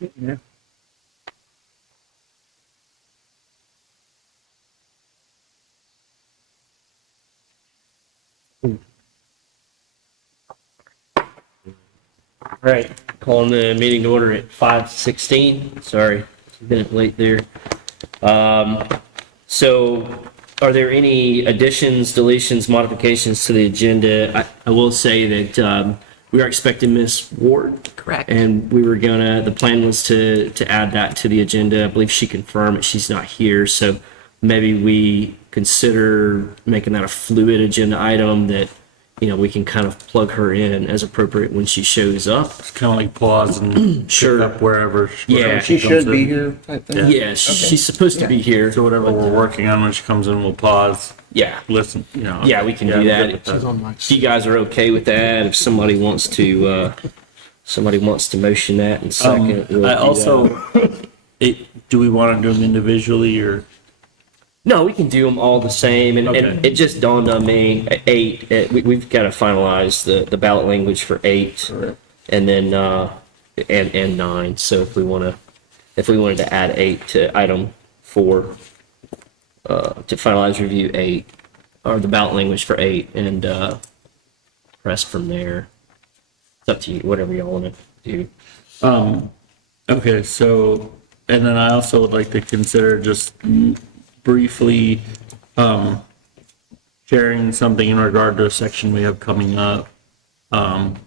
Yeah. All right, calling the meeting to order at 5:16. Sorry, a minute late there. So are there any additions, deletions, modifications to the agenda? I will say that we are expecting Miss Ward. Correct. And we were the plan was to add that to the agenda. I believe she confirmed that she's not here, so maybe we consider making that a fluid agenda item that, we can kind of plug her in as appropriate when she shows up. It's kind of like pause and Sure. pick up wherever. Yeah. She comes should be in. here, I think. Yeah, she's supposed to be here. So whatever we're working on when she comes in, we'll pause, Yeah. listen, Yeah, we can do I'm that. good with that. on my. If you guys are okay with that, if somebody wants to motion that in second. we'll I do also, do we want to do them individually or? No, we can do them all the same, and Okay. it just dawned on me, 8, we've got to finalize the ballot language for 8, and then, and 9, so if we wanted to add 8 to item 4, to finalize review 8, or the ballot language for 8, and, press from there. It's up to you, whatever y'all want to do. Okay, so, and then I also would like to consider just briefly, sharing something in regard to a section we have coming up. I'm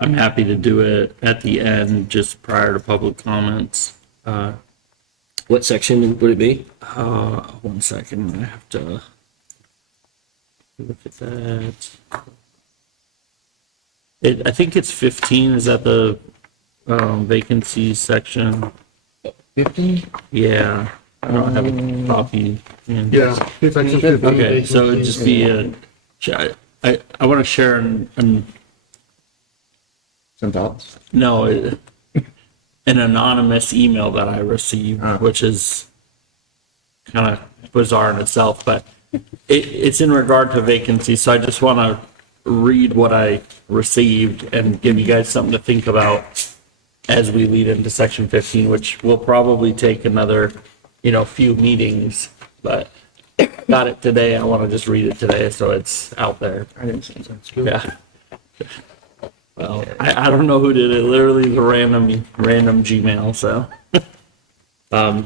happy to do it at the end, just prior to public comments. What section would it be? 1 second, I have to look at that. I think it's 15, is that the, vacancies section? 15? Yeah, I don't have a copy. Yeah. Okay, so it'd just be I want to share an Some thoughts? no, an anonymous email that I received, which is kind of bizarre in itself, but it's in regard to vacancies, so I just want to read what I received and give you guys something to think about as we lead into section 15, which will probably take another, few meetings, but got it today. I want to just read it today so it's out there. I didn't see that. Yeah. Well, I don't know who did it. Literally the random Gmail. So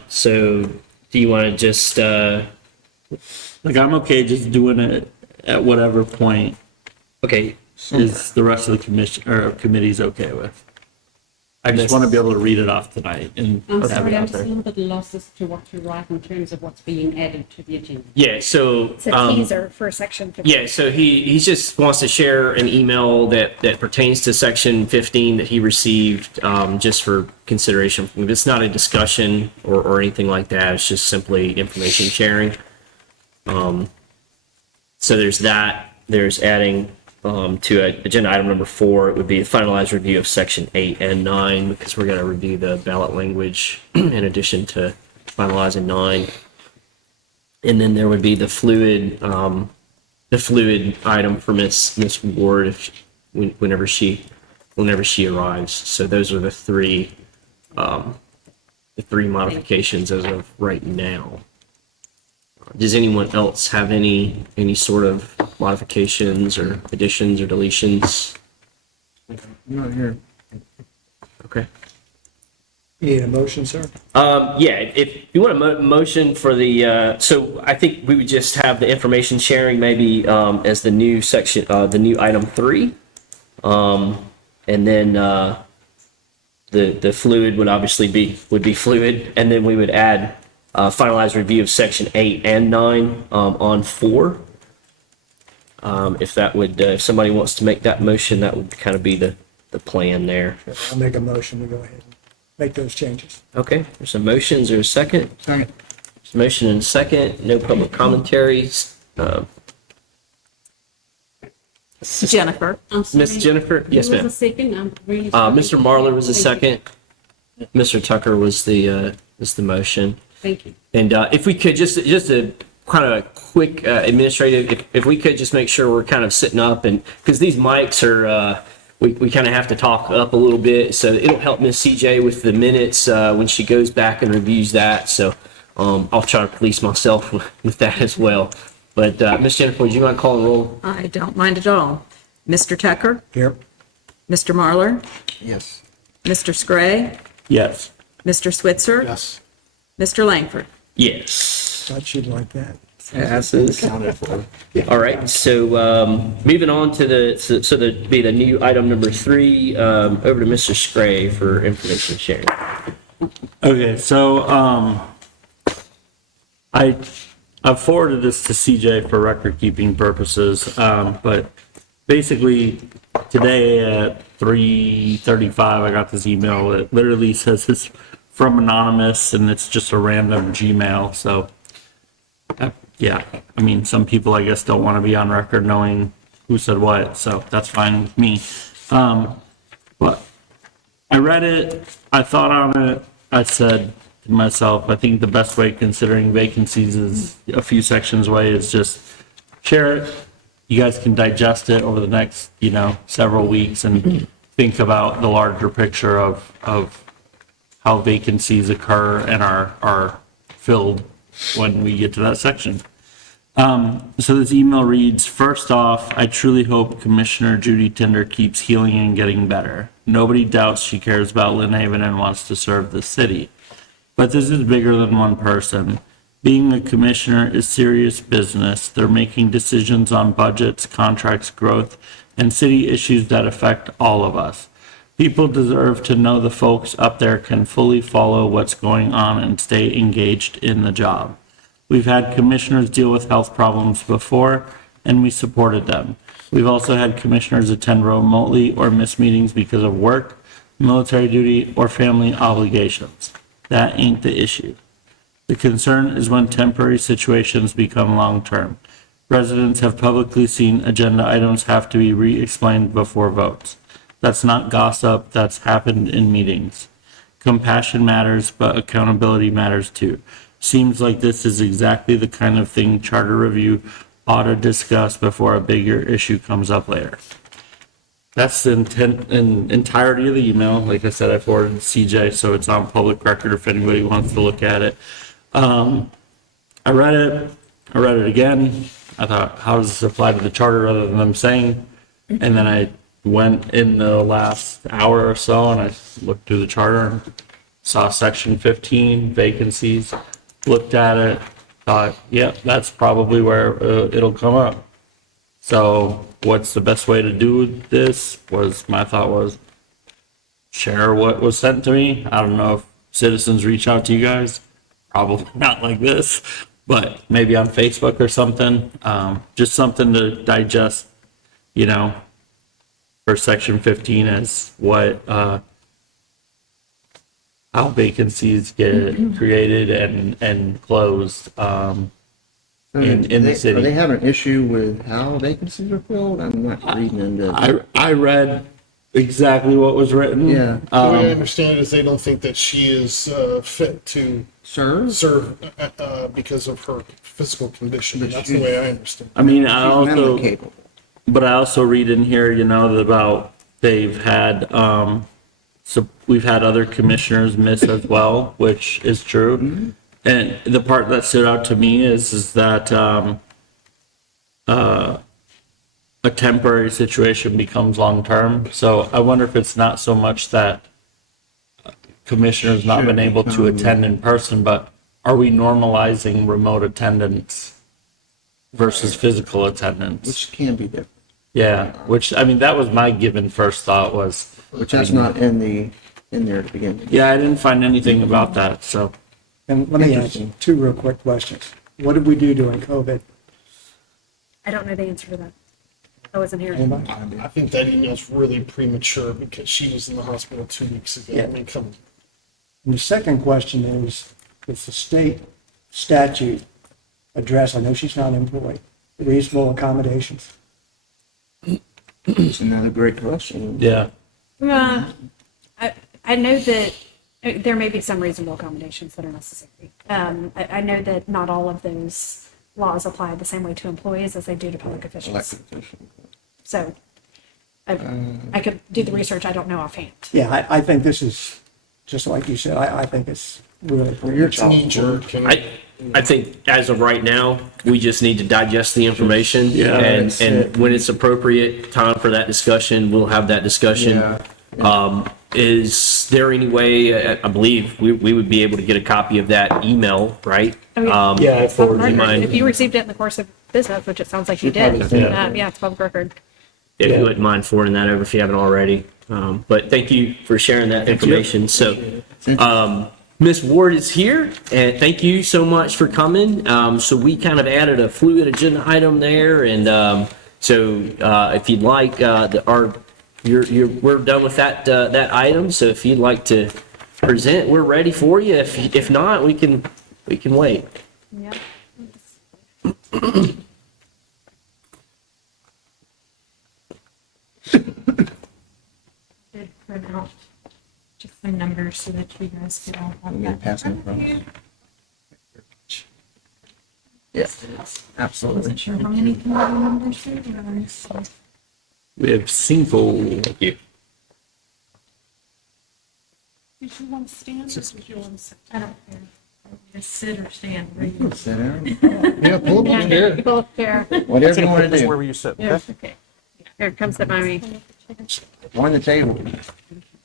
So do you want to just, like I'm okay just doing it at whatever point okay, is the rest of the commission or committee's okay with. I just want to be able to read it off tonight and I'm have sorry, it I'm out just a there. little bit lost as to what to write in terms of what's being added to the agenda. yeah, so, It's a teaser for section 15. yeah, so he just wants to share an email that pertains to section 15 that he received, just for consideration. It's not a discussion or anything like that, it's just simply information sharing. So there's that, there's adding, to agenda item number 4, it would be a finalized review of section 8 and 9, because we're going to review the ballot language in addition to finalizing 9. And then there would be the fluid item for Miss Ward whenever she arrives. So those are the three modifications as of right now. Does anyone else have any sort of modifications or additions or deletions? Not here. Okay. You need a motion, sir? Yeah, if you want a motion for the, so I think we would just have the information sharing maybe as the new section, the new item 3. And then the fluid would obviously be fluid, and then we would add finalized review of section 8 and 9 on 4. If that would, if somebody wants to make that motion, that would kind of be the plan there. I'll make a motion to go ahead and make those changes. Okay, there's a motion, is there a second? Second. There's a motion and a second, no public commentaries. Jennifer. I'm sorry. Miss Jennifer? Yes, Who was ma'am. the second? I'm really sorry. Mr. Marler was the Thank you. second. Mr. Tucker was the motion. Thank you. And if we could, just a kind of a quick administrative, if we could just make sure we're kind of sitting up, and because these mics are, we kind of have to talk up a little bit. So it'll help Miss CJ with the minutes when she goes back and reviews that. So I'll try to police myself with that as well. But Miss Jennifer, would you mind calling the roll? I don't mind at all. Mr. Tucker? Here. Mr. Marlar? Yes. Mr. Scray? Yes. Mr. Switzer? Yes. Mr. Langford? Yes. Thought you'd like that. Passes. Counted for. All right, so moving on to so there'd be the new item number 3, over to Mr. Scray for information sharing. Okay, so I forwarded this to CJ for record keeping purposes, but basically today at 3:35 I got this email. It literally says it's from anonymous and it's just a random Gmail. So yeah, I mean, some people I guess don't want to be on record knowing who said what, so that's fine with me. But I read it, I thought on it, I said to myself, I think the best way considering vacancies is a few sections away is just share it. You guys can digest it over the next, several weeks and think about the larger picture of how vacancies occur and are filled when we get to that section. So this email reads, first off, I truly hope Commissioner Judy Tinder keeps healing and getting better. Nobody doubts she cares about Lynn Haven and wants to serve the city. But this is bigger than one person. Being a commissioner is serious business. They're making decisions on budgets, contracts, growth, and city issues that affect all of us. People deserve to know the folks up there can fully follow what's going on and stay engaged in the job. We've had commissioners deal with health problems before, and we supported them. We've also had commissioners attend remotely or miss meetings because of work, military duty, or family obligations. That ain't the issue. The concern is when temporary situations become long-term. Residents have publicly seen agenda items have to be re-explained before votes. That's not gossip, that's happened in meetings. Compassion matters, but accountability matters too. Seems like this is exactly the kind of thing charter review ought to discuss before a bigger issue comes up later. That's the intent and entirety of the email. Like I said, I forwarded to CJ, so it's on public record if anybody wants to look at it. I read it again. I thought, how does this apply to the charter other than them saying? And then I went in the last hour or so and I looked through the charter and saw section 15, vacancies, looked at it, thought, yep, that's probably where it'll come up. So what's the best way to do this my thought was share what was sent to me. I don't know if citizens reach out to you guys, probably not like this, but maybe on Facebook or something, just something to digest, for section 15 is what, how vacancies get created and closed, in the city. Are they having an issue with how vacancies are filled? I'm not reading into. I read exactly what was written. Yeah. The way I understand it is they don't think that she is fit to Sir? serve because of her physical condition. But That's she- the way I understand it. I mean, She's mentally capable. but I also read in here, about they've had, so we've had other commissioners miss as well, which is true. And the part that stood out to me is that, a temporary situation becomes long-term. So I wonder if it's not so much that commissioners not been able to attend in person, but are we normalizing remote attendance versus physical attendance? Which can be different. Yeah, which, I mean, that was my given first thought was, Which that's not in there to begin with. yeah, I didn't find anything about that, so. And let me ask Interesting. 2 real quick questions. What did we do during COVID? I don't know the answer to that. I wasn't here. Anybody? I think that email's really premature because she was in the hospital 2 weeks ago. Yeah. I mean, come, And the second question is the state statute address, I know she's not employed, reasonable accommodations? It's another great question. Yeah, I know that there may be some reasonable accommodations that are necessary. I know that not all of those laws apply the same way to employees as they do to public officials. Elected official. So I could do the research, I don't know offhand. Yeah, I think this is, just like you said, I think it's really pretty. Your teacher can. I think as of right now, we just need to digest the information. Yeah, And, that's and it. when it's appropriate time for that discussion, we'll have that discussion. Yeah. Is there any way, I believe, we would be able to get a copy of that email, right? Oh, yeah. Um, Yeah, I forwarded Public you record. mind- If you received it in the course of business, which it sounds like you did, yeah, it's public record. If you wouldn't mind forwarding that over if you haven't already. But thank you for sharing that information. So, Ms. Ward is here, and thank you so much for coming. So we kind of added a fluid agenda item there, and so if you'd like, we're done with that item. So if you'd like to present, we're ready for you. If not, we can wait. Yeah. Did print out just some numbers so that you guys could all have I'm gonna that. pass them across. Yes, absolutely. Wasn't sure how many committee members there were, so. We have cinco. Thank you. Did you want to stand or did you want to sit? I don't care. Just sit or stand. where you- Sit down. Yeah, pull up a chair. Both there. Whatever you want to do. Where you sit, Yeah, okay? okay. Here, come sit by me. On the table.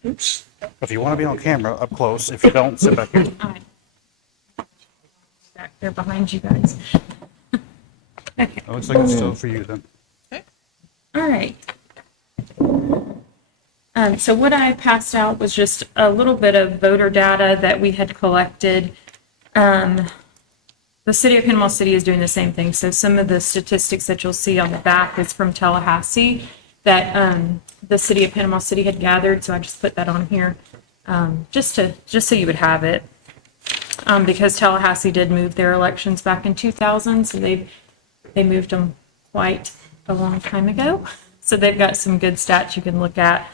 Oops. If you want to be on camera, up close. If you don't, sit back here. All right. Back there behind you guys. It looks like it's still for you then. All right. So what I passed out was just a little bit of voter data that we had collected. The city of Panama City is doing the same thing. So some of the statistics that you'll see on the back is from Tallahassee that the city of Panama City had gathered. So I just put that on here just so you would have it. Because Tallahassee did move their elections back in 2000, so they moved them quite a long time ago. So they've got some good stats you can look at.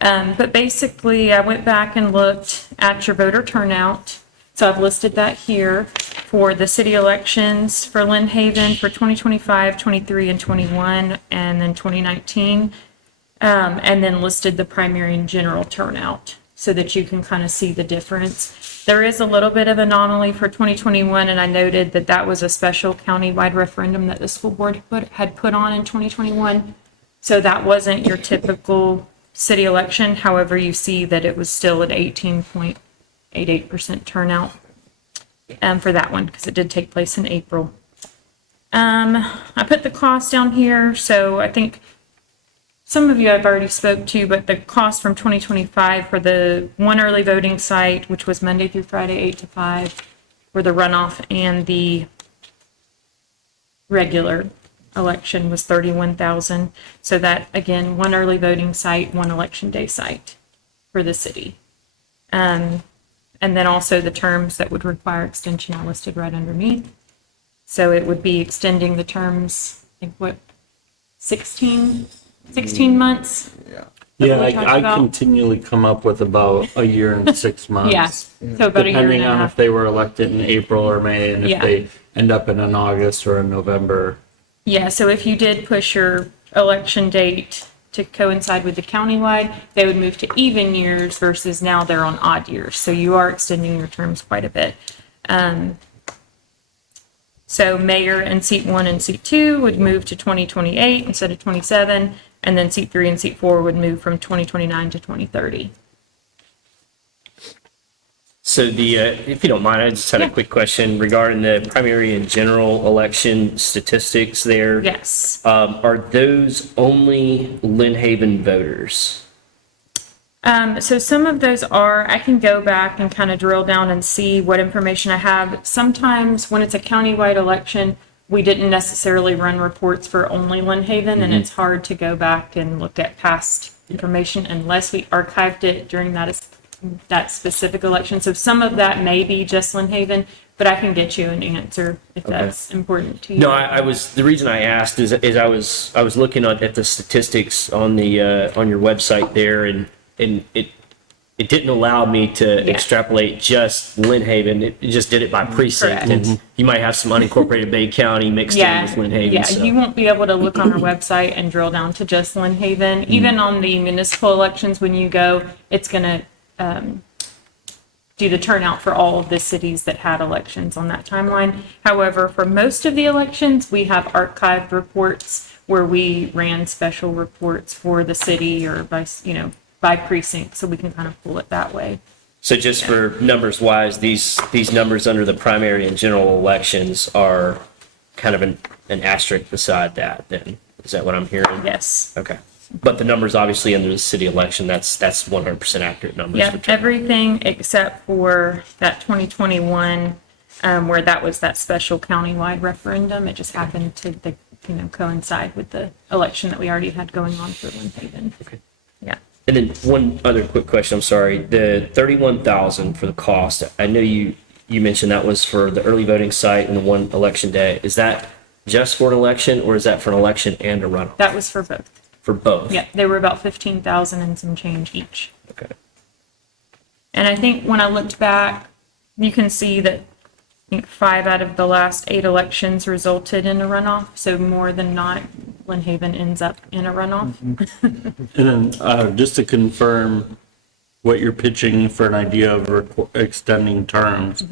But basically, I went back and looked at your voter turnout. So I've listed that here for the city elections for Lynn Haven for 2025, 23, and 21, and then 2019. And then listed the primary and general turnout so that you can kind of see the difference. There is a little bit of anomaly for 2021, and I noted that that was a special countywide referendum that the school board had put on in 2021. So that wasn't your typical city election. However, you see that it was still at 18.88% turnout for that one because it did take place in April. I put the cost down here. So I think some of you I've already spoke to, but the cost from 2025 for the one early voting site, which was Monday through Friday, 8 to 5, for the runoff, and the regular election was $31,000. So that, again, one early voting site, one election day site for the city. And then also the terms that would require extension are listed right underneath. So it would be extending the terms, I think, what, 16 months? Yeah. Yeah, we talked I about. continually come up with about a year and 6 months. Yes. So about a year and Depending a on if half. they were elected in April or May, and if Yeah. they end up in an August or a November. Yeah, so if you did push your election date to coincide with the countywide, they would move to even years versus now they're on odd years. So you are extending your terms quite a bit. So mayor and seat 1 and seat 2 would move to 2028 instead of 27, and then seat 3 and seat 4 would move from 2029 to 2030. So if you don't mind, I just had a quick question regarding the primary and general election statistics there. Yes. Are those only Lynn Haven voters? So some of those are, I can go back and kind of drill down and see what information I have. Sometimes when it's a countywide election, we didn't necessarily run reports for only Lynn Haven, and it's hard to go back and look at past information unless we archived it during that specific election. So some of that may be just Lynn Haven, but I can get you an answer if that's important to you. No, the reason I asked is I was looking at the statistics on the on your website there, and it it didn't allow me to Yeah. extrapolate just Lynn Haven. It just did it by precinct. Correct. And you might have some unincorporated Bay County mixed in with Lynn Haven. Yeah, so. you won't be able to look on our website and drill down to just Lynn Haven. Even on the municipal elections, when you go, it's gonna do the turnout for all of the cities that had elections on that timeline. However, for most of the elections, we have archived reports where we ran special reports for the city or by, by precinct, so we can kind of pull it that way. So just for numbers wise, these numbers under the primary and general elections are kind of an asterisk beside that then. Is that what I'm hearing? Yes. Okay. But the numbers obviously under the city election, that's 100% accurate numbers. Yeah, for turnout. everything except for that 2021, where that was that special countywide referendum. It just happened to, coincide with the election that we already had going on for Lynn Haven. Okay. Yeah. And then one other quick question, I'm sorry. The 31,000 for the cost, I know you mentioned that was for the early voting site and the one election day. Is that just for an election or is that for an election and a runoff? That was for both. For both? Yeah, they were about 15,000 and some change each. Okay. And I think when I looked back, you can see that I think 5 out of the last 8 elections resulted in a runoff. So more than not, Lynn Haven ends up in a runoff. And then just to confirm what you're pitching for an idea of extending terms,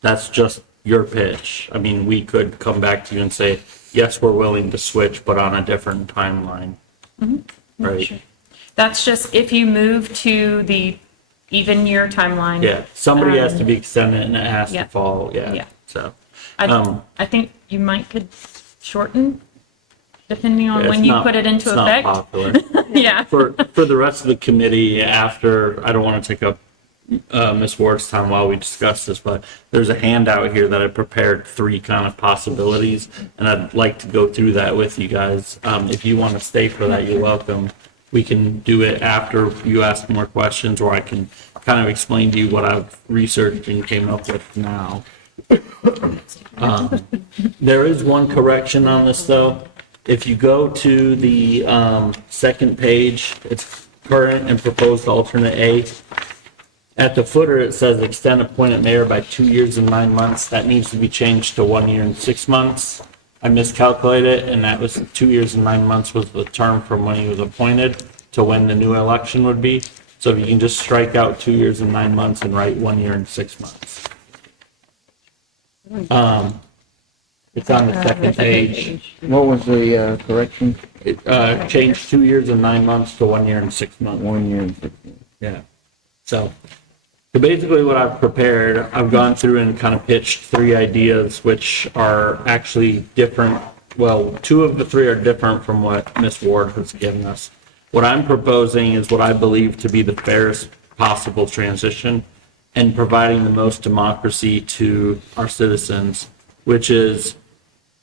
that's just your pitch. I mean, we could come back to you and say, yes, we're willing to switch, but on a different timeline. Right? Sure. That's just if you move to the even year timeline. Yeah, somebody has to be extended and it has yeah. to follow, Yeah. yeah, so. I think you might could shorten depending on Yeah, when it's you not- put it into it's not effect. popular. Yeah. For the rest of the committee, after, I don't want to take up Ms. Ward's time while we discuss this, but there's a handout here that I prepared 3 kind of possibilities, and I'd like to go through that with you guys. If you want to stay for that, you're welcome. We can do it after you ask more questions, or I can kind of explain to you what I've researched and came up with now. There is one correction on this, though. If you go to the second page, it's current and proposed alternate A. At the footer, it says extend appointed mayor by 2 years and 9 months. That needs to be changed to 1 year and 6 months. I miscalculated, and that was 2 years and 9 months was the term from when he was appointed to when the new election would be. So if you can just strike out 2 years and 9 months and write 1 year and 6 months. It's on the second page. What was the correction? It changed 2 years and 9 months to 1 year and 6 months. 1 year and 6 months. Yeah. So basically what I've prepared, I've gone through and kind of pitched 3 ideas, which are actually different. Well, 2 of the 3 are different from what Ms. Ward has given us. What I'm proposing is what I believe to be the fairest possible transition and providing the most democracy to our citizens, which is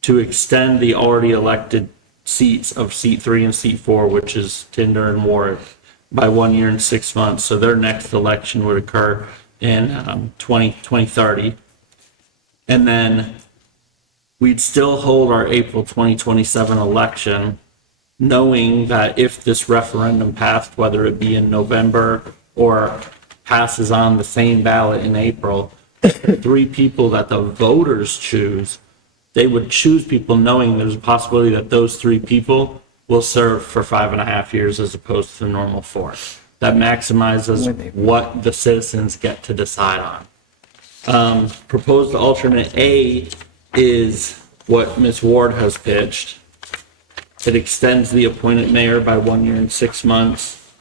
to extend the already elected seats of seat 3 and seat 4, which is Tinder and Ward, by 1 year and 6 months. So their next election would occur in 2030. And then we'd still hold our April 2027 election, knowing that if this referendum passed, whether it be in November or passes on the same ballot in April, the 3 people that the voters choose, they would choose people knowing there's a possibility that those 3 people will serve for 5.5 years as opposed to the normal 4. That maximizes what the citizens get to decide on. Proposed alternate A is what Ms. Ward has pitched. It extends the appointed mayor by 1 year and 6 months,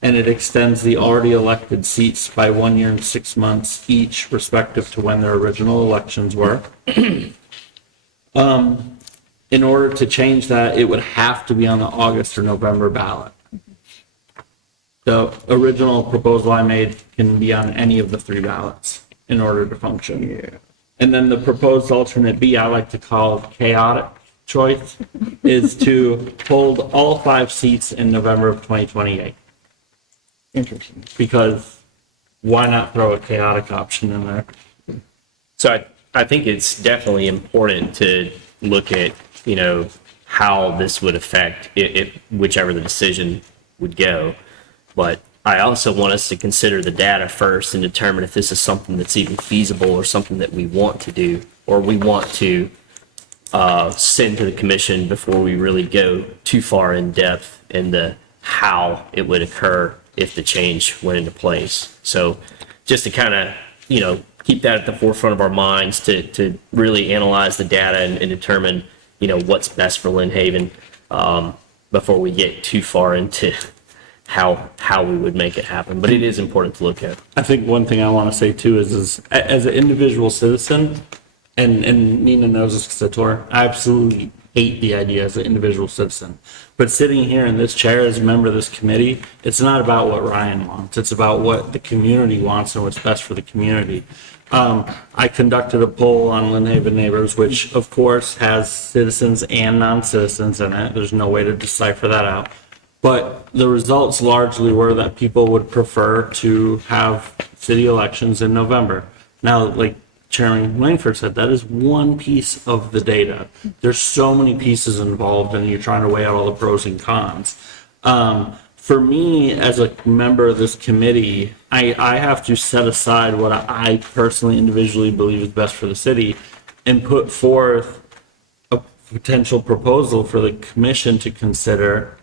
and it extends the already elected seats by 1 year and 6 months each, respective to when their original elections were. In order to change that, it would have to be on the August or November ballot. The original proposal I made can be on any of the 3 ballots in order to function. Yeah. And then the proposed alternate B, I like to call chaotic choice, is to hold all 5 seats in November of 2028. Interesting. Because why not throw a chaotic option in there? So I think it's definitely important to look at, how this would affect it, whichever the decision would go. But I also want us to consider the data first and determine if this is something that's even feasible or something that we want to do or we want to send to the commission before we really go too far in depth in the how it would occur if the change went into place. So just to kind of, keep that at the forefront of our minds to really analyze the data and determine, what's best for Lynn Haven before we get too far into how we would make it happen. But it is important to look at. I think one thing I want to say too is as an individual citizen, and Nina knows this because I told her, I absolutely hate the idea as an individual citizen. But sitting here in this chair as a member of this committee, it's not about what Ryan wants. It's about what the community wants and what's best for the community. I conducted a poll on Lynn Haven Neighbors, which of course has citizens and non-citizens in it. There's no way to decipher that out. But the results largely were that people would prefer to have city elections in November. Now, like Chairman Langford said, that is one piece of the data. There's so many pieces involved and you're trying to weigh out all the pros and cons. For me, as a member of this committee, I have to set aside what I personally, individually believe is best for the city and put forth a potential proposal for the commission to consider,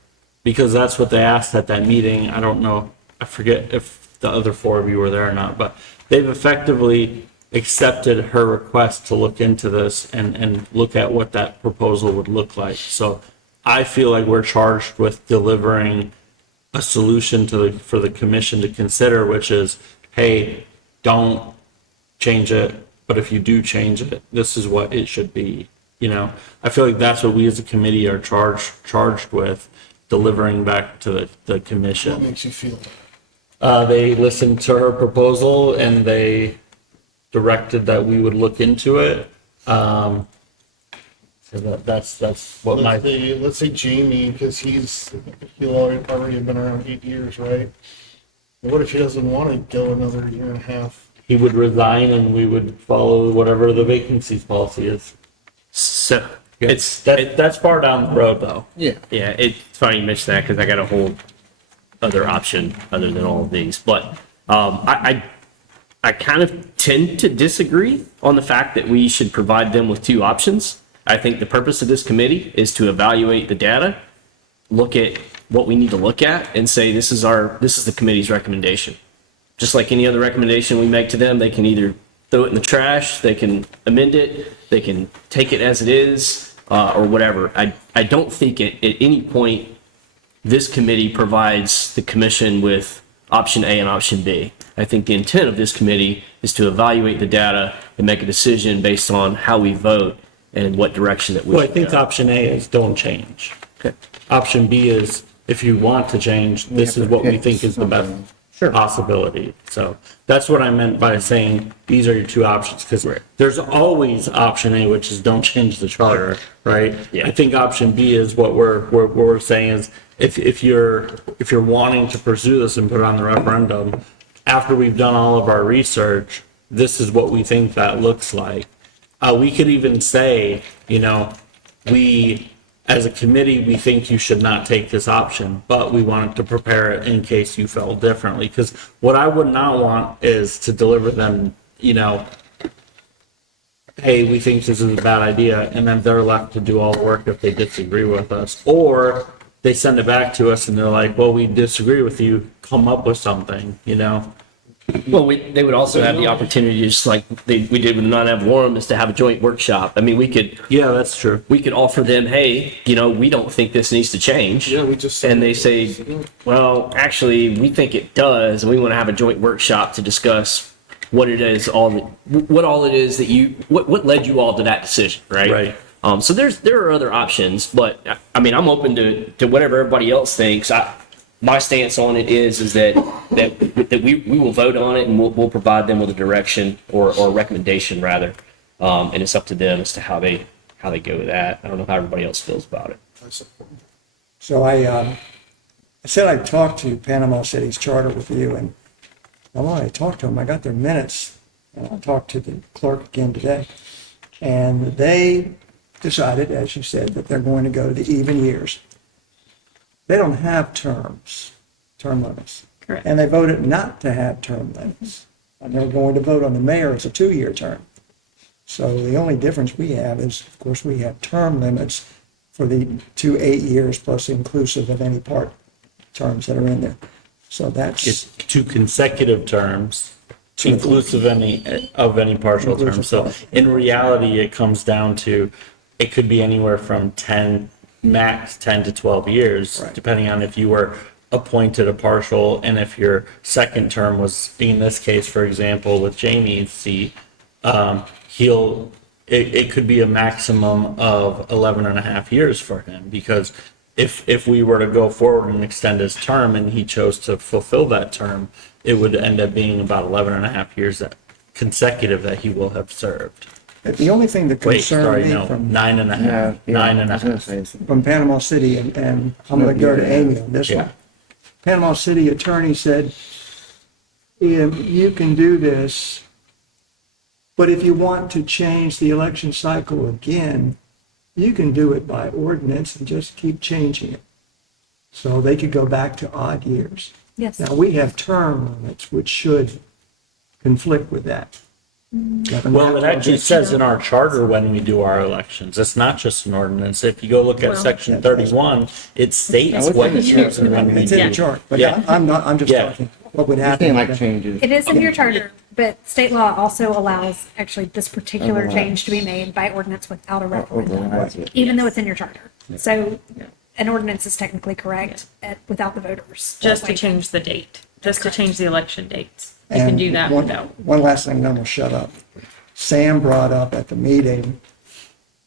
because that's what they asked at that meeting. I don't know, I forget if the other four of you were there or not, but they've effectively accepted her request to look into this and look at what that proposal would look like. So I feel like we're charged with delivering a solution for the commission to consider, which is, hey, don't change it, but if you do change it, this is what it should be. I feel like that's what we as a committee are charged with, delivering back to the commission. What makes you feel? They listened to her proposal and they directed that we would look into it. So that's what Let's say Jamie, because he'll already have been around 8 years, right? What if he doesn't want to go another year and a half? he would resign and we would follow whatever the vacancies policy is. So That's far down the road though. Yeah. yeah, it's funny you mentioned that because I got a whole other option other than all of these. But I kind of tend to disagree on the fact that we should provide them with two options. I think the purpose of this committee is to evaluate the data, look at what we need to look at, and say this is the committee's recommendation. Just like any other recommendation we make to them, they can either throw it in the trash, they can amend it, they can take it as it is, or whatever. I don't think at any point this committee provides the commission with option A and option B. I think the intent of this committee is to evaluate the data and make a decision based on how we vote and what direction that we Well, I should think go. option A is don't change. Okay. Option B is if you want to change, this is what we think is the best possibility. So that's what I meant by saying these are your two options, because there's always option A, which is don't change the charter, right? Yeah. I think option B is what we're saying is if you're wanting to pursue this and put it on the referendum, after we've done all of our research, this is what we think that looks like. We could even say, we, as a committee, we think you should not take this option, but we wanted to prepare it in case you felt differently. Because what I would not want is to deliver them, hey, we think this is a bad idea, and then they're left to do all the work if they disagree with us. Or they send it back to us and they're like, well, we disagree with you, come up with something, Well, they would also have the opportunity, just like we did with non-have forum, is to have a joint workshop. I mean, Yeah, that's true. we could offer them, hey, we don't think this needs to change. Yeah, we just. And they say, well, actually, we think it does, and we want to have a joint workshop to discuss what it is, what led you all to that decision, right? Right. So there are other options, but I mean, I'm open to whatever everybody else thinks. My stance on it is that we will vote on it and we'll provide them with a direction or a recommendation rather, and it's up to them as to how they go with that. I don't know how everybody else feels about it. So I said I'd talk to Panama City's charter with you, and when I talked to them, I got their minutes, and I talked to the clerk again today, and they decided, as you said, that they're going to go to the even years. They don't have term limits. Correct. And they voted not to have term limits. And they're going to vote on the mayor as a 2-year term. So the only difference we have is, of course, we have term limits for the 2 8 years plus inclusive of any part terms that are in there. So that's, It's 2 consecutive terms, inclusive of any partial term. So in reality, it comes down to, it could be anywhere from 10, max 10 to 12 years, Right. depending on if you were appointed a partial and if your second term was, in this case, for example, with Jamie's seat, it could be a maximum of 11 and a half years for him, because if we were to go forward and extend his term and he chose to fulfill that term, it would end up being about 11 and a half years that consecutive that he will have served. the only thing that Wait, concerned sorry, me no, from 9 and a half, Yeah, 9 and I a was gonna half. say something. from Panama City, and I'm going to go to Amy on this Yeah. one. Panama City attorney said, you can do this, but if you want to change the election cycle again, you can do it by ordinance and just keep changing it. So they could go back to odd years. Yes. Now, we have term limits, which should conflict with that. Well, it actually says in our charter when we do our elections, it's not just an ordinance. If you go look at Well, section 31, it states would what think you it's- choose and when we It's in do. the chart, but Yeah. I'm just Yeah. talking what would You happen. can't with like that. changes. It is in your charter, but state law also allows actually this particular Overrides. change to be made by ordinance without a referendum, Overrides it. even though it's in your charter. So an ordinance is technically correct without the voters. Just to Wait. change the date, just to correct. change the election dates. You can And do that one- without. One last thing, and then we'll shut up. Sam brought up at the meeting,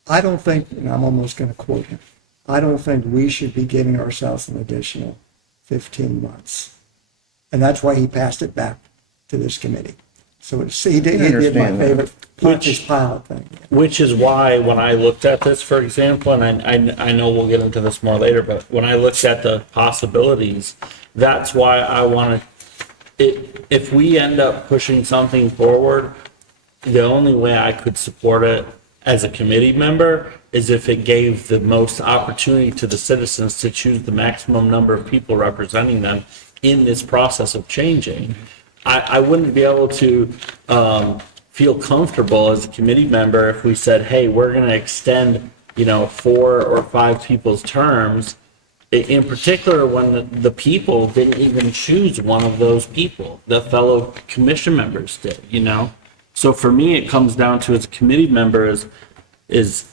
I don't think, and I'm almost going to quote him, I don't think we should be giving ourselves an additional 15 months. And that's why he passed it back to this committee. So he did my understand that. favorite Pontius Pilate thing. Which is why when I looked at this, for example, and I know we'll get into this more later, but when I looked at the possibilities, that's why I wanted, if we end up pushing something forward, the only way I could support it as a committee member is if it gave the most opportunity to the citizens to choose the maximum number of people representing them in this process of changing. I wouldn't be able to feel comfortable as a committee member if we said, hey, we're going to extend, 4 or 5 people's terms, in particular when the people didn't even choose one of those people, the fellow. Members did. So for me, it comes down to, as a committee member, is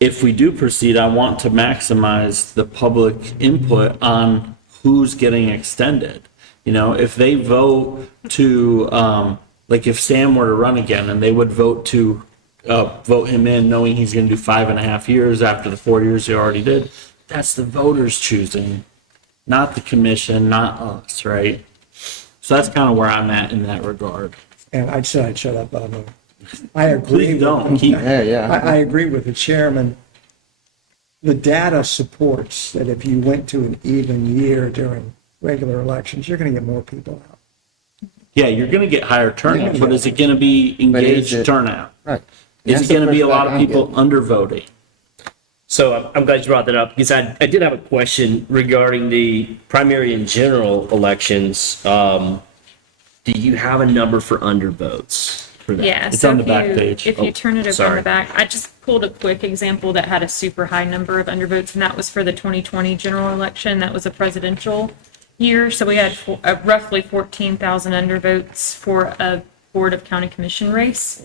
if we do proceed, I want to maximize the public input on who's getting extended. If they vote to, like if Sam were to run again and they would vote to vote him in knowing he's going to do 5.5 years after the 4 years he already did, that's the voters choosing, not the commission, not us, right? So that's kind of where I'm at in that regard. And I said I'd shut up, but I'm not. I agree. Please don't. with- Keep- Yeah. I agree with the chairman. The data supports that if you went to an even year during regular elections, you're going to get more people out. Yeah, you're going to get higher turnout, but is it going to be But is engaged it- turnout? Right. Is That's it going the to be a pushback lot of I'm people getting. undervoting? So I'm glad you brought that up because I did have a question regarding the primary and general elections. Do you have a number for undervotes for that? Yeah, It's so on the if back you, page. if Oh, you turn it over on sorry. the back, I just pulled a quick example that had a super high number of undervotes, and that was for the 2020 general election. That was a presidential year, so we had roughly 14,000 undervotes for a Board of County Commission race.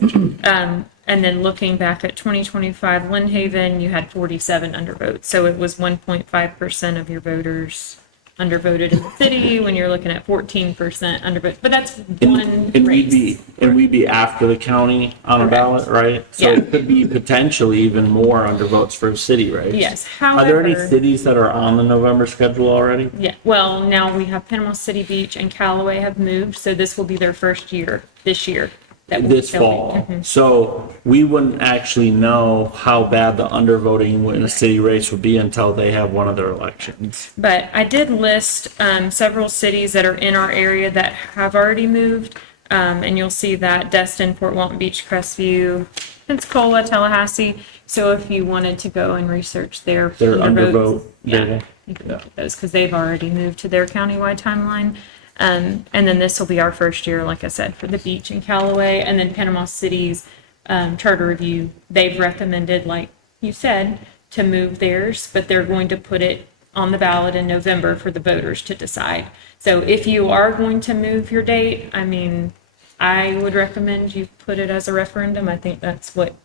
And then looking back at 2025 Lynn Haven, you had 47 undervotes, so it was 1.5% of your voters undervoted in the city when you're looking at 14% undervote. But that's one And race. we'd be after the county on a Correct. ballot, right? So Yeah. it could be potentially even more undervotes for a city, right? Yes, Are there any however- cities that are on the November schedule already? Yeah, well, now we have Panama City Beach and Callaway have moved, so this will be their first year, this year. that This they'll be- fall. Mhm. So we wouldn't actually know how bad the undervoting in a city race would be until they have one of their elections. But I did list several cities that are in our area that have already moved. And you'll see that Destin, Fort Walton Beach, Crestview, Pensacola, Tallahassee. So if you wanted to go and research their Their undervotes, undervote yeah, data. You can look at those because they've already moved to their countywide timeline. And then this will be our first year, like I said, for the beach in Callaway. And then Panama City's charter review, they've recommended, like you said, to move theirs, but they're going to put it on the ballot in November for the voters to decide. So if you are going to move your date, I mean, I would recommend you put it as a referendum. I think that's what,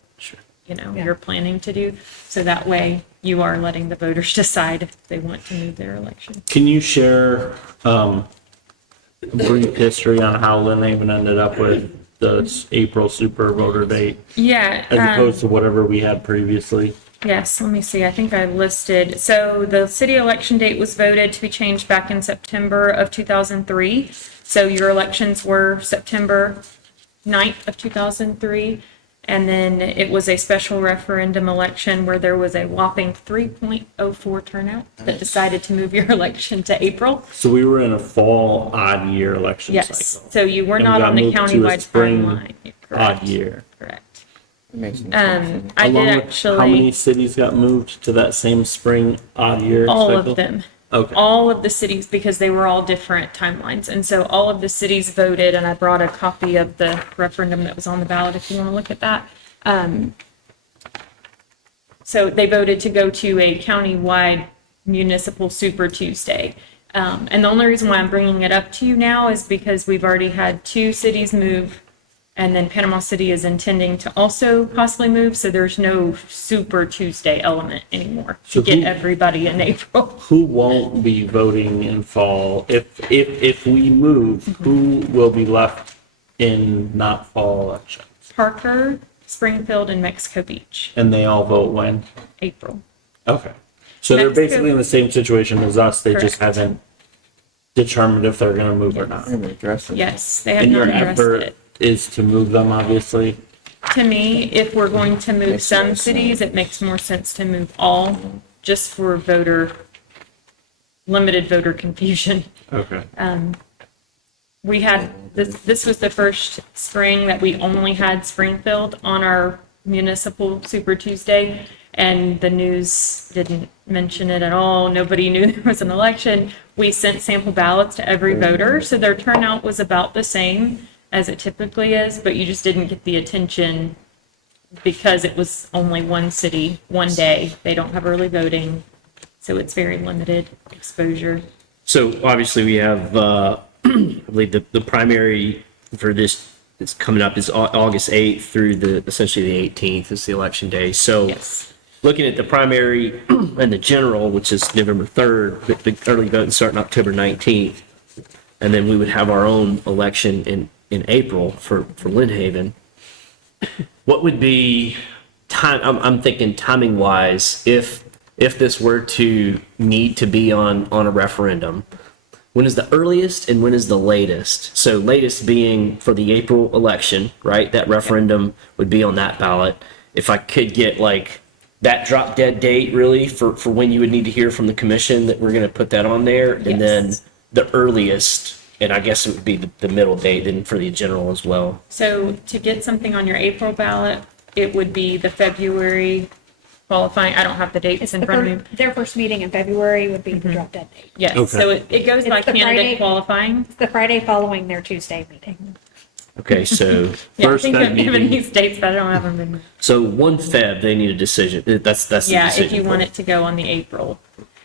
you're planning to do. So that way you are letting the voters decide if they want to move their election. Can you share brief history on how Lynn Haven ended up with the April super voter date Yeah. as opposed to whatever we had previously? Yes, let me see. I think I listed, so the city election date was voted to be changed back in September of 2003. So your elections were September 9th of 2003. And then it was a special referendum election where there was a whopping 3.04 turnout that decided to move your election to April. So we were in a fall odd year election Yes, cycle. so you were And we not got on the moved to a countywide spring timeline. Odd Correct, year. correct. Makes no sense. I did Along with how many actually, cities got moved to that same spring odd year all cycle? of them. Okay. All of the cities, because they were all different timelines. And so all of the cities voted, and I brought a copy of the referendum that was on the ballot if you want to look at that. So they voted to go to a countywide municipal Super Tuesday. And the only reason why I'm bringing it up to you now is because we've already had 2 cities move, and then Panama City is intending to also possibly move, so there's no Super Tuesday element anymore to So get who- everybody in April. Who won't be voting in fall? If we move, who will be left in not fall elections? Parker, Springfield, and Mexico Beach, And they all vote when? April. Okay. So they're Mexico- basically in the same situation as us. They just Correct. haven't determined if they're going to move or not. I haven't addressed it. Yes, they have And not your addressed effort it. is to move them, obviously. To me, if we're going to move Makes some sense. cities, it makes more sense to move all, just for limited voter confusion. Okay. We had, this was the first spring that we only had Springfield on our municipal Super Tuesday, and the news didn't mention it at all. Nobody knew there was an election. We sent sample ballots to every voter, so their turnout was about the same as it typically is, but you just didn't get the attention because it was only one city, one day. They don't have early voting, so it's very limited exposure. So obviously we have, I believe the primary for this is coming up is August 8th through essentially the 18th is the election day. So Yes. looking at the primary and the general, which is November 3rd, the early voting starting October 19th. And then we would have our own election in April for Lynn Haven. What would be time, I'm thinking timing wise, if this were to need to be on a referendum, when is the earliest and when is the latest? So latest being for the April election, right? That referendum would be on that ballot. If I could get like that drop dead date really for when you would need to hear from the commission that we're going to put that on there. And then Yes. the earliest, and I guess it would be the middle date then for the general as well. So to get something on your April ballot, it would be the February qualifying. I don't have the dates in front of me. Their first meeting in February would be the drop dead date. Yes, Okay. so it goes by It's the candidate Friday. qualifying. It's the Friday following their Tuesday meeting. Okay, so Yeah, I First think Fed I'm giving meeting. these dates, but I don't have them in. so 1 Feb they need a decision. That's the Yeah, decision. if you want it to go on the April.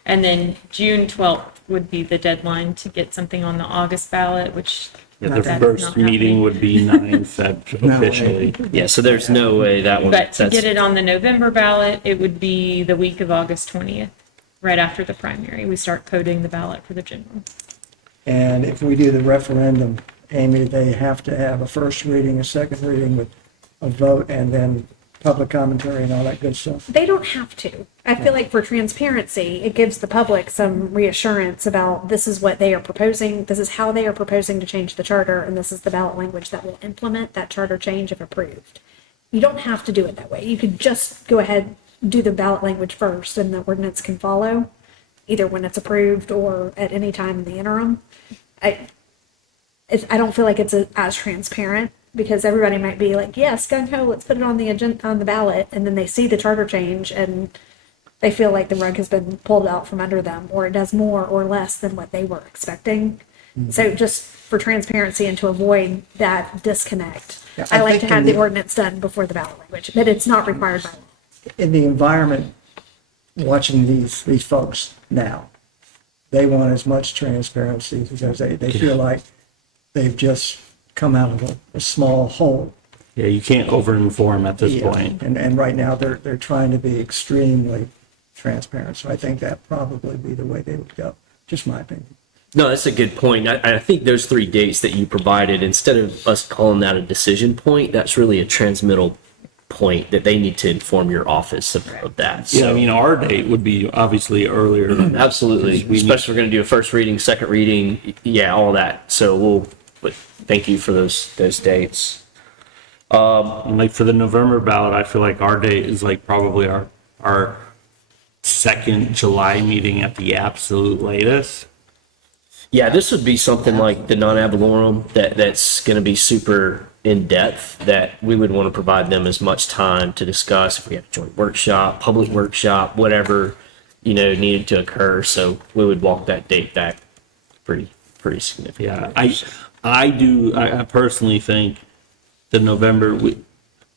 And then June 12th would be the deadline to get something on the August ballot, which The that's not first meeting happening. would be 9 Feb No way. officially. Yeah, so there's no way that one. But to that's- get it on the November ballot, it would be the week of August 20th, right after the primary. We start coding the ballot for the general. And if we do the referendum, Amy, they have to have a first reading, a second reading with a vote, and then public commentary and all that good stuff. They don't have to. I feel like for transparency, it gives the public some reassurance about this is what they are proposing, this is how they are proposing to change the charter, and this is the ballot language that will implement that charter change if approved. You don't have to do it that way. You could just go ahead, do the ballot language first, and the ordinance can follow, either when it's approved or at any time in the interim. I don't feel like it's as transparent, because everybody might be like, yes, gung ho, let's put it on the agenda, on the ballot, and then they see the charter change and they feel like the rug has been pulled out from under them, or it does more or less than what they were expecting. So just for transparency and to avoid that disconnect, Yeah, I I like think to have in the the- ordinance done before the ballot language, but it's not required by law. In the environment, watching these folks now, they want as much transparency because they feel like they've just come out of a small hole. Yeah, you can't over-inform at this Yeah, point. And right now, they're trying to be extremely transparent, so I think that probably be the way they would go, just my opinion. No, that's a good point. I think those 3 dates that you provided, instead of us calling that a decision point, that's really a transmittal point that they need to inform your office of that. Yeah, I So, mean, our date would be obviously earlier than that. absolutely, We need- especially if we're going to do a first reading, second reading, yeah, all that. So but thank you for those dates. And like for the November ballot, I feel like our date is like probably our second July meeting at the absolute latest. Yeah, this would be something like the non-ad valorem that's going to be super in-depth, that we would want to provide them as much time to discuss if we have a joint workshop, public workshop, whatever, needed to occur. So we would walk that date back pretty significantly. Yeah, I personally think the November,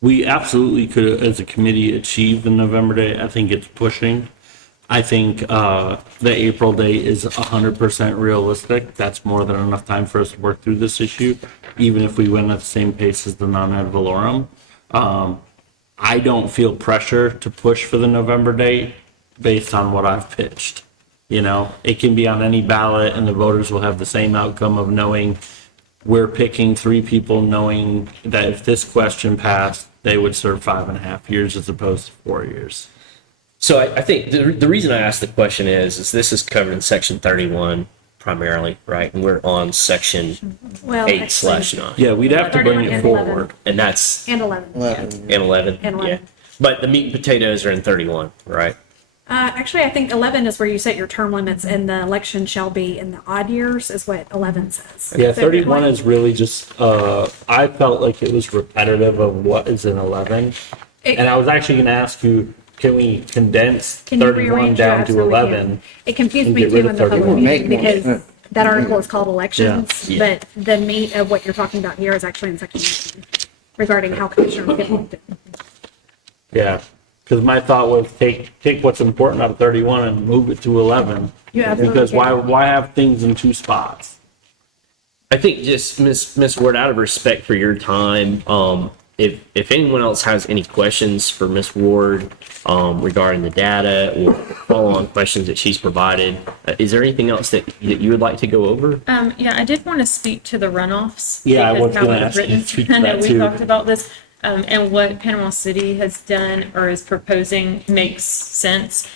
we absolutely could, as a committee, achieve the November date. I think it's pushing. I think the April date is 100% realistic. That's more than enough time for us to work through this issue, even if we went at the same pace as the non-ad valorem. I don't feel pressure to push for the November date based on what I've pitched. It can be on any ballot and the voters will have the same outcome of knowing we're picking 3 people, knowing that if this question passed, they would serve 5.5 years as opposed to 4 years. So I think the reason I asked the question is this is covered in section 31 primarily, right? And we're on section Well, 8/9. Yeah, we'd have to bring 31 it and forward. 11. And that's And 11. and 11. And 11. Yeah. But the meat and potatoes are in 31, right? Actually, I think 11 is where you set your term limits, and the election shall be in the odd years, is what 11 says. Yeah, So 31 is really just, I felt like it was repetitive of what is in 11. And I was actually going to ask you, can we condense Can you 31 rearrange down that? to So we can- 11? It confused and me get too rid in of the public 31? meeting because that article is called elections, Yeah. but the meat of what you're talking about here is actually in section 9 regarding how commissioners get elected. Yeah, because my thought was take what's important out of 31 and move it to 11. You absolutely Because can. why have things in 2 spots? I think just Miss Ward, out of respect for your time, if anyone else has any questions for Miss Ward regarding the data or follow-on questions that she's provided, is there anything else that you would like to go over? Yeah, I did want to speak to the runoffs. Yeah, I because was how gonna it's ask you to written. speak to I know that we too. talked about this, and what Panama City has done or is proposing makes sense.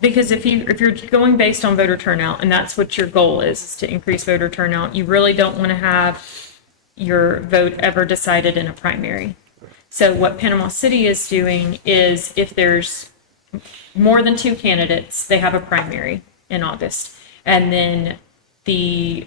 Because if you're going based on voter turnout, and that's what your goal is to increase voter turnout, you really don't want to have your vote ever decided in a primary. So what Panama City is doing is if there's more than 2 candidates, they have a primary in August. And then the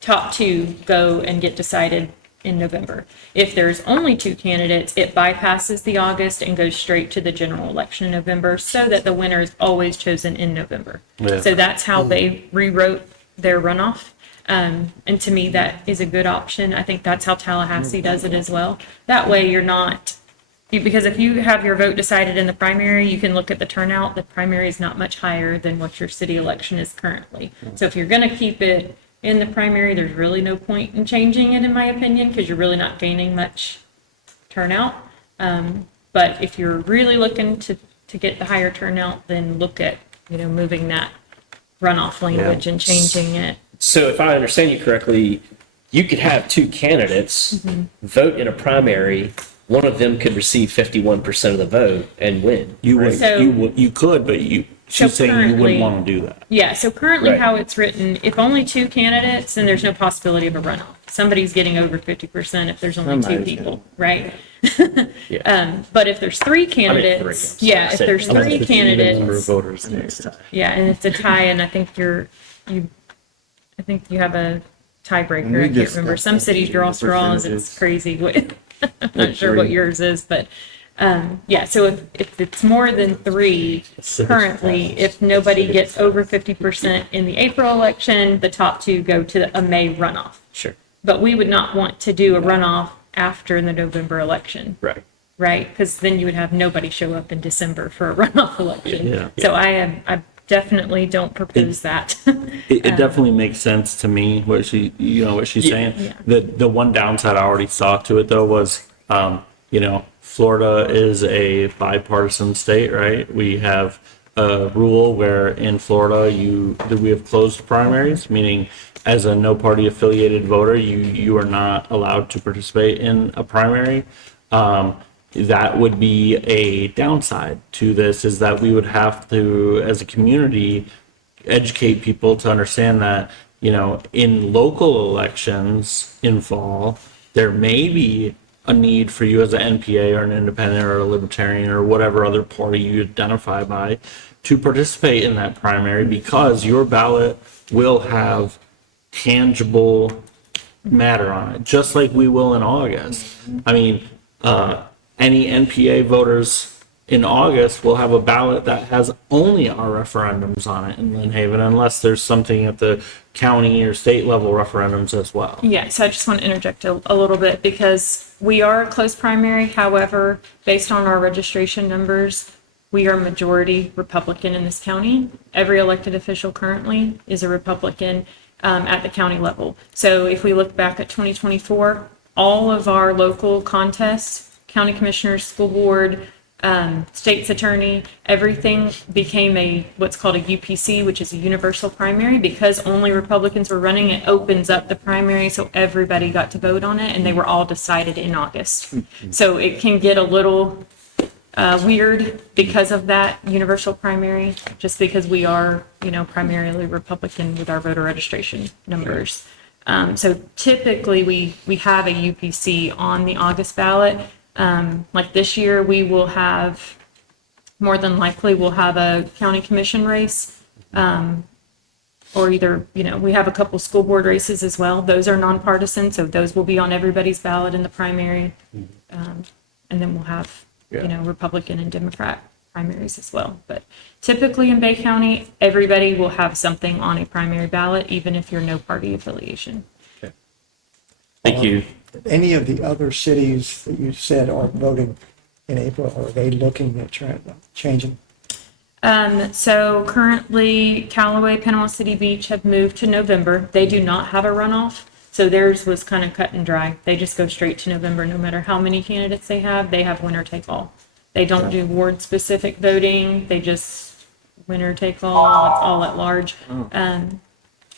top 2 go and get decided in November. If there's only 2 candidates, it bypasses the August and goes straight to the general election in November so that the winner is always chosen in November. Yeah. So that's how they rewrote their runoff. And to me, that is a good option. I think that's how Tallahassee does it as well. That way you're not, because if you have your vote decided in the primary, you can look at the turnout. The primary is not much higher than what your city election is currently. So if you're going to keep it in the primary, there's really no point in changing it, in my opinion, because you're really not gaining much turnout. But if you're really looking to get the higher turnout, then look at, moving that runoff language and changing it. So if I understand you correctly, you could have 2 candidates vote in a primary. One of them could receive 51% of the vote and win. You would, So- you could, but she's saying you currently- wouldn't want to do that. Yeah, so currently Right. how it's written, if only 2 candidates, then there's no possibility of a runoff. Somebody's getting over 50% if there's only 2 Somebody's people, right? Yeah. But if there's 3 I meant 3. candidates, I'm sorry. yeah, I if said- there's I meant 3 the candidates, voters next time. yeah, and it's a tie, and I think I think you have a tiebreaker. We I can't just remember. got Some cities draw the straws. It's percentages. crazy. I'm not sure what yours is, but Yeah, so if it's more than three currently, if nobody gets over 50% in the April election, the top two go to a May runoff. Sure. But we would not want to do a runoff after the November election. Right. Right? Because then you would have nobody show up in December for a runoff election. Yeah. So I definitely don't propose that. It definitely makes sense to me what she's saying. Yeah. The one downside I already saw to it though was, Florida is a bipartisan state, right? We have a rule where in Florida we have closed primaries, meaning as a no party affiliated voter, you are not allowed to participate in a primary. That would be a downside to this, is that we would have to, as a community, educate people to understand that, in local elections in fall, there may be a need for you as an NPA or an independent or a libertarian or whatever other party you identify by to participate in that primary, because your ballot will have tangible matter on it, just like we will in August. I mean, any NPA voters in August will have a ballot that has only our referendums on it in Lynn Haven, unless there's something at the county or state level referendums as well. Yeah, so I just want to interject a little bit because we are a close primary. However, based on our registration numbers, we are majority Republican in this county. Every elected official currently is a Republican at the county level. So if we look back at 2024, all of our local contests, county commissioners, school board, state's attorney, everything became what's called a UPC, which is a universal primary. Because only Republicans were running, it opens up the primary so everybody got to vote on it, and they were all decided in August. So it can get a little weird because of that universal primary, just because we are, primarily Republican with our voter registration numbers. So typically we have a UPC on the August ballot. Like this year, we will have, more than likely, we'll have a county commission race, or either, we have a couple school board races as well. Those are nonpartisan, so those will be on everybody's ballot in the primary. And then we'll have, Republican and Democrat primaries as well. But typically in Bay County, everybody will have something on a primary ballot, even if you're no party affiliation. Thank you. Any of the other cities that you said are voting in April, are they looking at changing? So currently Callaway, Panama City Beach have moved to November. They do not have a runoff. So theirs was kind of cut and dry. They just go straight to November. No matter how many candidates they have winner take all. They don't do ward specific voting. They just winner take all. It's all at large.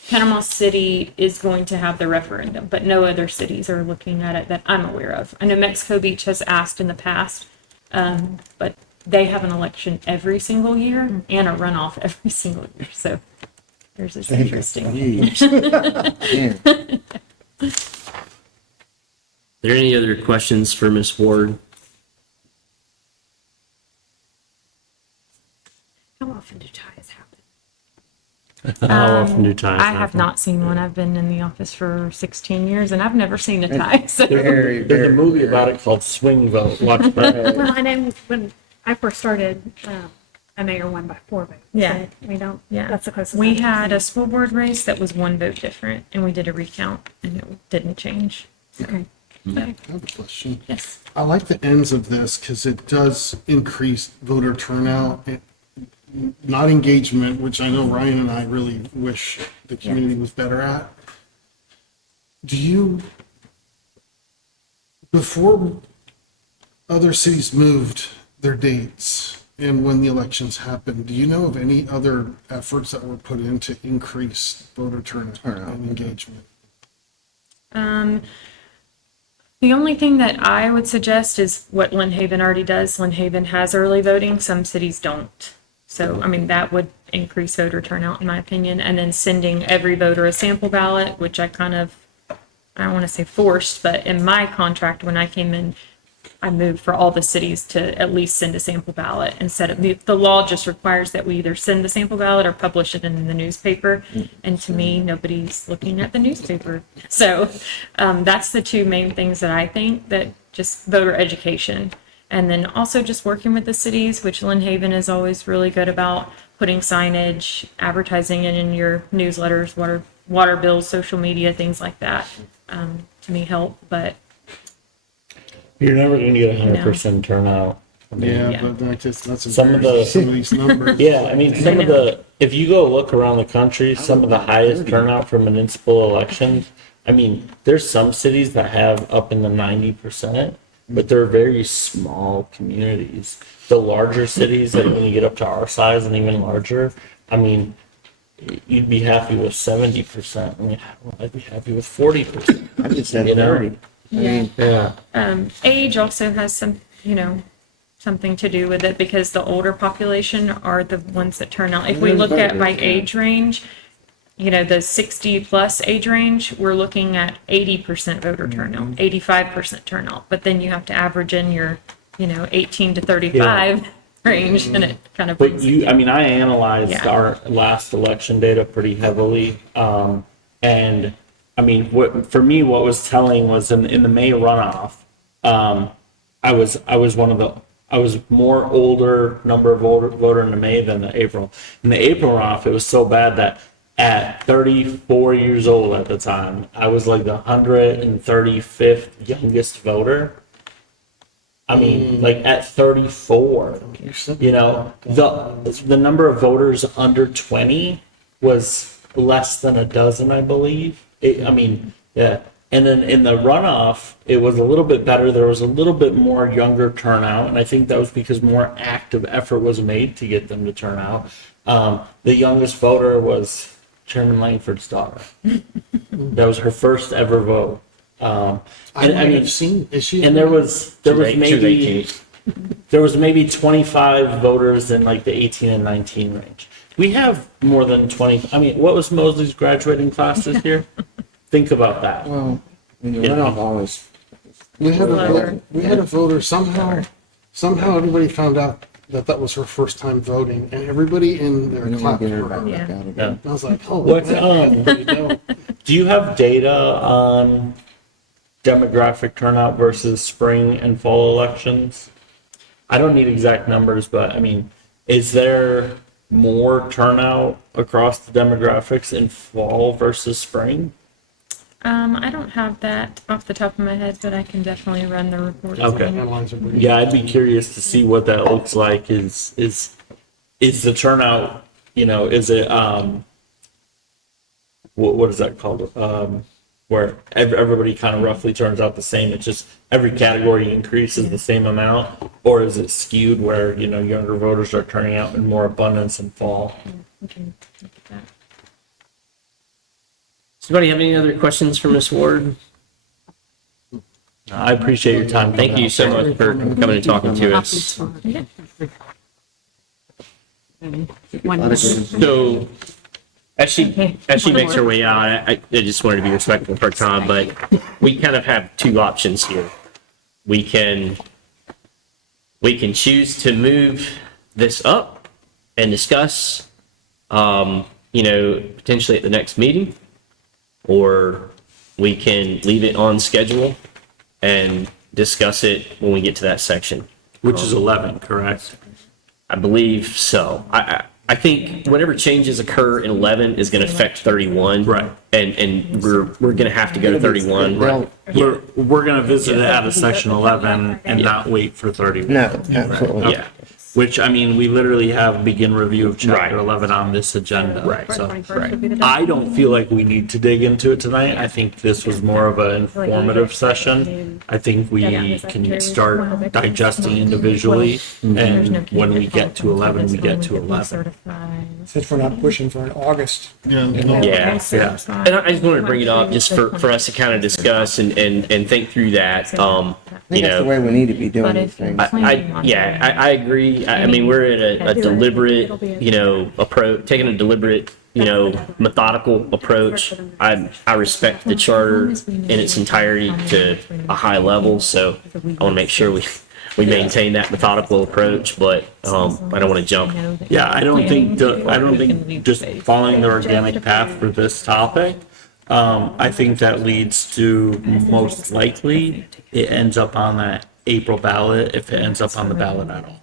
Panama City is going to have the referendum, but no other cities are looking at it that I'm aware of. I know Mexico Beach has asked in the past, but they have an election every single year and a runoff every single year. So theirs is interesting. Jeez. Are there any other questions for Ms. Ward? How often do ties happen? How often do ties I have happen? not seen one. I've been in the office for 16 years and I've never seen a tie. So. Very, There's very a movie rare. about it called Swing Vote. Watch that. Well, I know when I first started, a mayor won by 4 votes. Yeah. So we don't, Yeah. that's the closest. We I've had seen. a school board race that was 1 vote different and we did a recount and it didn't change. Okay. I have a question. Yes. I like the ends of this because it does increase voter turnout, not engagement, which I know Ryan and I really wish the community was better at. Do you, before other cities moved their dates and when the elections happened, do you know of any other efforts that were put in to increase voter turnout and engagement? The only thing that I would suggest is what Lynn Haven already does. Lynn Haven has early voting. Some cities don't. So, I mean, that would increase voter turnout in my opinion. And then sending every voter a sample ballot, which I don't want to say forced, but in my contract when I came in, I moved for all the cities to at least send a sample ballot instead of the law just requires that we either send the sample ballot or publish it in the newspaper. And to me, nobody's looking at the newspaper. So that's the two main things that I think, that just voter education. And then also just working with the cities, which Lynn Haven is always really good about, putting signage, advertising it in your newsletters, water bills, social media, things like that, to me help, but You're never gonna get 100% turnout. I mean, Yeah, but that's Some of embarrassing, the- some of these numbers. Yeah, I mean, some of the, if you go look around the country, some of the highest turnout for municipal elections, I mean, there's some cities that have up in the 90%, but they're very small communities. The larger cities, like when you get up to our size and even larger, I mean, you'd be happy with 70%. I mean, I'd be happy with 40%. I just said You know? 30. I mean, Yeah. age also has some, something to do with it because the older population are the ones that turn out. If we look at by age range, the 60 plus age range, we're looking at 80% voter turnout, 85% turnout. But then you have to average in your, 18 to 35 range and it kind of But brings it. I mean, I analyzed Yeah. our last election data pretty heavily. And I mean, for me, what was telling was in the May runoff, I was more older number of voter in the May than the April. In the April runoff, it was so bad that at 34 years old at the time, I was like the 135th youngest voter. I mean, like at 34, the number of voters under 20 was less than a dozen, I believe. Yeah. And then in the runoff, it was a little bit better. There was a little bit more younger turnout, and I think that was because more active effort was made to get them to turn out. The youngest voter was Chairman Langford's daughter. That was her first ever vote. Is she? And there was She was 18. there was maybe 25 voters in like the 18 and 19 range. We have more than 20. I mean, what was Mosley's graduating class this year? Think about that. well, the runoff always. We had a voter, somehow everybody found out that was her first time voting, and everybody in there We don't clapped get for her her. back Yeah. out again. Yeah. And I was like, oh, What's, there you go. Do you have data on demographic turnout versus spring and fall elections? I don't need exact numbers, but I mean, is there more turnout across the demographics in fall versus spring? I don't have that off the top of my head, but I can definitely run the report. Okay. Analyze it. Yeah, I'd be curious to see what that looks like. Is the turnout, is it what is that called? Where everybody kind of roughly turns out the same. It's just every category increases the same amount, or is it skewed where younger voters are turning out in more abundance in fall? We can look at that. Does anybody have any other questions for Ms. Ward? I appreciate your time. Thank you so much for coming and talking to us. So, as she makes her way out, I just wanted to be respectful of her time, but we kind of have two options here. We can choose to move this up and discuss, potentially at the next meeting, or we can leave it on schedule and discuss it when we get to that section. Which is 11, correct? I believe so. I think whatever changes occur in 11 is going to affect 31. Right. And we're going to have to go to 31. Well, We're gonna visit it out of section 11 and not wait for 31. no, absolutely. Yeah. Which, I mean, we literally have begin review of chapter Right. 11 on this agenda. Right. So 21st would be the I don't feel like we need to dig into it tonight. I think this was more of an informative session. I think we can start digesting individually, and when we get to 11, we get to 11. Since we're not pushing for an August. Yeah, Yeah. And I just wanted to bring it up just for us to kind of discuss and think through that. I think that's the way we need to be doing But these if things. I agree. I mean, we're at a deliberate, approach, taking a deliberate, methodical approach. I respect the charter in its entirety to a high level, so I want to make sure we maintain that methodical approach, but I don't want to jump. Yeah, I don't think just following the organic path for this topic, I think that leads to most likely it ends up on that April ballot if it ends up on the ballot at all.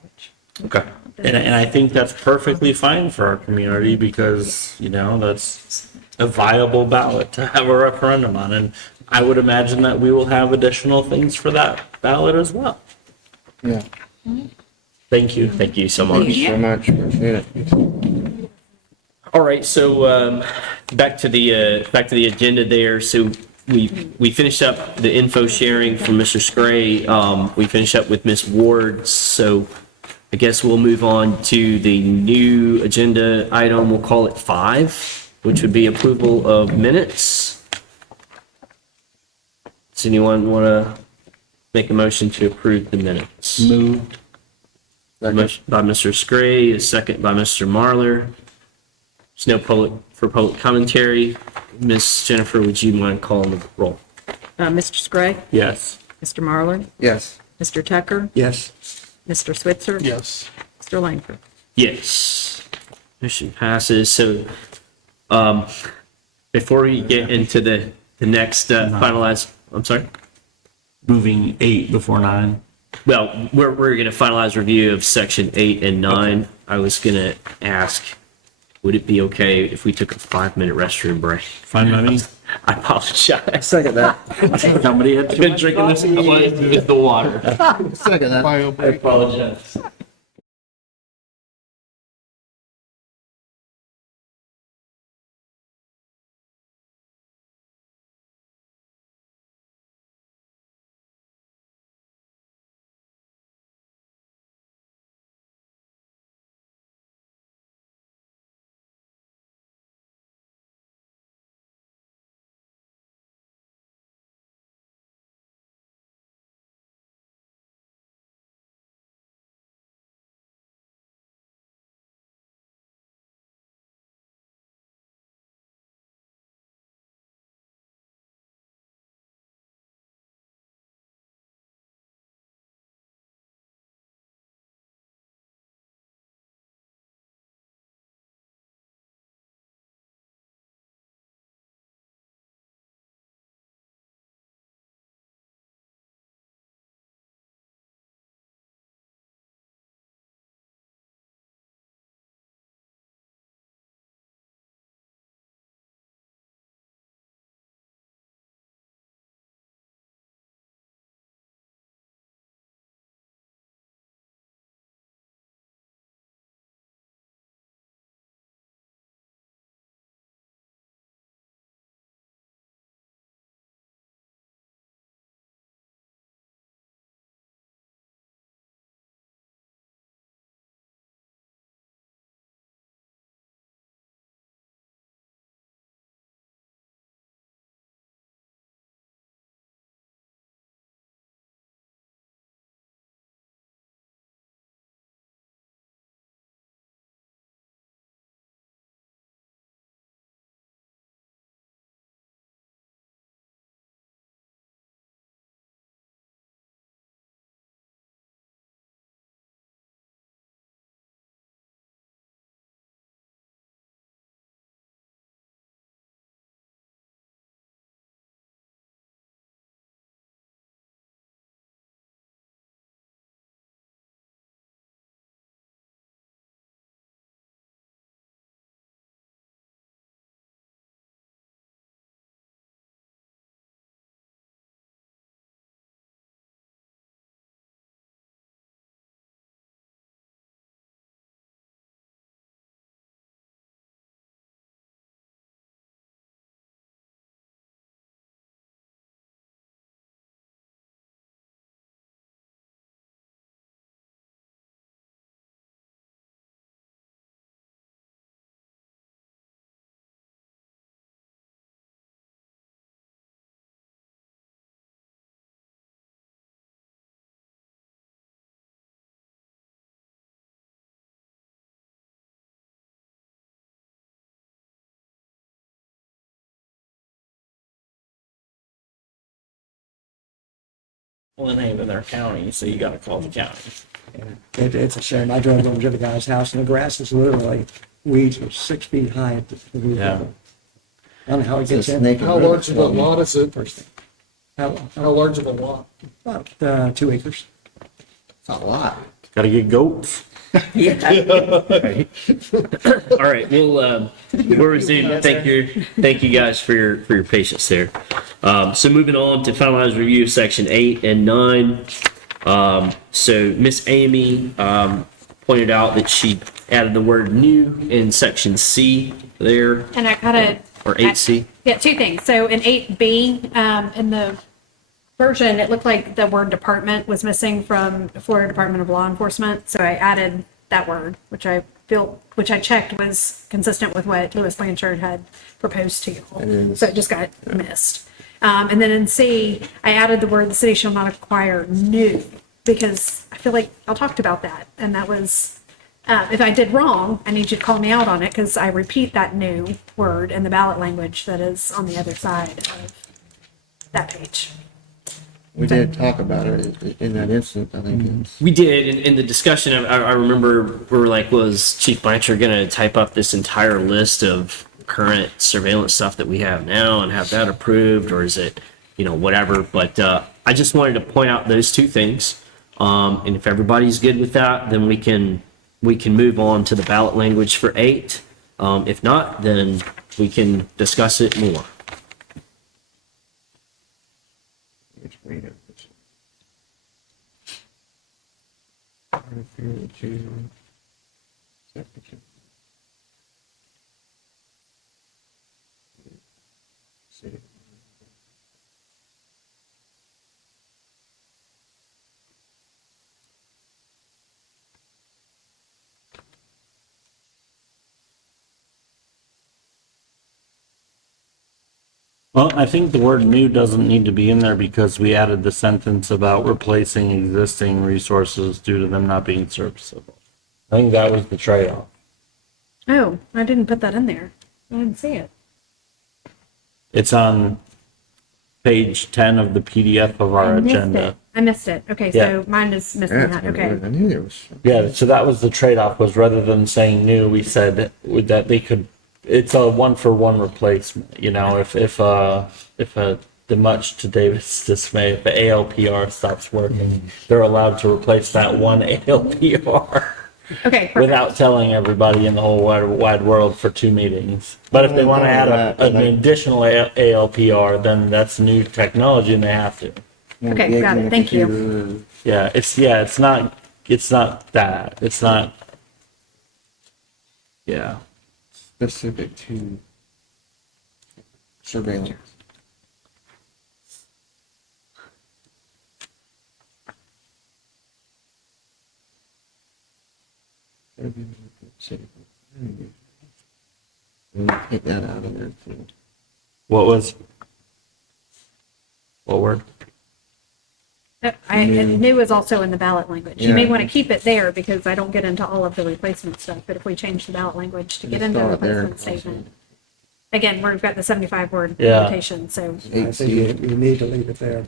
Okay. And I think that's perfectly fine for our community because, you know, that's a viable ballot to have a referendum on. And I would imagine that we will have additional things for that ballot as well. Yeah. Thank you. Thank you so Thank much. you so much. Appreciate it. All right, so back to the agenda there. So we finished up the info sharing from Mr. Scray. We finished up with Ms. Ward. So I guess we'll move on to the new agenda item. We'll call it 5, which would be approval of minutes. Does anyone want to make a motion to approve the minutes? Moved. Motion by Mr. Scray, a second by Mr. Marler. There's no public commentary. Miss Jennifer, would you mind calling the roll? Mr. Scray, Yes. Mr. Marler, Yes. Mr. Tucker, Yes. Mr. Switzer, Yes. Mr. Langford. Yes. Motion passes. So, before we get into the next finalized, I'm sorry? Moving 8 before 9. Well, we're going to finalize review of section 8 and 9. I was going to ask, would it be okay if we took a 5-minute restroom break? Fine by me. I apologize. Second that. Somebody had I've been drinking this with the water. Second that. I apologize. Lynn ain't in their county, so you gotta call the county. It's a shame. I drove over to the guy's house and the grass is literally, weeds are 6 feet high at the roof Yeah. level. I don't know how it It's a gets in. snake. How large of a lot is it? First thing. How large of a lot? About 2 acres. It's a lot. Gotta get goats. All right, we'll resume. Thank you guys for your patience there. So moving on to finalize review of section 8 and 9. So Miss Amy pointed out that she added the word new in section C there, And I gotta. or 8C. Yeah, two things. So in 8B, in the version, it looked like the word department was missing from Florida Department of Law Enforcement. So I added that word, which I checked was consistent with what Louis Blanchard had proposed to you. So it just got missed. And then in C, I added the word the city shall not acquire new, because I feel like y'all talked about that. And that was, if I did wrong, I need you to call me out on it, because I repeat that new word in the ballot language that is on the other side of that page. We did talk about it in that instance, I think. It's- We did, in the discussion, I remember we were like, was Chief Blanchard going to type up this entire list of current surveillance stuff that we have now and have that approved, or is it, whatever? But I just wanted to point out those two things. And if everybody's good with that, then we can move on to the ballot language for 8. If not, then we can discuss it more. Which way to- Well, I think the word new doesn't need to be in there because we added the sentence about replacing existing resources due to them not being serviceable. I think that was the trade-off. Oh, I didn't put that in there. I didn't see it. It's on page 10 of the PDF of our I missed agenda. it. I missed it. Okay, Yeah. so mine is missing That's that. what it Okay. was. I knew there was. Yeah, so that was the trade-off, was rather than saying new, we said that they could, it's a one-for-one replacement, the much to David's dismay, if the ALPR stops working, they're allowed to replace that one ALPR Okay, perfect. without telling everybody in the whole wide world for 2 meetings. But if they want to add an additional ALPR, then that's new technology and they have to. Okay, got it. Thank you. Yeah, it's not that. It's not, yeah. Specific to surveillance. Take that out of there too. What word? New is also in the ballot language. You may Yeah. want to keep it there because I don't get into all of the replacement stuff, but if we change the ballot language to get Just into the throw it there replacement also. statement. Again, we've got the 75 word Yeah. limitation, so I think you need to leave it there.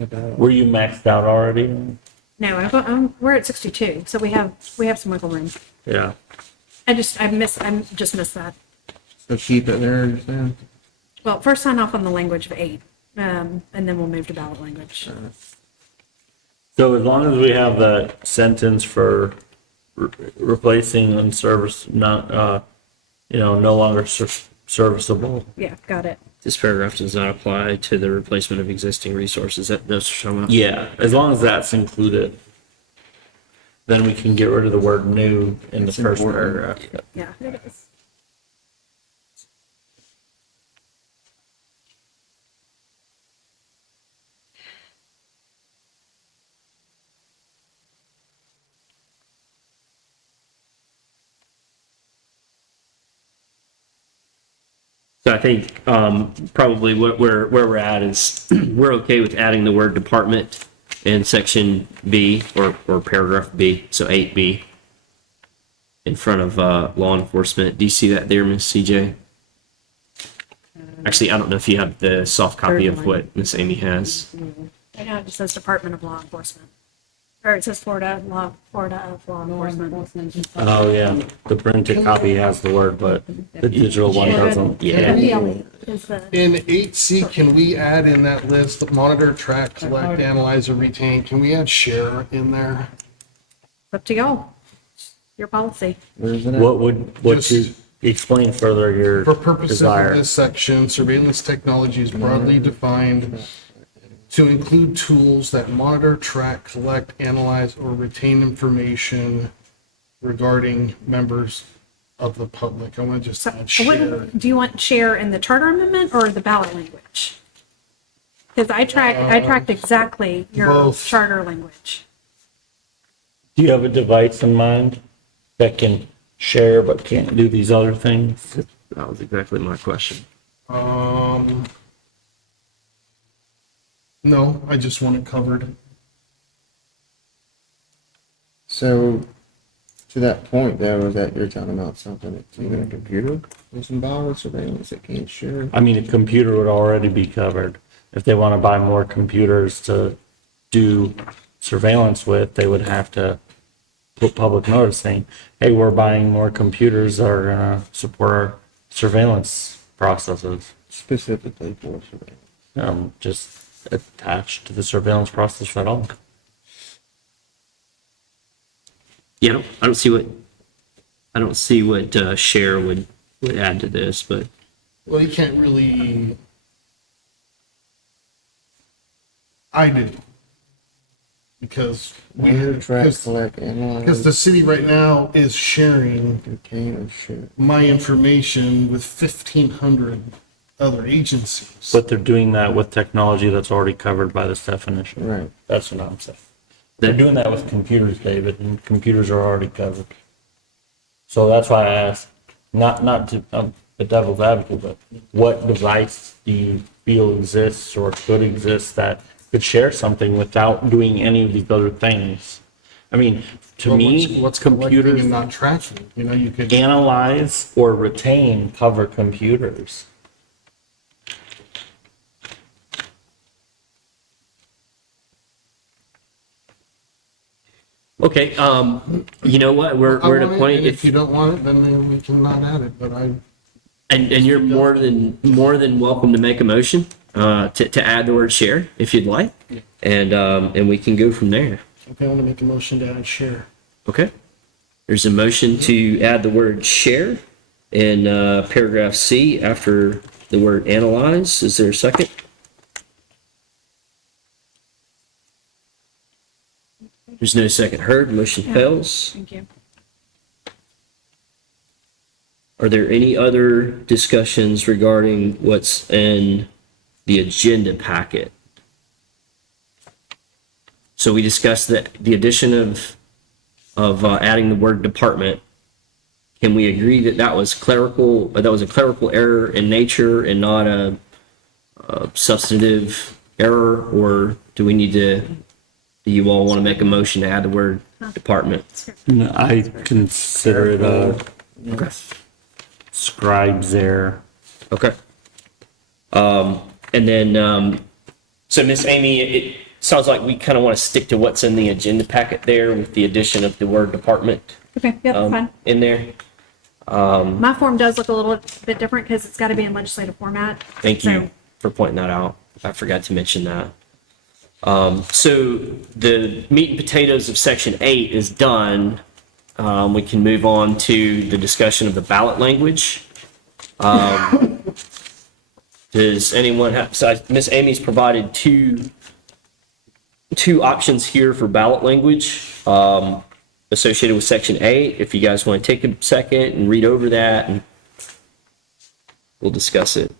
About- Were you maxed out already? no, we're at 62, so we have some wiggle room. Yeah. I just missed that. So keep it there, you said? Well, first sign off on the language of 8, and then we'll move to ballot language. So as long as we have the sentence for replacing and service, not, no longer serviceable. Yeah, got it. This paragraph does not apply to the replacement of existing resources. That's showing up. Yeah, as long as that's included, then we can get rid of the word new in the first paragraph. Yeah, it is. So I think probably where we're at is we're okay with adding the word department in section B or paragraph B, so 8B in front of law enforcement. Do you see that there, Miss CJ? Actually, I don't know if you have the soft copy of what Miss Amy has. Right now it just says Department of Law Enforcement. or it says Florida of law enforcement. Oh, yeah, the printed copy has the word, but the digital one doesn't. Yeah. Is the, In 8C, can we add in that list, monitor, track, collect, analyze, or retain, can we add share in there? up to y'all. Your policy. Where's it at? What you, explain further your For purposes of desire. this section, surveillance technology is broadly defined to include tools that monitor, track, collect, analyze, or retain information regarding members of the public. I want to just So, add share. do you want share in the charter amendment or the ballot language? Because I tracked exactly your both. charter language. Do you have a device in mind that can share but can't do these other things? That was exactly my question. No, I just want it covered. So, to that point though, is that you're talking about something that's even a computer with some ballot surveillance that can't share? I mean, a computer would already be covered. If they want to buy more computers to do surveillance with, they would have to put public notice saying, hey, we're buying more computers that are going to support our surveillance processes. Specifically for surveillance. Just attached to the surveillance process at all. Yeah, I don't see what share would add to this, but Well, you can't really. I do. Because Monitor, track, because collect, the analyze, city right now is sharing retain, or share. my information with 1,500 other agencies. But they're doing that with technology that's already covered by this definition. Right. That's what I'm saying. They're doing that with computers, David, and computers are already covered. So that's why I asked, not to the devil's advocate, but what device do you feel exists or could exist that could share something without doing any of these other things? I mean, to Well, me, what's collecting computers and not tracking? You know, you could. analyze or retain cover computers. okay. You know what? We're I at a want it, point. and if you don't want it, then we can not add it. But And you're more than welcome to make a motion to add the word share if you'd like, and we can go from there. okay, I want to make a motion to add share. Okay. There's a motion to add the word share in paragraph C after the word analyze. Is there a second? There's no second heard. Motion fails. Thank you. Are there any other discussions regarding what's in the agenda packet? So we discussed the addition of adding the word department. Can we agree that that was clerical? That was a clerical error in nature and not a substantive error, or do we need to? Do you all want to make a motion to add the word department? No, I consider it a scribe's error. Okay. And then, so Miss Amy, it sounds like we kind of want to stick to what's in the agenda packet there with the addition of the word department Okay, yeah, that's fine. in there. My form does look a little bit different because it's got to be in legislative format. Thank you So- for pointing that out. I forgot to mention that. So the meat and potatoes of section 8 is done. We can move on to the discussion of the ballot language. Does anyone have, so Miss Amy's provided two options here for ballot language associated with section 8. If you guys want to take a second and read over that, and we'll discuss it.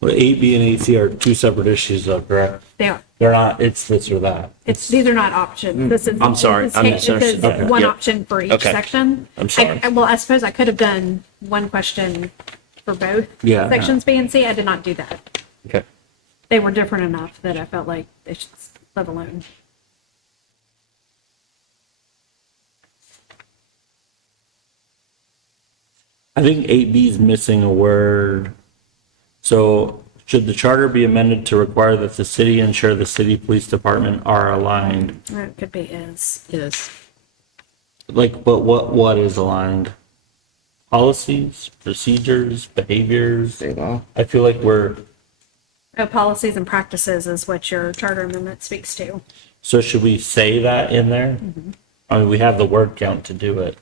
Well, 8B and 8C are two separate issues though, correct? They are. They're not, it's this or that. These are not options. This is. I'm sorry, this I is misunderstood. Okay, one yep. option for each Okay. section. I'm sorry. Well, I suppose I could have done one question for both Yeah. sections B and C. I did not do that. Okay. They were different enough that I felt like they should live alone. I think 8B is missing a word. So should the charter be amended to require that the city ensure the city police department are aligned? Or it could be is. Is. Like, but what is aligned? Policies, procedures, behaviors? State law. I feel like we're, Oh, policies and practices is what your charter amendment speaks to. so should we say that in there? I mean, we have the word count to do it.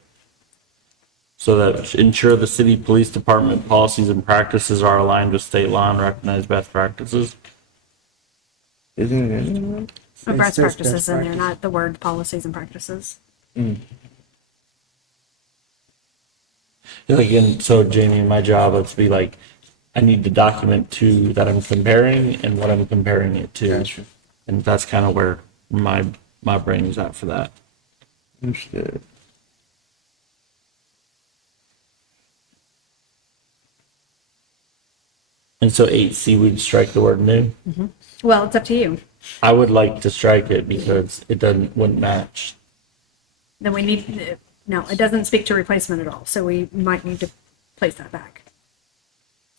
So that ensure the city police department policies and practices are aligned with state law and recognized best practices. Isn't it in there? Oh, It best says practices best in there, practice. not the word policies and practices. Again, so Jamie, my job is to be like, I need the document to that I'm comparing and what I'm comparing it to. Gotcha. And that's kind of where my brain is at for that. Understood. And so 8C, we'd strike the word new. Well, it's up to you. I would like to strike it because it wouldn't match. Then we need, no, it doesn't speak to replacement at all, so we might need to place that back.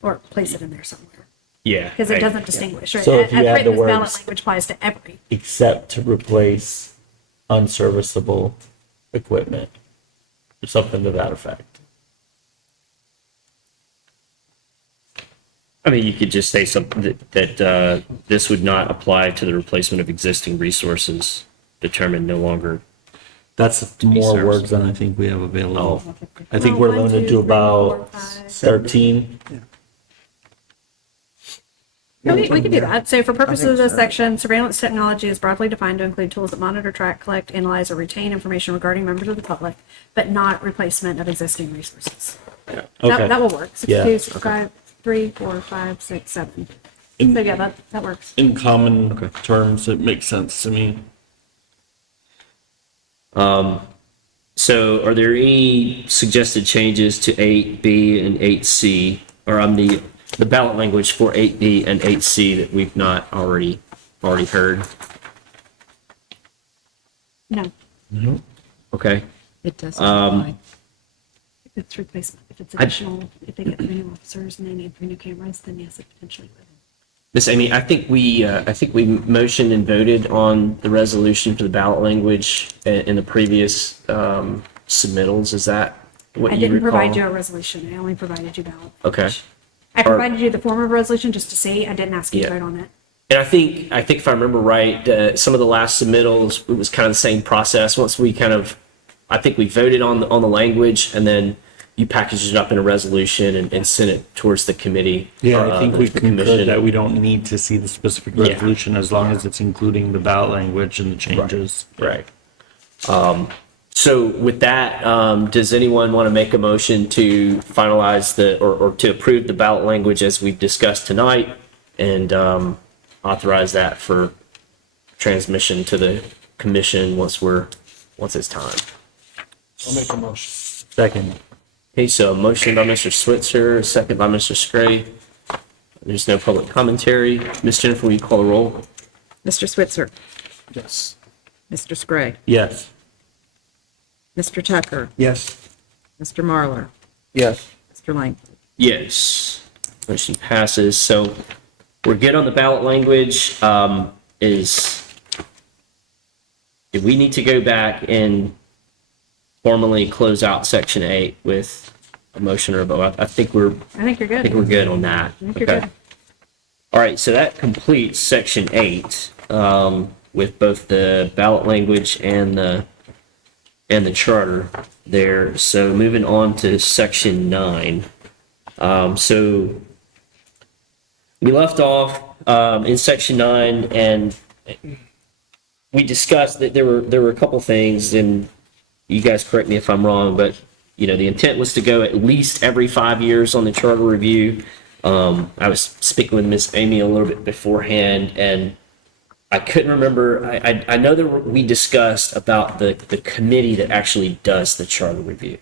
Or place it in there somewhere, Yeah. because it I- doesn't distinguish, right? So if you I've add written the this ballot words- language applies to every. Except to replace unserviceable equipment or something to that effect. I mean, you could just say something that this would not apply to the replacement of existing resources determined no longer. That's more serviceable. words than I think we have available. Oh. I think Well, we're 1, limited 2, to 3, 4, about 5. 13. We can do that. So for purposes of this so. section, surveillance technology is broadly defined to include tools that monitor, track, collect, analyze, or retain information regarding members of the public, but not replacement of existing resources. Okay. That will work. Six, Yeah. 2, 6, 5, 3, 4, 5, 6, 7. So yeah, that works. In common terms, it makes sense to me. So are there any suggested changes to 8B and 8C, or on the ballot language for 8B and 8C that we've not already heard? No, Okay. It doesn't apply. if it's replacement, if it's I- additional, if they get 3 new officers and they need 3 new cameras, then yes, it potentially would. Miss Amy, I think we motioned and voted on the resolution for the ballot language in the previous submittals. Is that what I you didn't recall? provide you a resolution. I only provided you ballot. Okay. I provided you the form of resolution just to see. I didn't ask you to Yeah. vote on it. And I think if I remember right, some of the last submittals, it was kind of the same process. Once we I think we voted on the language, and then you packaged it up in a resolution and sent it towards the committee. Yeah, or, I think the we concurred commission. that we don't need to see the specific Yeah. resolution as long as it's including the ballot language and the changes. Right. So with that, does anyone want to make a motion to finalize or to approve the ballot language as we've discussed tonight and authorize that for transmission to the commission once it's time? I'll make a motion. Second. Okay, so a motion by Mr. Switzer, a second by Mr. Scray. There's no public commentary. Ms. Jennifer, will you call the roll? Mr. Switzer, Yes. Mr. Scray, Yes. Mr. Tucker, Yes. Mr. Marlar, Yes. Mr. Lang. Yes. Motion passes. So we're good on the ballot language. Do we need to go back and formally close out section 8 with a motion or a vote? I think we're I think you're I think good. we're good on that. I think you're Okay. good. All right, so that completes section 8 with both the ballot language and the charter there. So moving on to section 9. So we left off in section 9, and we discussed that there were a couple things, and you guys correct me if I'm wrong, but the intent was to go at least every 5 years on the charter review. I was speaking with Miss Amy a little bit beforehand, and I couldn't remember. I know that we discussed about the committee that actually does the charter review.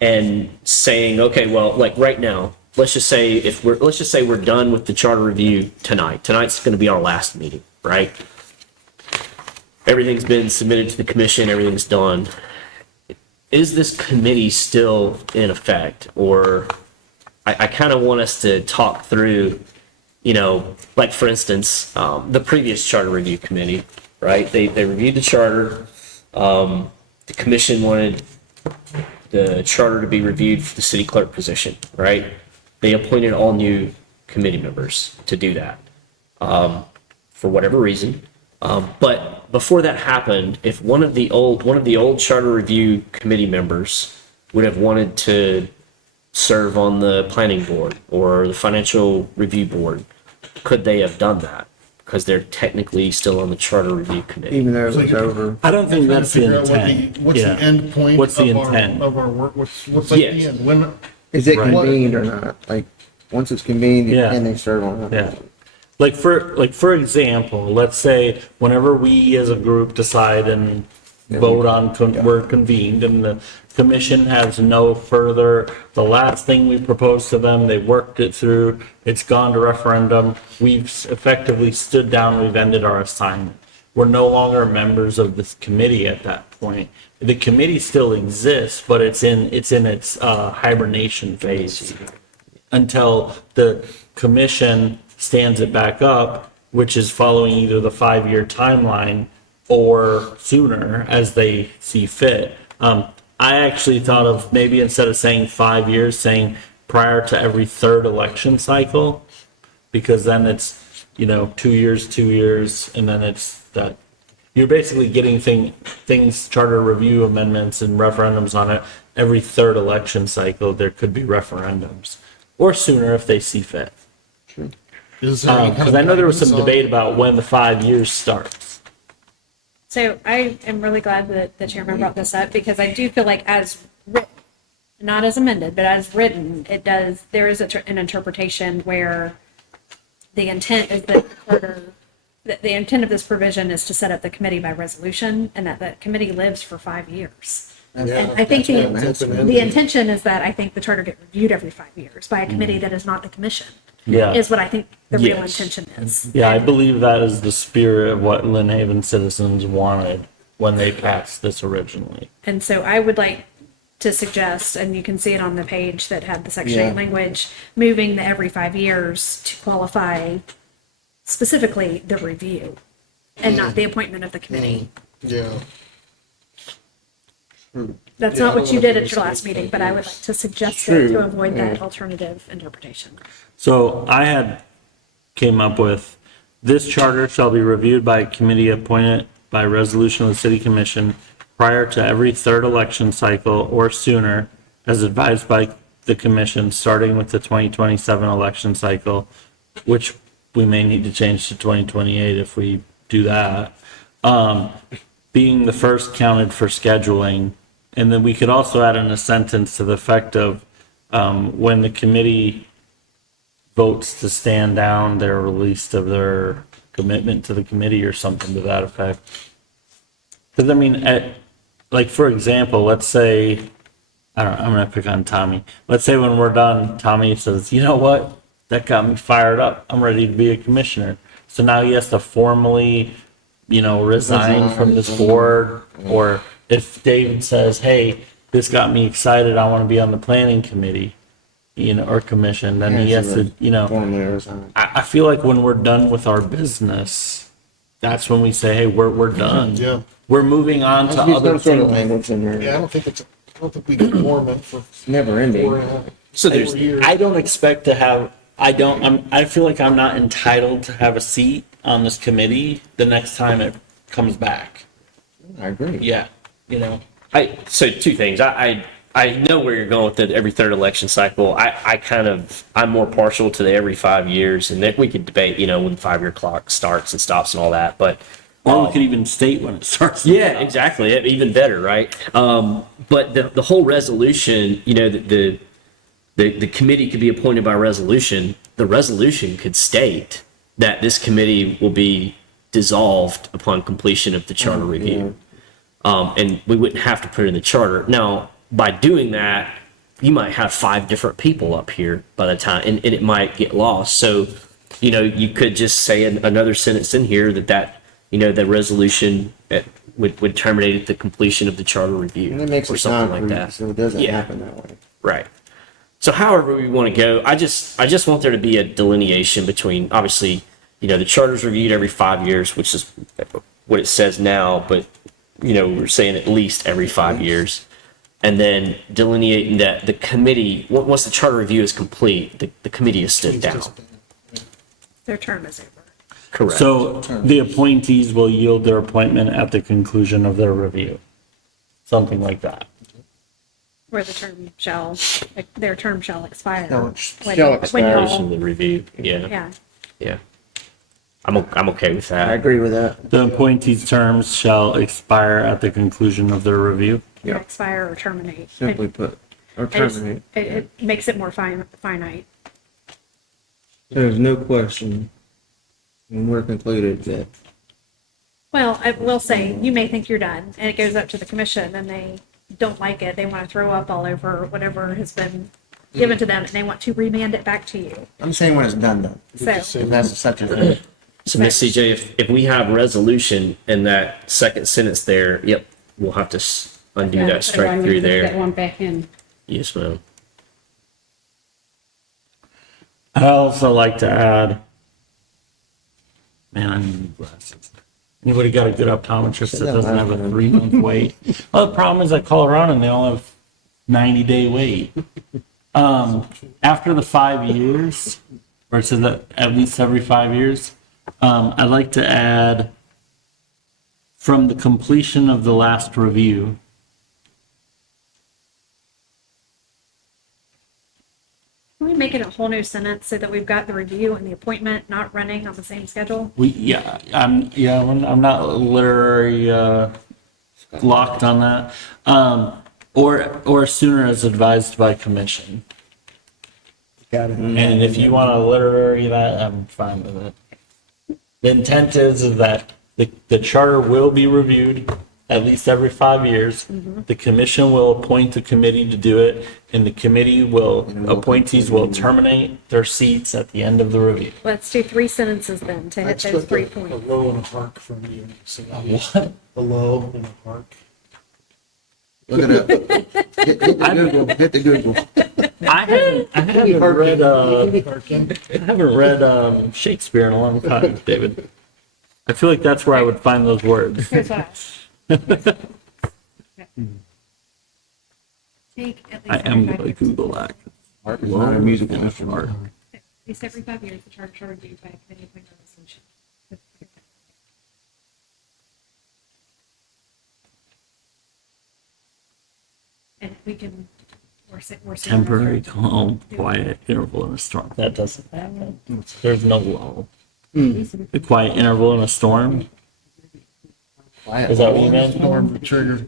And saying, okay, well, like right now, let's just say we're done with the charter review tonight. Tonight's going to be our last meeting, right? Everything's been submitted to the commission, everything's done. is this committee still in effect? Or I kind of want us to talk through, like for instance, the previous charter review committee, right? They reviewed the charter. The commission wanted the charter to be reviewed for the city clerk position, right? They appointed all new committee members to do that, for whatever reason. But before that happened, if one of the old charter review committee members would have wanted to serve on the planning board or the financial review board, could they have done that? Because they're technically still on the charter review committee. Even though it was over. I don't think that's the Figure out what intent. What's Yeah. the end point? What's the of our- intent? Of our work, what's like Yes. the end? When, Is it Right. convened or not? Like, once it's convened, Yeah. can they serve on it? Yeah. Like for example, let's say whenever we as a group decide and vote on, we're convened and the commission has no further, the last thing we proposed to them, they worked it through, it's gone to referendum, we've effectively stood down, we've ended our assignment. We're no longer members of this committee at that point. The committee still exists, but it's in its hibernation phase until the commission stands it back up, which is following either the 5-year timeline or sooner as they see fit. I actually thought of maybe instead of saying 5 years, saying prior to every third election cycle, because then it's, 2 years, and then it's that you're basically getting things, charter review amendments and referendums on it every third election cycle. There could be referendums or sooner if they see fit. is there any kind Because of I know there was some guidance on- debate about when the 5 years starts. So I am really glad that the chairman brought this up because I do feel like as written, not as amended, but as written, there is an interpretation where the intent is that the intent of this provision is to set up the committee by resolution and that the committee lives for 5 years. And I think the intention is that I think the charter get reviewed every 5 years by a committee that is not the commission. Yeah. Is what I think the real Yes. intention is. Yeah, I believe that is the spirit of what Lynn Haven citizens wanted when they passed this originally. And so I would like to suggest, and you can see it on the page that had the section 8 Yeah. language, moving the every 5 years to qualify specifically the review and not the appointment of the committee. Yeah. That's not what you did at your last meeting, but I would like to suggest it True, to avoid that yeah. alternative interpretation. So I came up with, this charter shall be reviewed by a committee appointed by resolution of the city commission prior to every third election cycle or sooner, as advised by the commission, starting with the 2027 election cycle, which we may need to change to 2028 if we do that. Being the first counted for scheduling. And then we could also add in a sentence to the effect of, when the committee votes to stand down, they're released of their commitment to the committee or something to that effect. Because I mean, like for example, let's say, I'm gonna pick on Tommy. Let's say when we're done, Tommy says, you know what? That got me fired up. I'm ready to be a commissioner. So now he has to formally, resign from this board. Or if David says, hey, this got me excited, I want to be on the planning committee, or commission, then he has to, Formally resign. I feel like when we're done with our business, that's when we say, hey, we're done. Yeah. We're moving on to Let's use other some sort of things. language in there. Yeah, I don't think we can form it for It's never ending. 4.5 So there's, years. I don't expect to have, I feel like I'm not entitled to have a seat on this committee the next time it comes back. I agree. Yeah, so two things. I know where you're going with the every third election cycle. I'm more partial to the every 5 years, and then we could debate, when the 5-year clock starts and stops and all that, but. or we could even state when it starts. Yeah, exactly. Even better, right? But the whole resolution, the committee could be appointed by resolution. The resolution could state that this committee will be dissolved upon completion of the charter review. And we wouldn't have to put it in the charter. Now, by doing that, you might have 5 different people up here by the time, and it might get lost. So, you could just say another sentence in here that the resolution would terminate at the completion of the charter review And it makes or it something like concrete, that. so it doesn't Yeah. happen that way. Right. So however we want to go, I just want there to be a delineation between, obviously, the charter's reviewed every 5 years, which is what it says now, but, we're saying at least every 5 years. And then delineating that the committee, once the charter review is complete, the committee is stood down. Their term is over. Correct. So the appointees will yield their appointment at the conclusion of their review. Something like that. Where their term shall expire. Shall when- expire. when Completion y'all- of the review. Yeah. Yeah, Yeah. I'm okay with I that. agree with that. The appointees' terms shall expire at the conclusion of their review. Yeah. expire or terminate. Simply put, or It just- terminate. it makes it more finite. There's no question when we're concluded that Well, I will say, you may think you're done, and it goes up to the commission, and they don't like it, they want to throw up all over whatever has been given to them, and they want to remand it back to you. I'm saying when it's done. So, If that's such a thing. So Ms. CJ, if we have resolution in that second sentence there, yep, we'll have to undo Yeah, that strike through Put that there. one back in. Yes, ma'am. I'd also like to add, man, I need new glasses. Anybody got a good optometrist that doesn't have a 3-month wait? Well, the problem is I call around and they all have 90-day wait. After the 5 years, or it says that at least every 5 years, I'd like to add from the completion of the last review. can we make it a whole new sentence so that we've got the review and the appointment not running on the same schedule? I'm not literary locked on that. Or sooner as advised by commission. Got it. And if you want to literary that, I'm fine with it. The intent is that the charter will be reviewed at least every 5 years. The commission will appoint a committee to do it, and the committee appointees will terminate their seats at the end of the review. Let's do 3 sentences then to hit those 3 A points. low and a park from you. So What? a low and a park. Look it up. Hit the Google. Hit the Google. I haven't read Shakespeare in a long time, David. I feel like that's where I would find those words. Here's what. Take at I least am every 5 going to years. Google that. Harp is not a musical instrument. At least every 5 years, the charter shall review by a committee appointed by resolution. And we can, we're Temporary calm, quiet interval in a storm. That doesn't happen. There's no lull. A quiet interval in a storm. Is that what you meant? Storm trigger.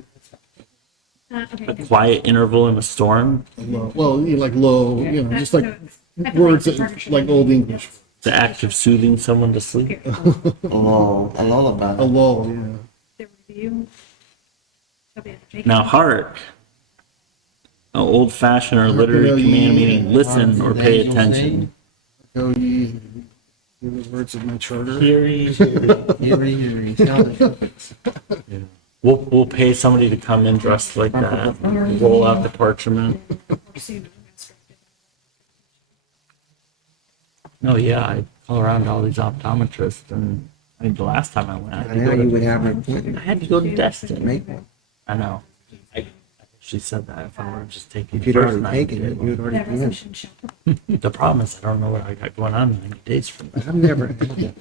Okay. A quiet interval in a storm. Low. Well, like low, just like words that, like old English. The act of soothing someone to sleep. A lullaby. A lull, yeah. The review shall be undertaken. Now, hark. An old fashioned or literary command meaning listen or pay attention. Go ye, hear the words of my charter. Hear ye, hear ye. Eerie, eerie. Sound of trumpets. We'll pay somebody to come in dressed like that, roll out the parchment. Or sooner, instructed. No, yeah, I call around to all these optometrists, and I think the last time I went, I had I to know go you would to, have an appointment. I had to go to Destin. Make one. I know. She said that if I were just taking If the you'd first already 90 taken it, days. you would already That come in. resolution shall. The problem is I don't know what I got going on in 90 days from now. I've never had that.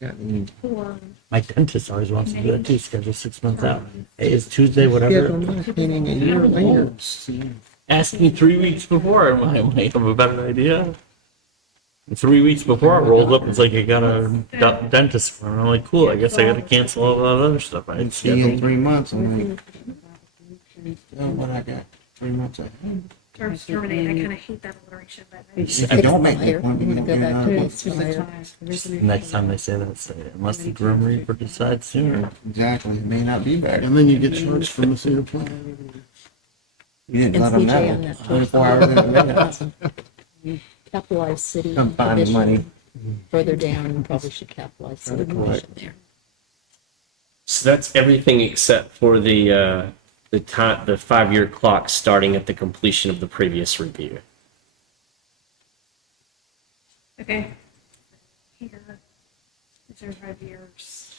Gotten Or My dentist always wants to do that too, schedule 6 months out. Hey, is Tuesday, scheduled whatever. my cleaning a year later. Ask me 3 weeks before, and I might have a better idea. 3 weeks before, it rolls up, it's like I got a dentist appointment. I'm like, cool, I guess I gotta cancel all that other stuff I had See you in scheduled. 3 months. I'm like, oh, what I got? 3 months ahead. terms terminate, I kind of hate that alliteration, but. If you don't make the appointment, you don't get another appointment. Next time they say that, say, unless the Grim Reaper decides sooner. Exactly. It may not be back. And then you get charged for missing your appointment. You didn't let them CJ on know. that 24 hours in advance. Capitalize city Come find the money. commission. Further down, you probably should capitalize city commission there. So that's everything except for the time, the 5-year clock starting at the completion of the previous review. Okay. Here, these are 5 years.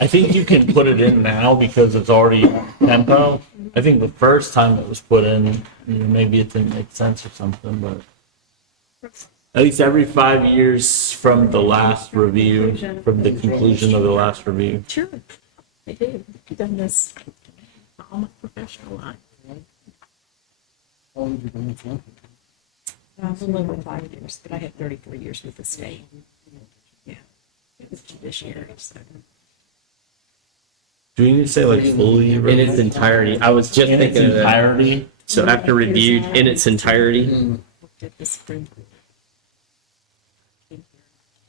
I think you can put it in now because it's already tempo. I think the first time it was put in, maybe it didn't make sense or something, but at least every 5 years from the last review, from the conclusion of the last review. Sure, I do. I've done this all my professional life. How long have you been with Lynn? A little over 5 years, but I had 34 years with the state. Yeah, it was judiciary, so. Do we need to say like fully? In its entirety. I was just In its thinking of that. entirety? So after reviewed in its entirety. Looked at the Supreme Court.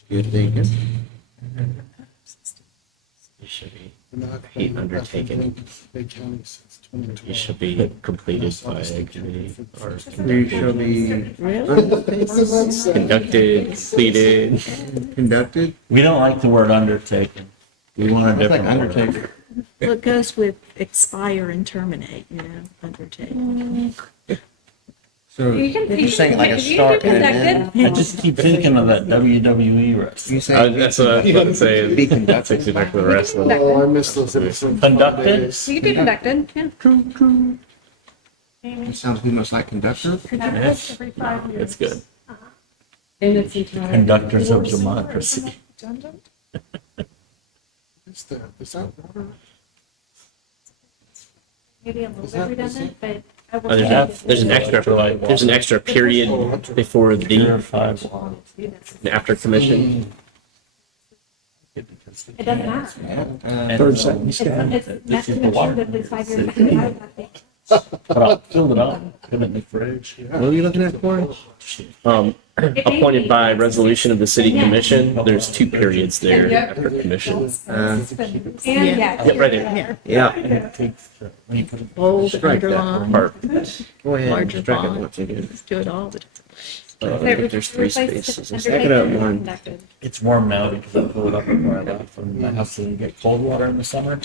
Good thinking. It should be, Not He been undertaken. in Bay County since 2012. it should be completed by a committee or We shall be conducted, completed. conducted. We don't like the word undertaken. We want a It's like different word. undertaker. Well, it goes with expire and terminate, undertake. So You can, you're saying like a you start can and do an end? conducted. I just keep thinking of that WWE wrestling. You say That's what I was about to say. Be conducted. That's exactly the rest of it. Oh, I missed those episodes. Conducted? Days. You can do conducted, yeah. It sounds too much like conductor. Conducted every 5 years. That's good. In its entirety. Conductors of democracy. Is that water? Maybe a little bit redundant, but I will. Oh, there's an extra period before the, 5. and after commission. It doesn't matter. Third sentence down. It's that's is to the ensure water. that these 5 years. I think. But I'll fill it up, put it in the fridge. What are you looking at, Corey? Appointed by resolution of the city commission, there's 2 periods there after commission. And yeah. Yep, right there. Yeah. And it takes, when you put it Bold, Strike that underline, Perfect. Go ahead. larger Strike it font. once again. Let's do it all the different ways. I think there's 3 spaces. Stack it up, Lauren. It's warm now because I pulled it up before I left and my house doesn't get cold water in the summer.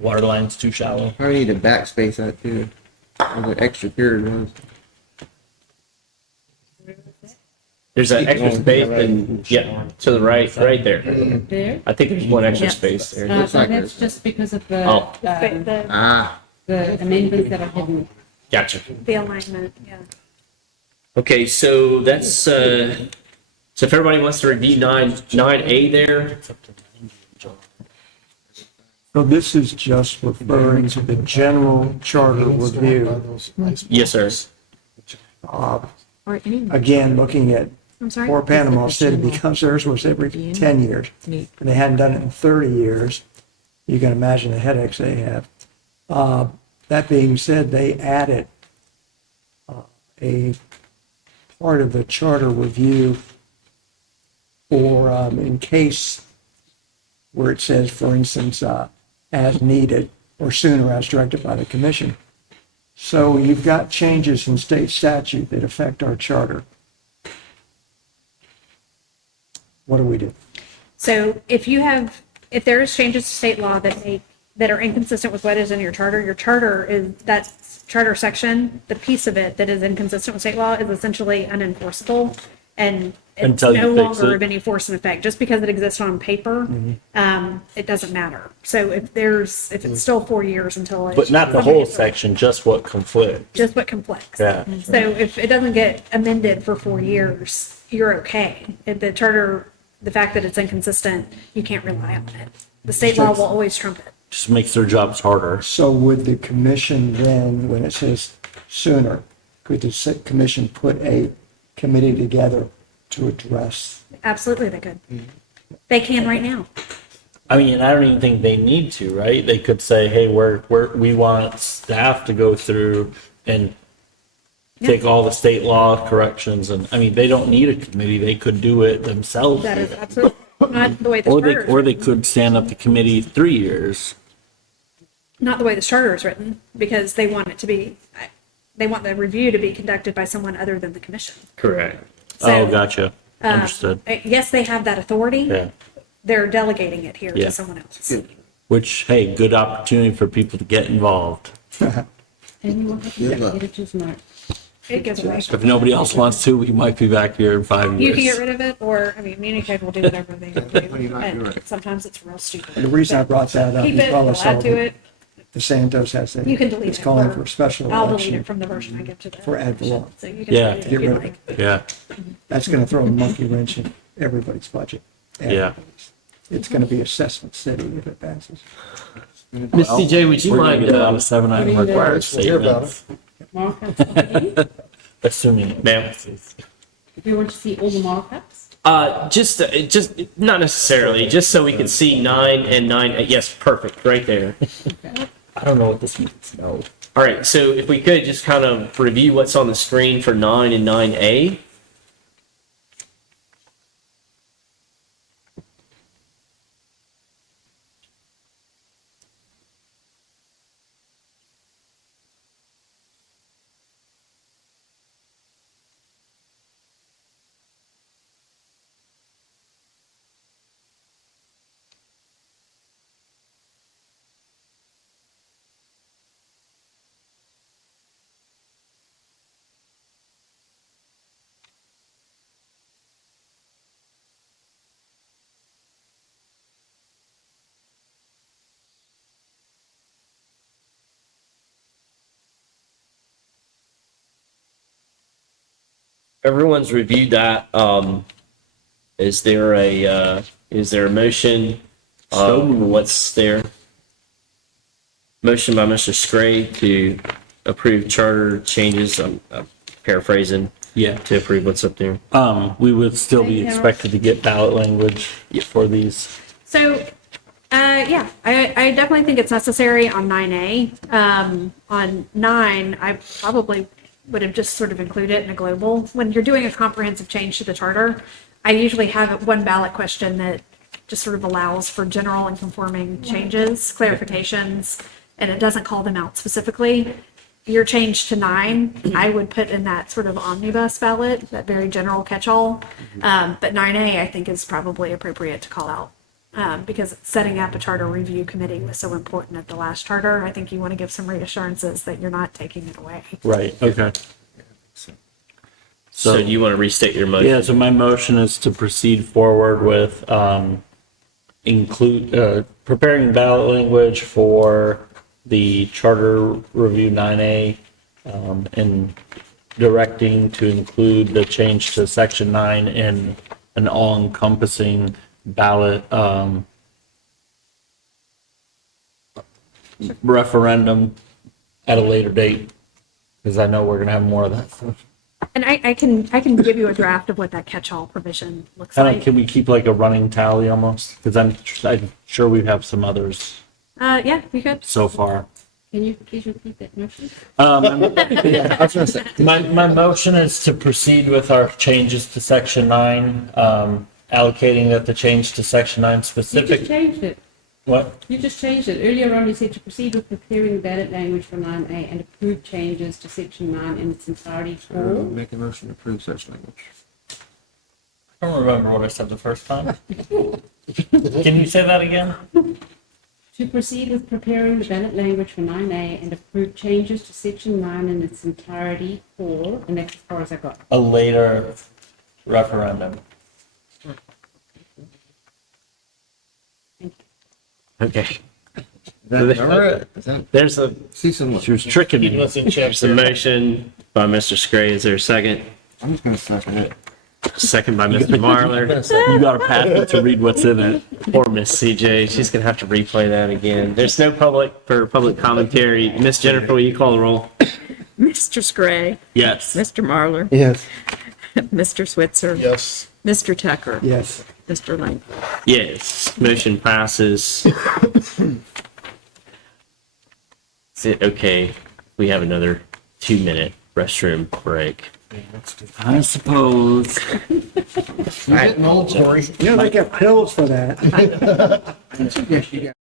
Water line's too shallow. Probably need to backspace that too. Where the extra period was. There's that extra space and, yeah, to the right there. There. I think there's 1 extra Yeah. space there. Looks like That's there's- just because of the, Oh. Ah, the amendments that are hidden. Gotcha. The alignment, yeah. Okay, so that's, so if everybody wants to review 9A there, So this is just referring to the general charter review. yes, sir. Or any. Again, looking at I'm sorry. poor Panama City, because theirs was every 10 years. Neat. And they hadn't done it in 30 years. You can imagine the headaches they have. That being said, they added a part of the charter review for, in case, where it says, for instance, as needed or sooner as directed by the commission. So you've got changes in state statute that affect our charter. What do we do? So if there is changes to state law that are inconsistent with what is in your charter is, that charter section, the piece of it that is inconsistent with state law is essentially unenforceable. And it's Until you no fix longer it. of any force and effect. Just because it exists on paper, it doesn't matter. So if it's still 4 years until it's. But not the whole section, just what conflicts. Just what conflicts. Yeah. So if it doesn't get amended for 4 years, you're okay. If the charter, the fact that it's inconsistent, you can't rely on it. The state law will always trump it. Just makes their jobs harder. So would the commission then, when it says sooner, could the commission put a committee together to address? Absolutely, they could. They can right now. I mean, I don't even think they need to, right? They could say, hey, we want staff to go through and take all the state law corrections. And, I mean, they don't need a committee. They could do it themselves. That is absolutely not the way the Or charter is or they written. could stand up the committee 3 years. Not the way the charter is written, because they want it to be, they want the review to be conducted by someone other than the commission. Correct. So, Oh, gotcha. Understood. Yes, they have that authority. Yeah. They're delegating it here Yeah. to someone else. which, hey, good opportunity for people to get involved. And you want to Good luck. editors note. It goes away. If nobody else wants to, we might be back here in 5 You can get years. rid of it, or, I mean, Communicate will do whatever they do, you might be and right. sometimes it's real stupid. The reason I brought that up, Keep you it, probably we'll saw add to that it, DeSantos has that. you can delete it. It's calling for a special I'll delete election. it from the version I give to the. For ad valorem. So you can Yeah. delete it if Get you rid of like. it. Yeah, That's going to throw a monkey wrench in everybody's budget. Yeah. It's going to be assessment city if it passes. Miss CJ, would you we're gonna mind, get a lot of 7-item required statements, Markups already? assuming. it Ma'am. passes. Do you want to see all the markups? just not necessarily, just so we can see 9 and 9. Yes, perfect, right there. I don't know what this means, no. All right, so if we could just kind of review what's on the screen for 9 and 9A. Everyone's reviewed that. Is there a motion? So moved. What's there? Motion by Mr. Scray to approve charter changes. I'm paraphrasing. Yeah. To approve what's up there. We would still be Thank you. expected to get ballot language for these. So, yeah, I definitely think it's necessary on 9A. On 9, I probably would have just sort of included it in a global. When you're doing a comprehensive change to the charter, I usually have one ballot question that just sort of allows for general and conforming changes, clarifications, and it doesn't call them out specifically. Your change to 9, I would put in that sort of omnibus ballot, that very general catch-all. But 9A, I think, is probably appropriate to call out. Because setting up a charter review committee was so important at the last charter. I think you want to give some reassurances that you're not taking it away. Right, okay. So do you want to restate your motion? Yeah, so my motion is to proceed forward with preparing ballot language for the Charter Review 9A and directing to include the change to Section 9 in an all-encompassing ballot referendum at a later date, because I know we're going to have more of that stuff. And I can give you a draft of what that catch-all provision looks Kind of, like. can we keep like a running tally almost? Because I'm sure we have some others Yeah, you could. so far. Can you please repeat that motion? Yeah, I was gonna say, My motion is to proceed with our changes to section 9, allocating that the change to section 9 You specific. just changed it. What? You just changed it. Earlier on, you said to proceed with preparing the ballot language for 9A and approve changes to section 9 in its entirety for. make a motion to approve such language. I don't remember what I said the first time. Can you say that again? To proceed with preparing the ballot language for 9A and approve changes to section 9 in its entirety for, and that's as far as I got. A later referendum. Okay. Is that, all right? Is that, There's a see some, She was tricking me. there's a motion by Mr. Scray. Is there a second? I'm just gonna second it. Second by Mr. Marler. You got to pass it to read what's in it. Poor Miss CJ. She's gonna have to replay that again. There's no public commentary. Miss Jennifer, will you call the roll? Mr. Scray, Yes. Mr. Marler, Yes. Mr. Switzer, Yes. Mr. Tucker, Yes. Mr. Lynn. Yes. Motion passes. Is it okay? We have another 2-minute restroom break. I suppose. You're getting old, Corey. You know, they got pills for that. Yes, you got.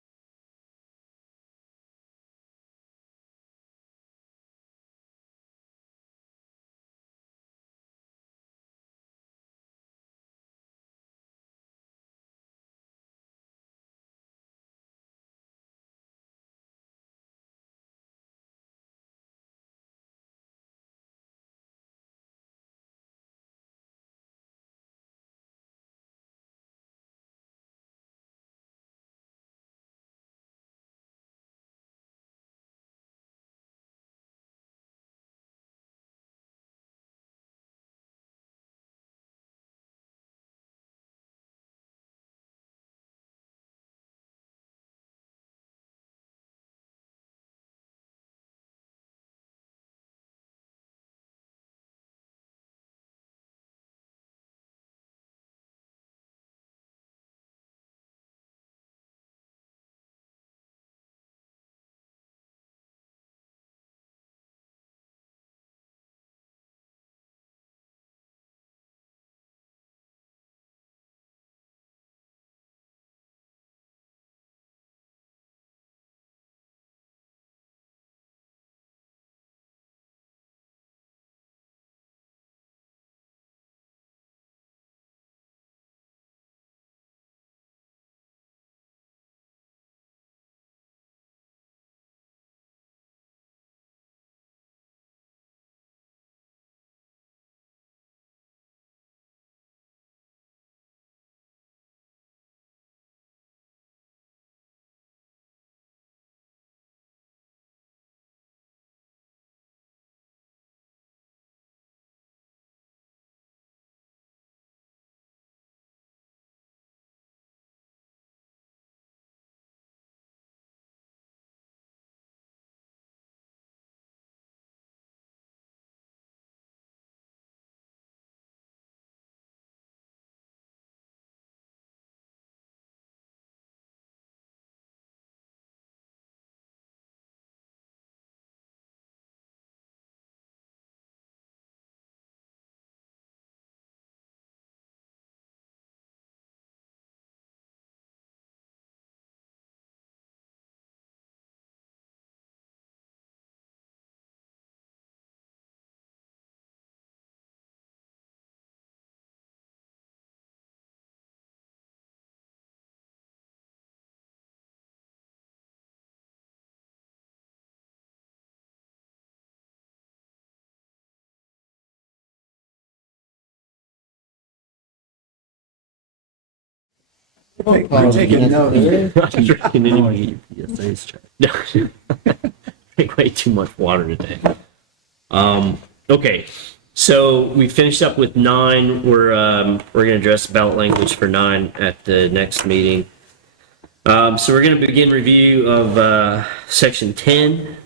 I'm taking notes. I'm drinking anyway. PSA's check. No, drink way too much water today. Okay, so we finished up with 9. We're gonna address ballot language for 9 at the next meeting. So we're gonna begin review of section 10.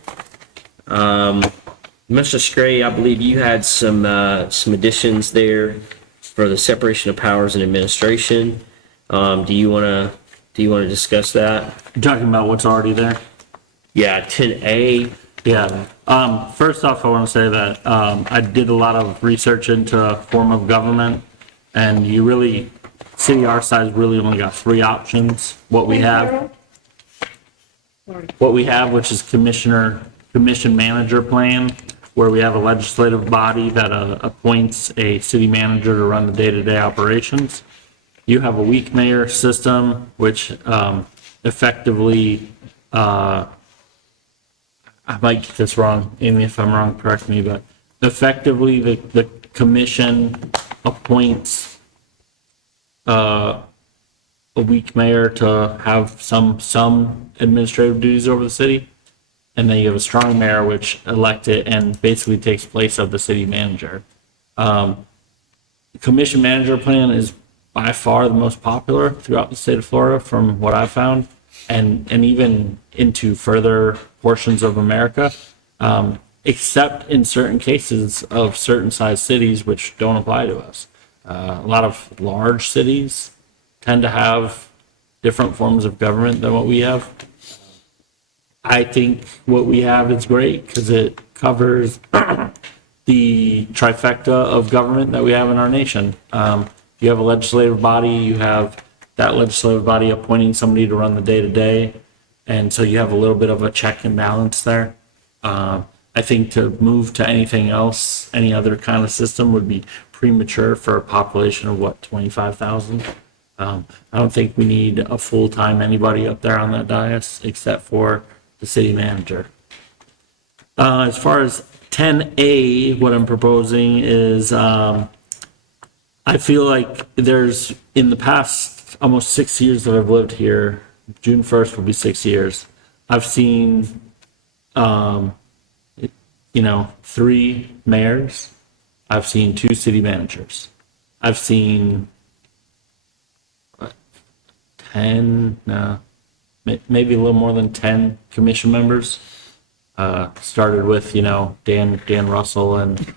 Mr. Scray, I believe you had some additions there for the separation of powers and administration. Do you wanna discuss that? You're talking about what's already there? Yeah, 10A. Yeah. First off, I want to say that I did a lot of research into a form of government, and city our size really only got 3 options. What we have, which is commission manager plan, where we have a legislative body that appoints a city manager to run the day-to-day operations. You have a weak mayor system, which effectively, I might get this wrong, Amy, if I'm wrong, correct me, but effectively the commission appoints a weak mayor to have some administrative duties over the city. And then you have a strong mayor, which elected and basically takes place of the city manager. Commission manager plan is by far the most popular throughout the state of Florida from what I've found, and even into further portions of America, except in certain cases of certain size cities which don't apply to us. A lot of large cities tend to have different forms of government than what we have. I think what we have is great because it covers the trifecta of government that we have in our nation. You have a legislative body, you have that legislative body appointing somebody to run the day-to-day, and so you have a little bit of a check and balance there. I think to move to anything else, any other kind of system would be premature for a population of, 25,000? I don't think we need a full-time anybody up there on that dais except for the city manager. As far as 10A, what I'm proposing is, I feel like there's, in the past almost 6 years that I've lived here, June 1st will be 6 years, I've seen, 3 mayors. I've seen 2 city managers. I've seen 10, maybe a little more than 10 commission members. Started with, Dan Russell and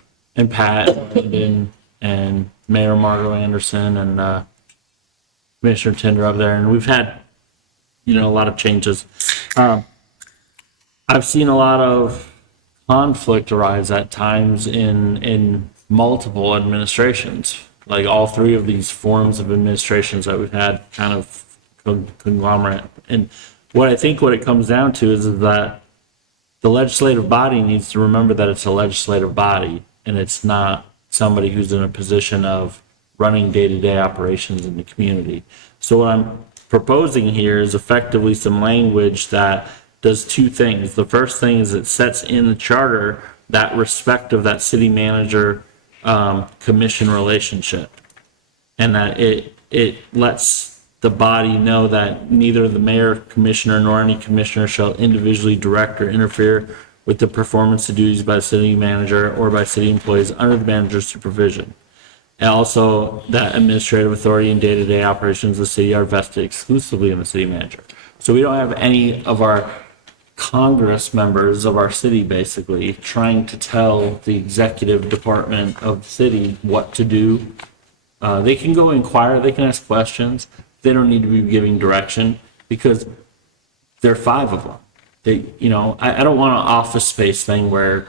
Pat and Mayor Margo Anderson and Commissioner Tinder up there. And we've had, a lot of changes. I've seen a lot of conflict arise at times in multiple administrations. Like all 3 of these forms of administrations that we've had kind of conglomerate. And what it comes down to is that the legislative body needs to remember that it's a legislative body and it's not somebody who's in a position of running day-to-day operations in the community. So what I'm proposing here is effectively some language that does 2 things. The first thing is it sets in the charter that respect of that city manager commission relationship, and that it lets the body know that neither the mayor, commissioner, nor any commissioner shall individually direct or interfere with the performance of duties by the city manager or by city employees under the manager's supervision. And also that administrative authority and day-to-day operations of the city are vested exclusively in the city manager. So we don't have any of our Congress members of our city basically trying to tell the executive department of the city what to do. They can go inquire, they can ask questions. They don't need to be giving direction because there are 5 of them. I don't want an Office Space thing where,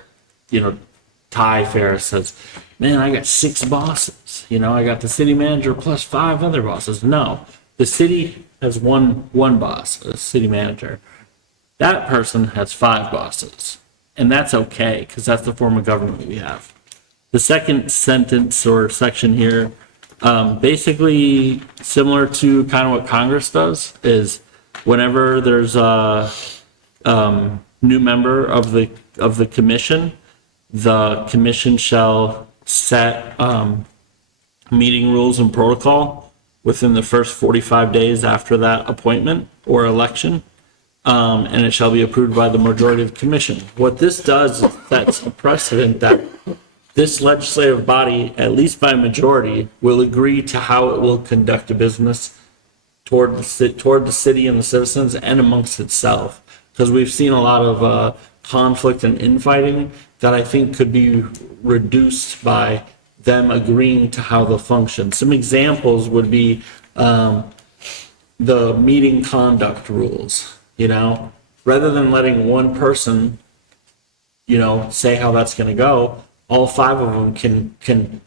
Ty Ferris says, man, I got 6 bosses. I got the city manager plus 5 other bosses. No, the city has one boss, a city manager. That person has 5 bosses, and that's okay because that's the form of government we have. The second sentence or section here, basically similar to kind of what Congress does, is whenever there's a new member of the commission, the commission shall set meeting rules and protocol within the first 45 days after that appointment or election. And it shall be approved by the majority of the commission. What this does is sets a precedent that this legislative body, at least by majority, will agree to how it will conduct a business toward the city and the citizens and amongst itself. Because we've seen a lot of conflict and infighting that I think could be reduced by them agreeing to how they'll function. Some examples would be the meeting conduct rules, you know, rather than letting one person, you know, say how that's going to go, all 5 of them can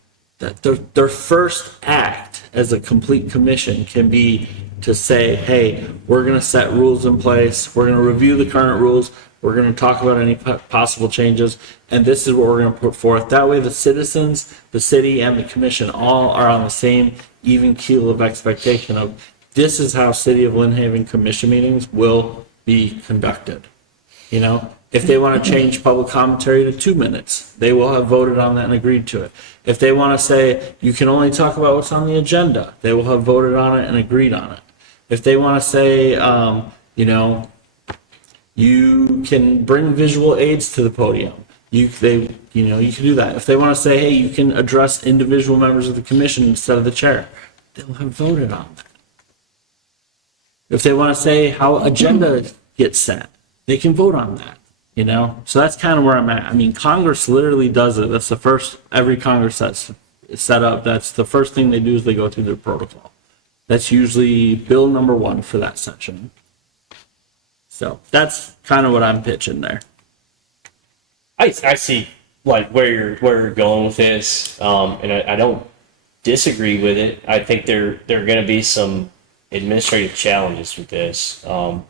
their first act as a complete commission can be to say, hey, we're going to set rules in place, we're going to review the current rules, we're going to talk about any possible changes, and this is what we're going to put forth. That way the citizens, the city, and the commission all are on the same even keel of expectation of this is how City of Lynn Haven commission meetings will be conducted. You know, if they want to change public commentary to 2 minutes, they will have voted on that and agreed to it. If they want to say you can only talk about what's on the agenda, they will have voted on it and agreed on it. If they want to say, you know, you can bring visual aids to the podium, you can do that. If they want to say, hey, you can address individual members of the commission instead of the chair, they'll have voted on that. If they want to say how agenda gets set, they can vote on that, you know? So that's kind of where I'm at. I mean, Congress literally does it. That's the first, every Congress that's set up, that's the first thing they do is they go through their protocol. That's usually bill number 1 for that section. So that's kind of what I'm pitching there. I see like where you're going with this, and I don't disagree with it. I think there are going to be some administrative challenges with this. Number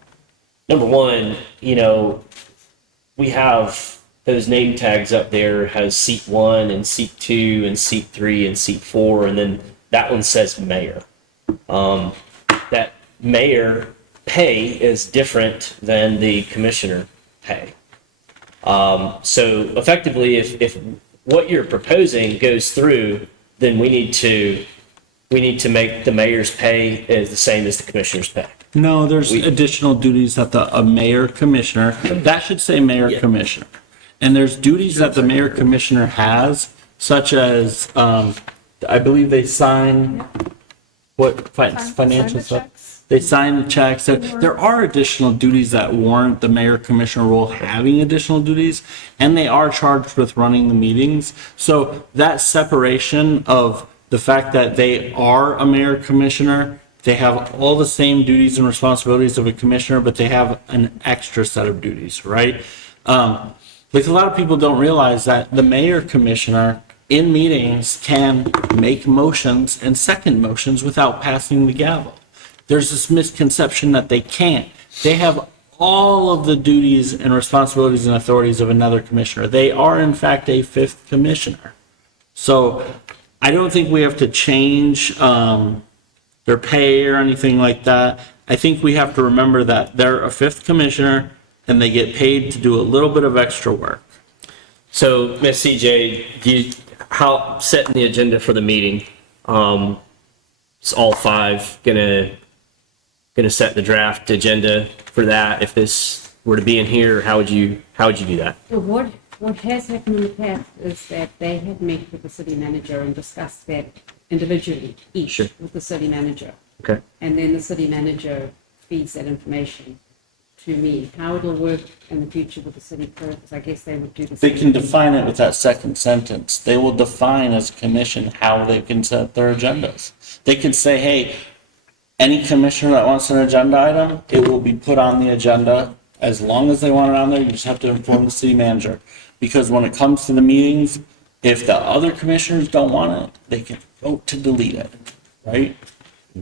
one, you know, we have those name tags up there has seat 1 and seat 2 and seat 3 and seat 4, and then that one says mayor. That mayor pay is different than the commissioner pay. So effectively, if what you're proposing goes through, then we need to make the mayor's pay as the same as the commissioner's pay. No, there's additional duties that a mayor commissioner, that should say mayor commissioner. And there's duties that the mayor commissioner has, such as, I believe they sign financial stuff. They sign the checks. So there are additional duties that warrant the mayor commissioner role having additional duties, and they are charged with running the meetings. So that separation of the fact that they are a mayor commissioner, they have all the same duties and responsibilities of a commissioner, but they have an extra set of duties, right? Like a lot of people don't realize that the mayor commissioner in meetings can make motions and second motions without passing the gavel. There's this misconception that they can't. They have all of the duties and responsibilities and authorities of another commissioner. They are, in fact, a 5th commissioner. So I don't think we have to change their pay or anything like that. I think we have to remember that they're a 5th commissioner and they get paid to do a little bit of extra work. So, Ms. CJ, how setting the agenda for the meeting? Is all 5 gonna set the draft agenda for that? If this were to be in here, how would you do that? So what has happened in the past is that they have met with the city manager and discussed that individually, each Sure. with the city manager. Okay. And then the city manager feeds that information to me. How it'll work in the future with the city clerk, because I guess they would do the They same can thing. define it with that second sentence. They will define as a commission how they can set their agendas. They can say, hey, any commissioner that wants an agenda item, it will be put on the agenda. As long as they want it on there, you just have to inform the city manager. Because when it comes to the meetings, if the other commissioners don't want it, they can vote to delete it, right?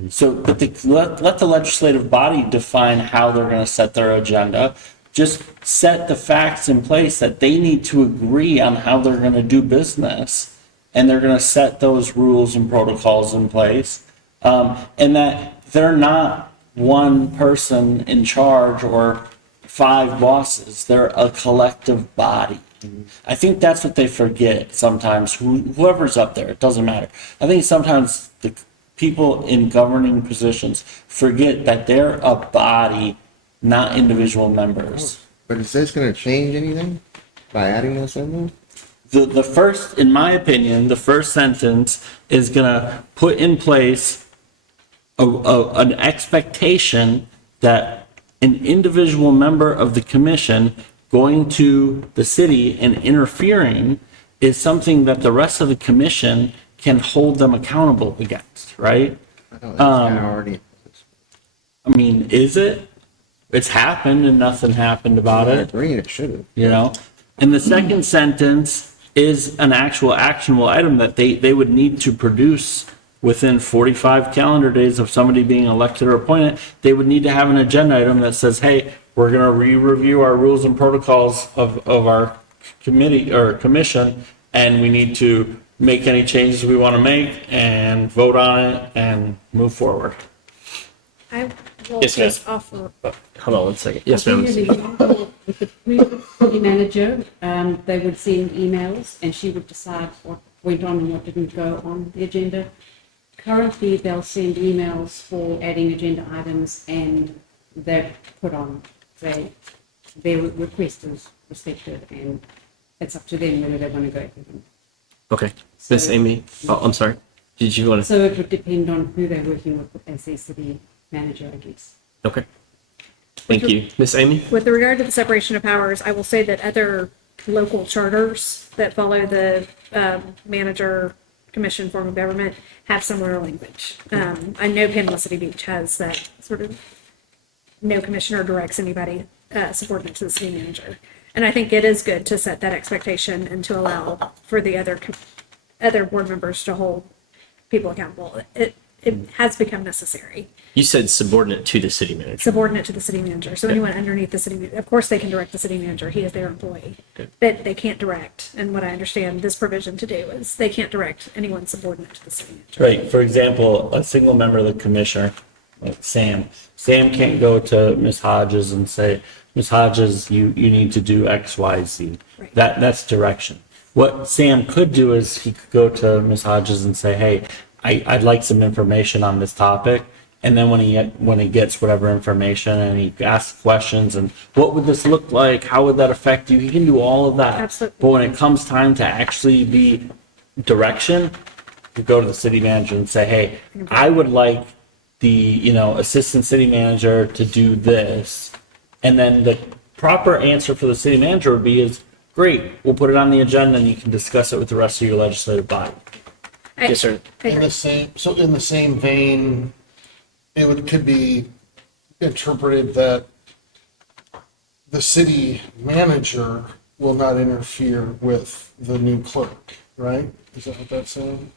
So, but let the legislative body define how they're going to set their agenda. Just set the facts in place that they need to agree on how they're going to do business, and they're going to set those rules and protocols in place, and that they're not one person in charge or 5 bosses. They're a collective body. I think that's what they forget sometimes. Whoever's up there, it doesn't matter. I think sometimes people in governing positions forget that they're a body, not individual members. But is this gonna change anything by adding this in there? The first, in my opinion, the first sentence is gonna put in place an expectation that an individual member of the commission going to the city and interfering is something that the rest of the commission can hold them accountable against, right? I thought that was kinda already. I mean, is it? It's happened and nothing happened about I it, agree, it should have. you know? And the second sentence is an actual actionable item that they would need to produce within 45 calendar days of somebody being elected or appointed. They would need to have an agenda item that says, hey, we're gonna re-review our rules and protocols of our committee or commission, and we need to make any changes we want to make and vote on it and move forward. I will Yes, ma'am. just offer, Hold on one second. Yes, ma'am. Usually, with the previous city manager, they would send emails and she would decide what went on and what didn't go on the agenda. Currently, they'll send emails for adding agenda items and they're put on. Their request is respected and it's up to them whether they want to go through them. Okay. Miss Amy, oh, I'm sorry. Did you want to? So it would depend on who they're working with as their city manager, I guess. Okay. Thank you. Miss Amy? with regard to the separation of powers, I will say that other local charters that follow the manager commission form of government have similar language. I know Panama City Beach has that sort of no commissioner directs anybody subordinate to the city manager. And I think it is good to set that expectation and to allow for the other board members to hold people accountable. It has become necessary, You said subordinate to the city manager. subordinate to the city manager. So anyone underneath the city, of course, they can direct the city manager. He is their employee. Good. But they can't direct. And what I understand this provision to do is they can't direct anyone subordinate to the city manager. Right, for example, a single member of the commissioner, like Sam can't go to Ms. Hodges and say, Ms. Hodges, you need to do X, Y, Z. Right. That's direction. What Sam could do is he could go to Ms. Hodges and say, hey, I'd like some information on this topic. And then when he gets whatever information and he asks questions and what would this look like? How would that affect you? He can do all of that. Absolutely. But when it comes time to actually be direction, you go to the city manager and say, hey, I would like the, assistant city manager to do this. And then the proper answer for the city manager would be is, great, we'll put it on the agenda and you can discuss it with the rest of your legislative body. Yes, sir. I In agree. the same vein, could be interpreted that the city manager will not interfere with the new clerk, right? Is that what that's saying?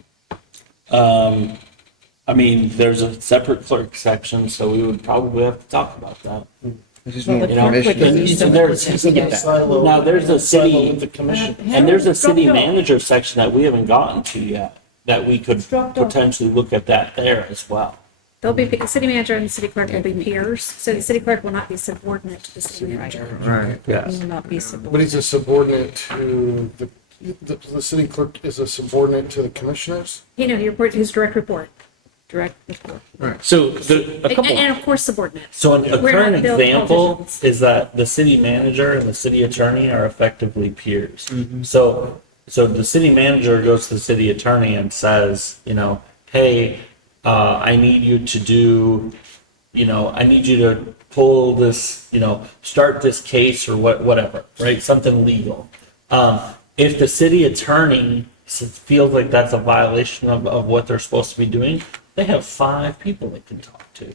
I mean, there's a separate clerk section, so we would probably have to talk about that. This is Well, more the You know, clerk would commission. be and there's, Yeah. Silo- now there's a silo city, with the commission. and there's a city manager section that we haven't gotten to yet, that we could potentially look at that there as well. They'll be, the city manager and the city clerk will be peers. So the city clerk will not be subordinate to the city manager. Right. Yes. Will not be subordinate. But he's a subordinate to the city clerk is a subordinate to the commissioners? He reports his direct report. Direct report. So a couple. And of course, subordinate. So a We're current not built example politicians. is that the city manager and the city attorney are effectively peers. So the city manager goes to the city attorney and says, hey, I need you to do, I need you to pull this, start this case or whatever, right? Something legal. If the city attorney feels like that's a violation of what they're supposed to be doing, they have 5 people they can talk to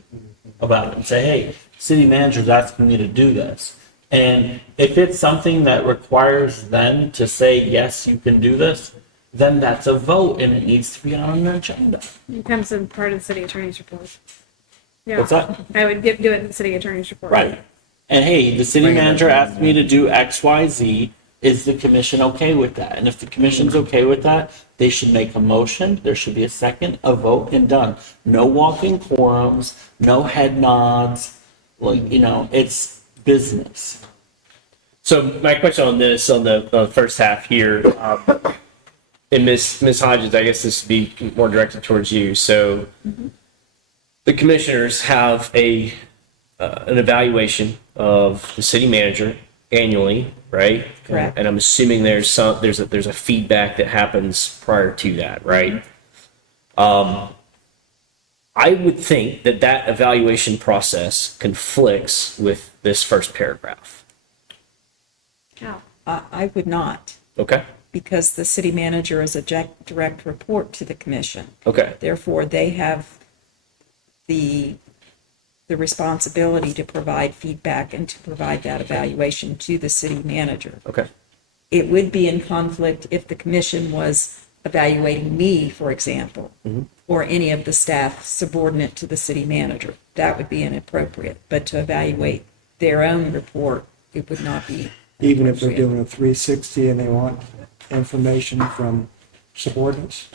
about it and say, hey, city manager's asking me to do this. And if it's something that requires them to say, yes, you can do this, then that's a vote and it needs to be on an agenda. It comes in part of the city attorney's report. Yeah. What's that? I would do it in the city attorney's report. Right. And hey, the city Bring it up. manager asked me to do X, Y, Z. Is the commission okay with that? And if the commission's okay with that, they should make a motion. There should be a second, a vote, and done. No walking quorums, no head nods. It's business. So my question on this, on the first half here, and Ms. Hodges, I guess this would be more directed towards you. So the commissioners have an evaluation of the city manager annually, right? Correct. And I'm assuming there's a feedback that happens prior to that, right? I would think that evaluation process conflicts with this first paragraph. How? I would not, Okay? because the city manager is a direct report to the commission. Okay. Therefore, they have the responsibility to provide feedback and to provide that evaluation to the city manager. Okay. It would be in conflict if the commission was evaluating me, for example, or any of the staff subordinate to the city manager. That would be inappropriate. But to evaluate their own report, it would not be. Even if they're appropriate. doing a 360 and they want information from subordinates,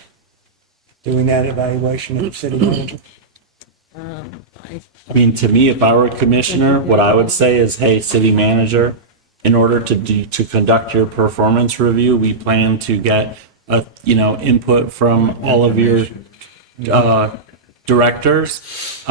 doing that evaluation of the city manager. I mean, to me, if I were a commissioner, what I would say is, hey, city manager, in order to conduct your performance review, we plan to get input from all of your directors.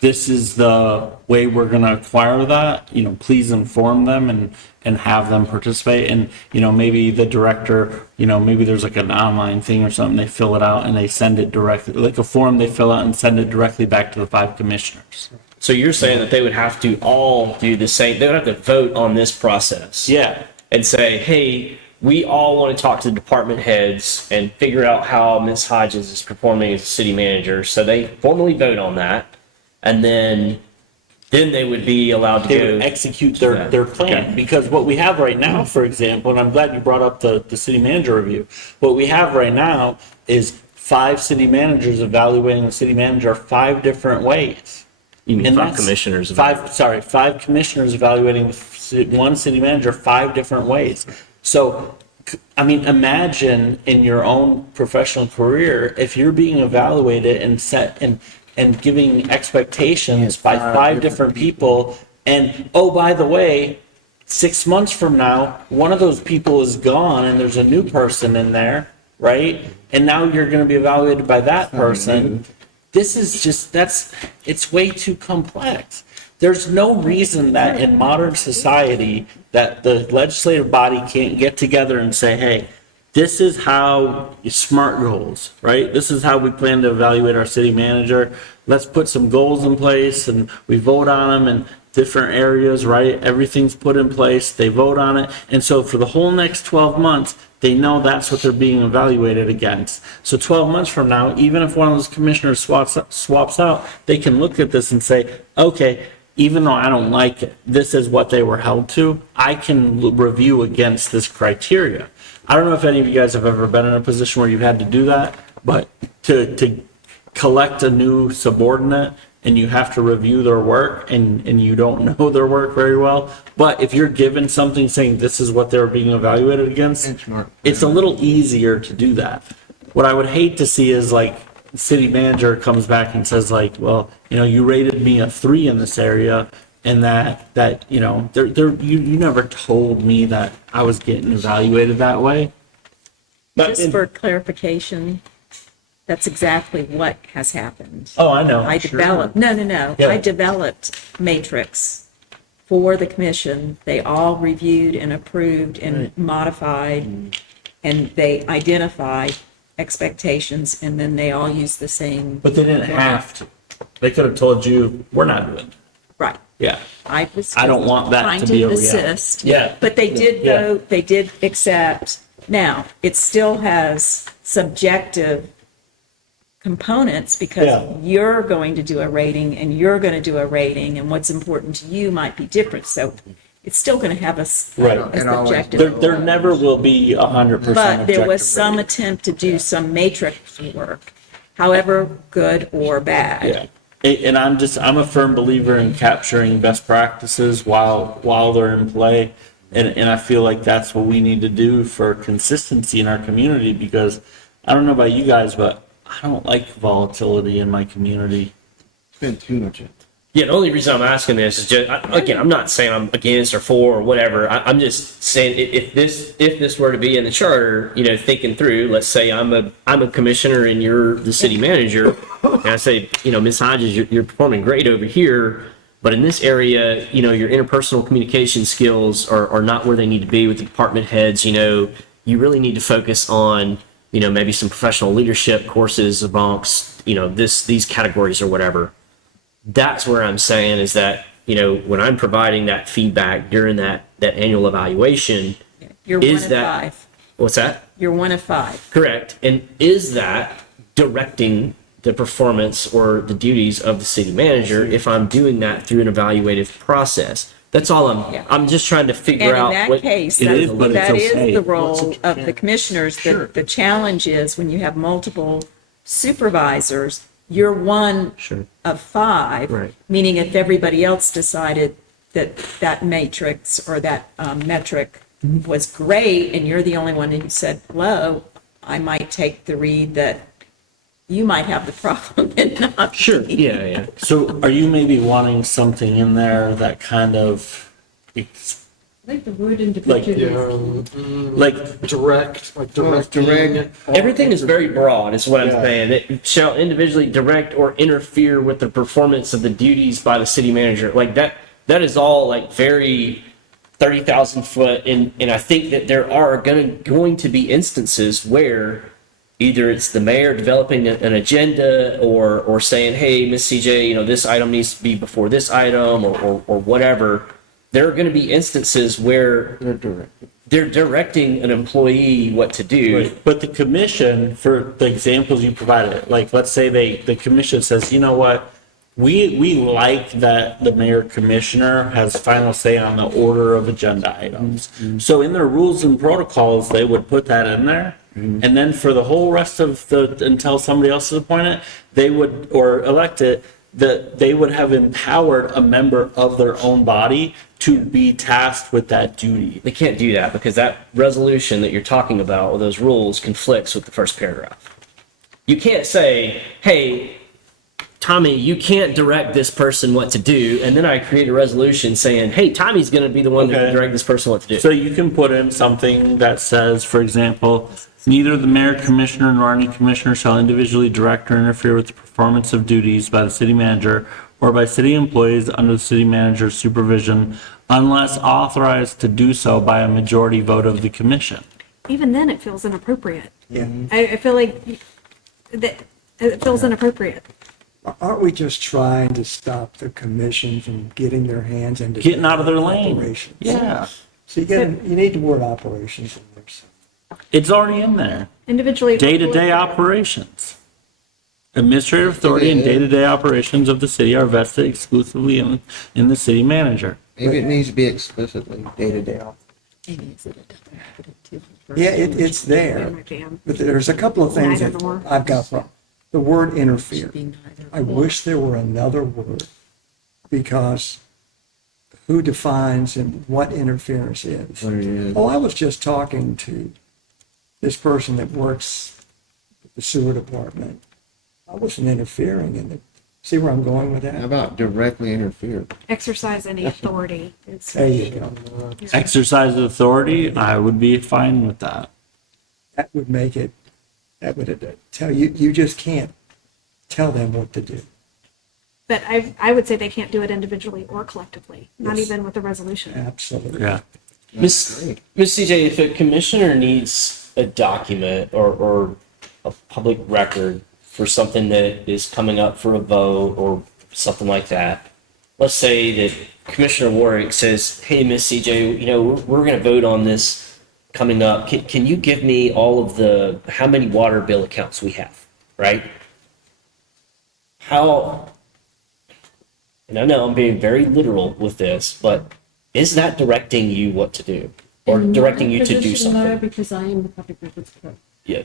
This is the way we're going to acquire that. Please inform them and have them participate. And, maybe the director, maybe there's like an online thing or something, they fill it out and they send it directly, like a form they fill out and send it directly back to the 5 commissioners. So you're saying that they would have to all do the same, they would have to vote on this process. Yeah. And say, hey, we all want to talk to the department heads and figure out how Ms. Hodges is performing as a city manager. So they formally vote on that. And then they would be allowed to They go. would execute their plan. Okay. Because what we have right now, for example, and I'm glad you brought up the city manager review. What we have right now is 5 city managers evaluating the city manager 5 different ways. You mean And 5 that's commissioners? 5 commissioners evaluating one city manager 5 different ways. So, I mean, imagine in your own professional career, if you're being evaluated and set and giving expectations by 5 different people. And, oh, by the way, 6 months from now, one of those people is gone and there's a new person in there, right? And now you're going to be evaluated by that person. This is just, it's way too complex. There's no reason that in modern society that the legislative body can't get together and say, hey, this is how SMART goals, right? This is how we plan to evaluate our city manager. Let's put some goals in place and we vote on them in different areas, right? Everything's put in place, they vote on it. And so for the whole next 12 months, they know that's what they're being evaluated against. So 12 months from now, even if one of those commissioners swaps out, they can look at this and say, okay, even though I don't like it, this is what they were held to. I can review against this criteria. I don't know if any of you guys have ever been in a position where you've had to do that, but to collect a new subordinate and you have to review their work and you don't know their work very well. But if you're given something saying this is what they're being evaluated against, Benchmark. it's a little easier to do that. What I would hate to see is like the city manager comes back and says like, well, you rated me a 3 in this area and that you never told me that I was getting evaluated that way. But Just for clarification, that's exactly what has happened. oh, I know. I developed, no. Yeah. I developed matrix for the commission. They all reviewed and approved and modified, and they identified expectations, and then they all used the same. But they didn't have to. They could have told you, we're not doing it. Right. Yeah. I was. I don't want that trying to be a reality. assist. Yeah. But they did Yeah. vote, they did accept. Now, it still has subjective components because Yeah. you're going to do a rating and you're going to do a rating, and what's important to you might be different. So it's still going to have Right. a It always subjective. There never will be 100% But there was objective some rating. attempt to do some matrix work, however good or bad. Yeah. And I'm a firm believer in capturing best practices while they're in play. And I feel like that's what we need to do for consistency in our community, because I don't know about you guys, but I don't like volatility in my community. Spend too much of it. Yeah, the only reason I'm asking this is just, again, I'm not saying I'm against or for or whatever. I'm just saying if this were to be in the charter, thinking through, let's say I'm a commissioner and you're the city manager, and I say, Ms. Hodges, you're performing great over here, but in this area, your interpersonal communication skills are not where they need to be with the department heads. You really need to focus on, maybe some professional leadership courses amongst, these categories or whatever. That's where I'm saying is that, when I'm providing that feedback during that annual evaluation, You're one is of that, five. what's that? You're one of five. Correct. And is that directing the performance or the duties of the city manager if I'm doing that through an evaluative process? That's all Yeah. I'm just trying to figure And in out that what. case, It is, but it's that is okay. the role of the commissioners. The challenge is when you have multiple supervisors, you're one Sure. of five. Right. Meaning if everybody else decided that matrix or that metric was great and you're the only one who said hello, I might take the read that you might have the problem and not Sure. me. Yeah. So are you maybe wanting something in there that kind of, I think the word individual. like, Direct, like directing. Everything is very broad, is what I'm Yeah. saying. It shall individually direct or interfere with the performance of the duties by the city manager. Like that is all like very 30,000 foot. And I think that there are going to be instances where either it's the mayor developing an agenda or saying, hey, Miss CJ, this item needs to be before this item or whatever. There are going to be instances where they're directing an employee what to do. but the commission, for the examples you provided, like, let's say the commission says, you know what? We like that the mayor commissioner has final say on the order of agenda items. So in their rules and protocols, they would put that in there. And then for the whole rest of until somebody else is appointed, they would, or elected, that they would have empowered a member of their own body to be tasked with that duty. They can't do that because that resolution that you're talking about, or those rules, conflicts with the first paragraph. You can't say, hey, Tommy, you can't direct this person what to do, and then I create a resolution saying, hey, Tommy's going to be the one to Okay. direct this person what to do. So you can put in something that says, for example, neither the mayor, commissioner, nor any commissioner shall individually direct or interfere with the performance of duties by the city manager or by city employees under the city manager's supervision unless authorized to do so by a majority vote of the commission. Even then, it feels inappropriate. Yeah. I feel like that it feels inappropriate. Aren't we just trying to stop the commission from getting their hands into Getting out of their lane. operations? Yeah. So you need the word operations in there. So. It's already in there. Individually. Day-to-day operations. Administrative authority and day-to-day operations of the city are vested exclusively in the city manager. Maybe it needs to be explicitly day-to-day. Yeah, it's there. But there's a couple of things Neither that nor. I've got from. The word interfere. I wish there were another word because who defines and what interference is? What it is. Oh, I was just talking to this person that works at the sewer department. I wasn't interfering in it. See where I'm going with How that? about directly interfere? Exercise any authority. There you go. Exercise of authority, I would be fine with that. That would make it, that would tell you, you just can't tell them what to do. But I would say they can't do it individually or collectively, not Yes. even with a resolution. Absolutely. Yeah. Miss CJ, if a commissioner needs a document or a public record for something that is coming up for a vote or something like that, let's say that Commissioner Warwick says, hey, Miss CJ, we're going to vote on this coming up. Can you give me all of how many water bill accounts we have, right? And I know I'm being very literal with this, but is that directing you what to do? Or In my directing you to do position, No, something? because I am the public records clerk. Yeah.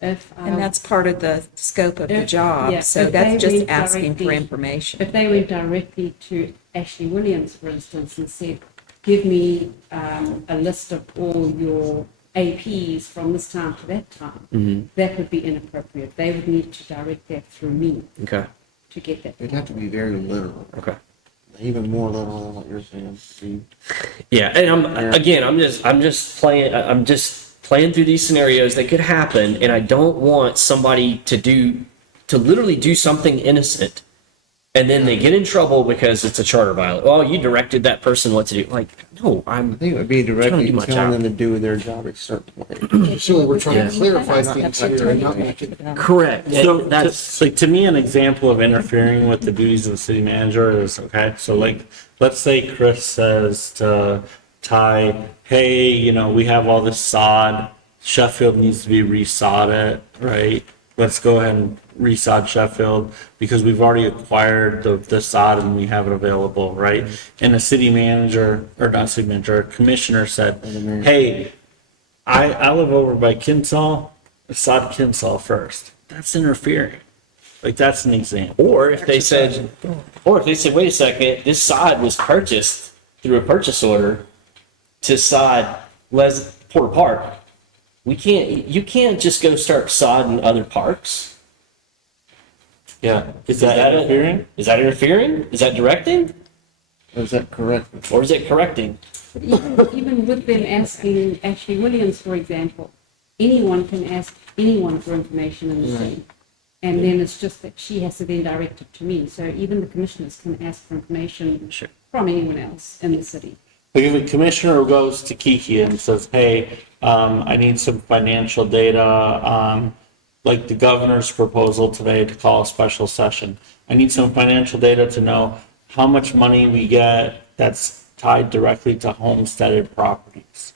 And that's part of the scope of the If- job, yeah, so if that's they just went asking for directly- information. If they went directly to Ashley Williams, for instance, and said, give me a list of all your APs from this time to that time, that would be inappropriate. They would need to direct that through me. Okay. to get that. It'd have to be very literal, Okay. even more literal than what you're saying. See, Yeah, and I'm just playing through these scenarios that could happen, and I don't want somebody to literally do something innocent, and then they get in trouble because it's a charter violation. Oh, you directed that person what to do. Like, no, I think it would be trying directly to do my telling job. them to do their job a certain way. So we're trying to Yeah. clarify things here and not make it. correct. So That's like to me, an example of interfering with the duties of the city manager is, okay, so like, let's say Chris says to Ty, hey, you know, we have all this sod, Sheffield needs to be resodded, right? Let's go ahead and resod Sheffield because we've already acquired the sod and we have it available, right? And the city manager, or not city manager, commissioner said, hey, I live over by Kinsall, sod Kinsall first. That's interfering. Like, that's an example. or if they said, wait a second, this sod was purchased through a purchase order to sod Porter Park. You can't just go start sodding other parks. Yeah. Is that that it? interfering? Is that interfering? Is that directing? Or is that correct? Or is it correcting? But even with them asking Ashley Williams, for example, anyone can ask anyone for information in the city. And then it's just that she has to then direct it to me. So even the commissioners can ask for information Sure. from anyone else in the city. Like if a commissioner goes to Kiki and says, hey, I need some financial data on, like the governor's proposal today to call a special session. I need some financial data to know how much money we get that's tied directly to homesteaded properties.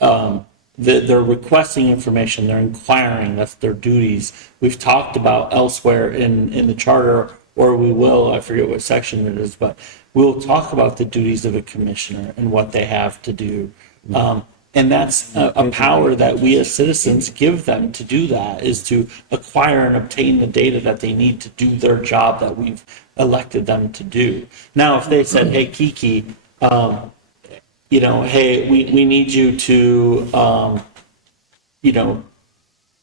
They're requesting information, they're inquiring, that's their duties. We've talked about elsewhere in the charter, or we will, I forget what section it is, but we'll talk about the duties of a commissioner and what they have to do. And that's a power that we as citizens give them to do that, is to acquire and obtain the data that they need to do their job that we've elected them to do. Now, if they said, hey, Kiki, you know, hey, we need you to, you know,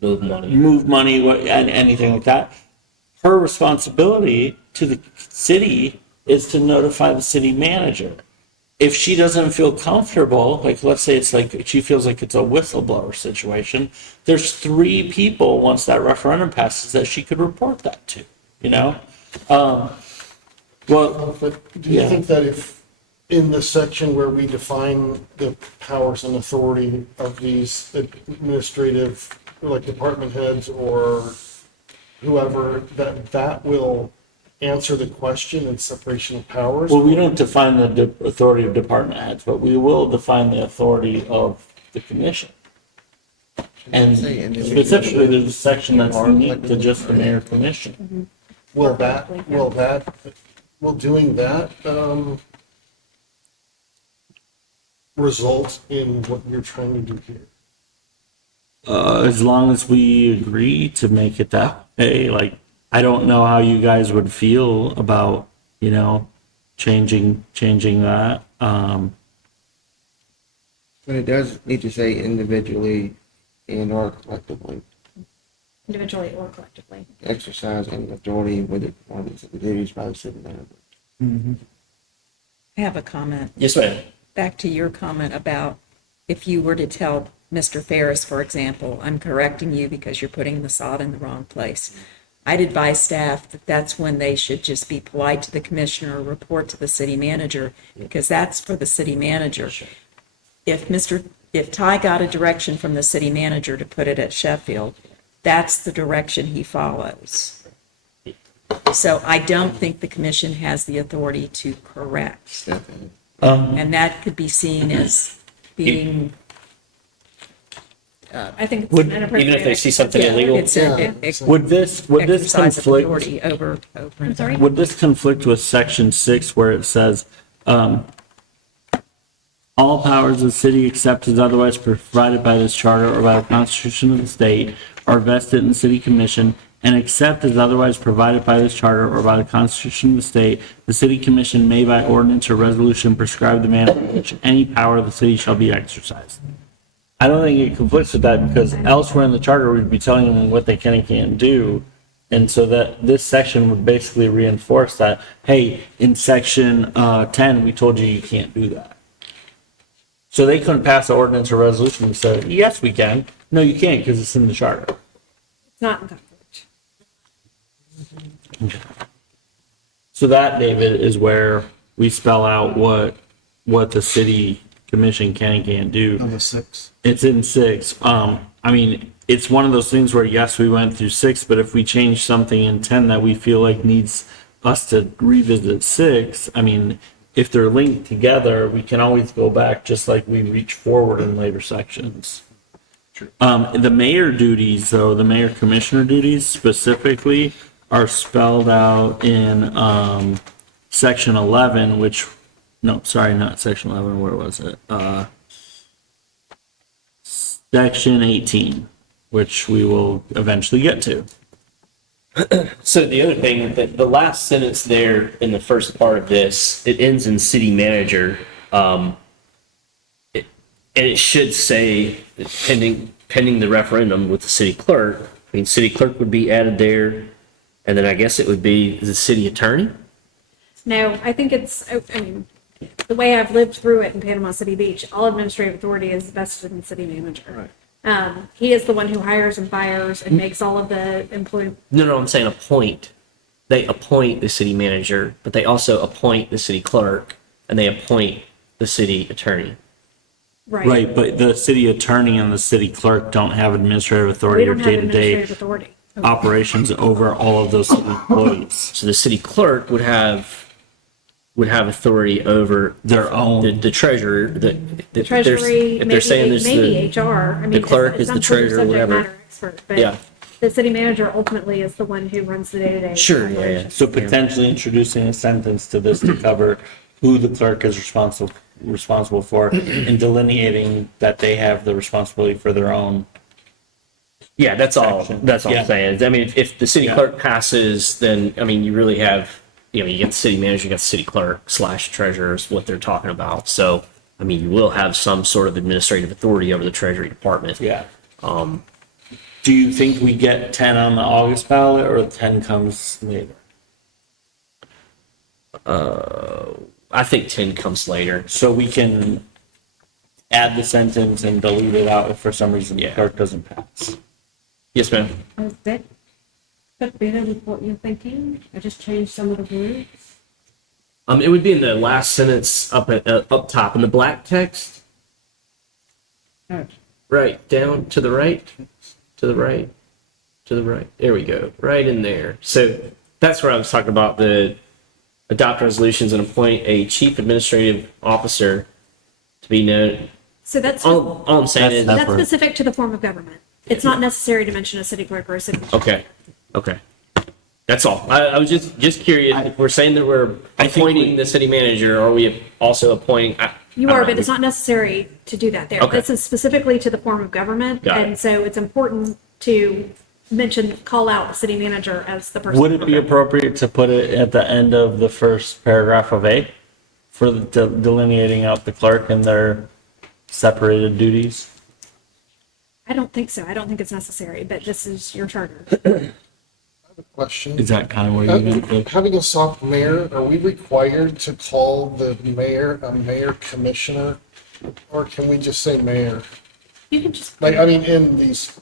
move money and anything like that. Her responsibility to the city is to notify the city manager. If she doesn't feel comfortable, like let's say it's like she feels like it's a whistleblower situation, there's 3 people once that referendum passes that she could report that to, you know? Well, But do you think that if, in the section where we define the powers and authority of these administrative, like department heads or whoever, that will answer the question in separation of powers? well, we don't define the authority of department heads, but we will define the authority of the commission. And specifically, there's a section that's unique to just the mayor commission. Will doing that, result in what you're trying to do here? As long as we agree to make it that way, like, I don't know how you guys would feel about, you know, changing that. But it does need to say individually and or collectively, Individually or collectively. exercising authority with the performance of the duties by the city manager. I have a comment. Yes, ma'am. Back to your comment about if you were to tell Mr. Ferris, for example, I'm correcting you because you're putting the sod in the wrong place. I'd advise staff that that's when they should just be polite to the commissioner or report to the city manager, because that's for the city manager. If Ty got a direction from the city manager to put it at Sheffield, that's the direction he follows. So I don't think the commission has the authority to correct. Step in. And that could be seen as being, I think it's Would- inappropriate. Even if they see something yeah, illegal? it's a Would this exercise of conflict? authority over. I'm sorry? Would this conflict with section 6 where it says, all powers of the city except as otherwise provided by this charter or by the constitution of the state are vested in the city commission, and except as otherwise provided by this charter or by the constitution of the state, the city commission may by ordinance or resolution prescribe the manner in which any power of the city shall be exercised. I don't think it conflicts with that, because elsewhere in the charter, we'd be telling them what they can and can't do, And so that this section would basically reinforce that, hey, in section 10, we told you you can't do that. So they couldn't pass an ordinance or resolution and say, yes, we can. No, you can't because it's in the charter. It's not in conflict. So that, David, is where we spell out what the city commission can and can't do. Number 6. It's in 6. I mean, it's one of those things where, yes, we went through 6, but if we change something in 10 that we feel like needs us to revisit 6, I mean, if they're linked together, we can always go back just like we reach forward in later sections. The mayor duties, though, the mayor commissioner duties specifically are spelled out in section 11, which, no, sorry, not section 11, where was it? Section 18, which we will eventually get to. So the other thing, that the last sentence there in the first part of this, it ends in city manager. And it should say pending the referendum with the city clerk. I mean, city clerk would be added there, and then I guess it would be the city attorney. No, I think I mean, the way I've lived through it in Panama City Beach, all administrative authority is vested in the city manager. Right. He is the one who hires and fires and makes all of the employee. No, I'm saying appoint. They appoint the city manager, but they also appoint the city clerk, and they appoint the city attorney. Right, but the city attorney and the city clerk don't have administrative We authority or don't have day-to-day administrative authority. operations over all of those city employees. So the city clerk would have authority over Their own. the treasurer. The Treasury, if they're saying there's maybe the, HR. I mean, clerk it's is the some sort of treasurer, subject whatever. matter expert, but Yeah. the city manager ultimately is the one who runs the day-to-day. Sure, yeah. operations. So potentially introducing a sentence to this to cover who the clerk is responsible for and delineating that they have the responsibility for their own. Yeah, that's all. Section. That's all Yeah. I'm saying. I mean, if the city Yeah. clerk passes, then I mean, you really have, you get the city manager, you got the city clerk / treasurer is what they're talking about. So, I mean, you will have some sort of administrative authority over the treasury department. Yeah. Do you think we get 10 on the August ballot or 10 comes later? I think 10 comes later. So we can add the sentence and delete it out if for some reason the Yeah. clerk doesn't pass. Yes, ma'am. Is that fit better with what you're thinking? I just changed some of the words. It would be in the last sentence up top in the black text. Oh, Right, down to the right, to the right, to the right. There we go, right in there. So that's where I was talking about the adopt resolutions and appoint a chief administrative officer to be known. So that's, All I'm saying is, that's specific to the form of government. It's not necessary to mention a city clerk or a city. okay. That's all. I was just curious, if we're saying that we're I think appointing the city manager, are we also appointing? You I are, don't but know. it's not necessary to do that there. Okay. This is specifically to the form of government. Got it. And so it's important to call out the city manager as the person. Would it be appropriate to put it at the end of the first paragraph of A for the delineating out the clerk and their separated duties? I don't think so. I don't think it's necessary, but this is your charter. Question. Is that kind of where you're going to go? Having a soft mayor, are we required to call the mayor a mayor commissioner? Or can we just say mayor? You can just, Like, I mean, in these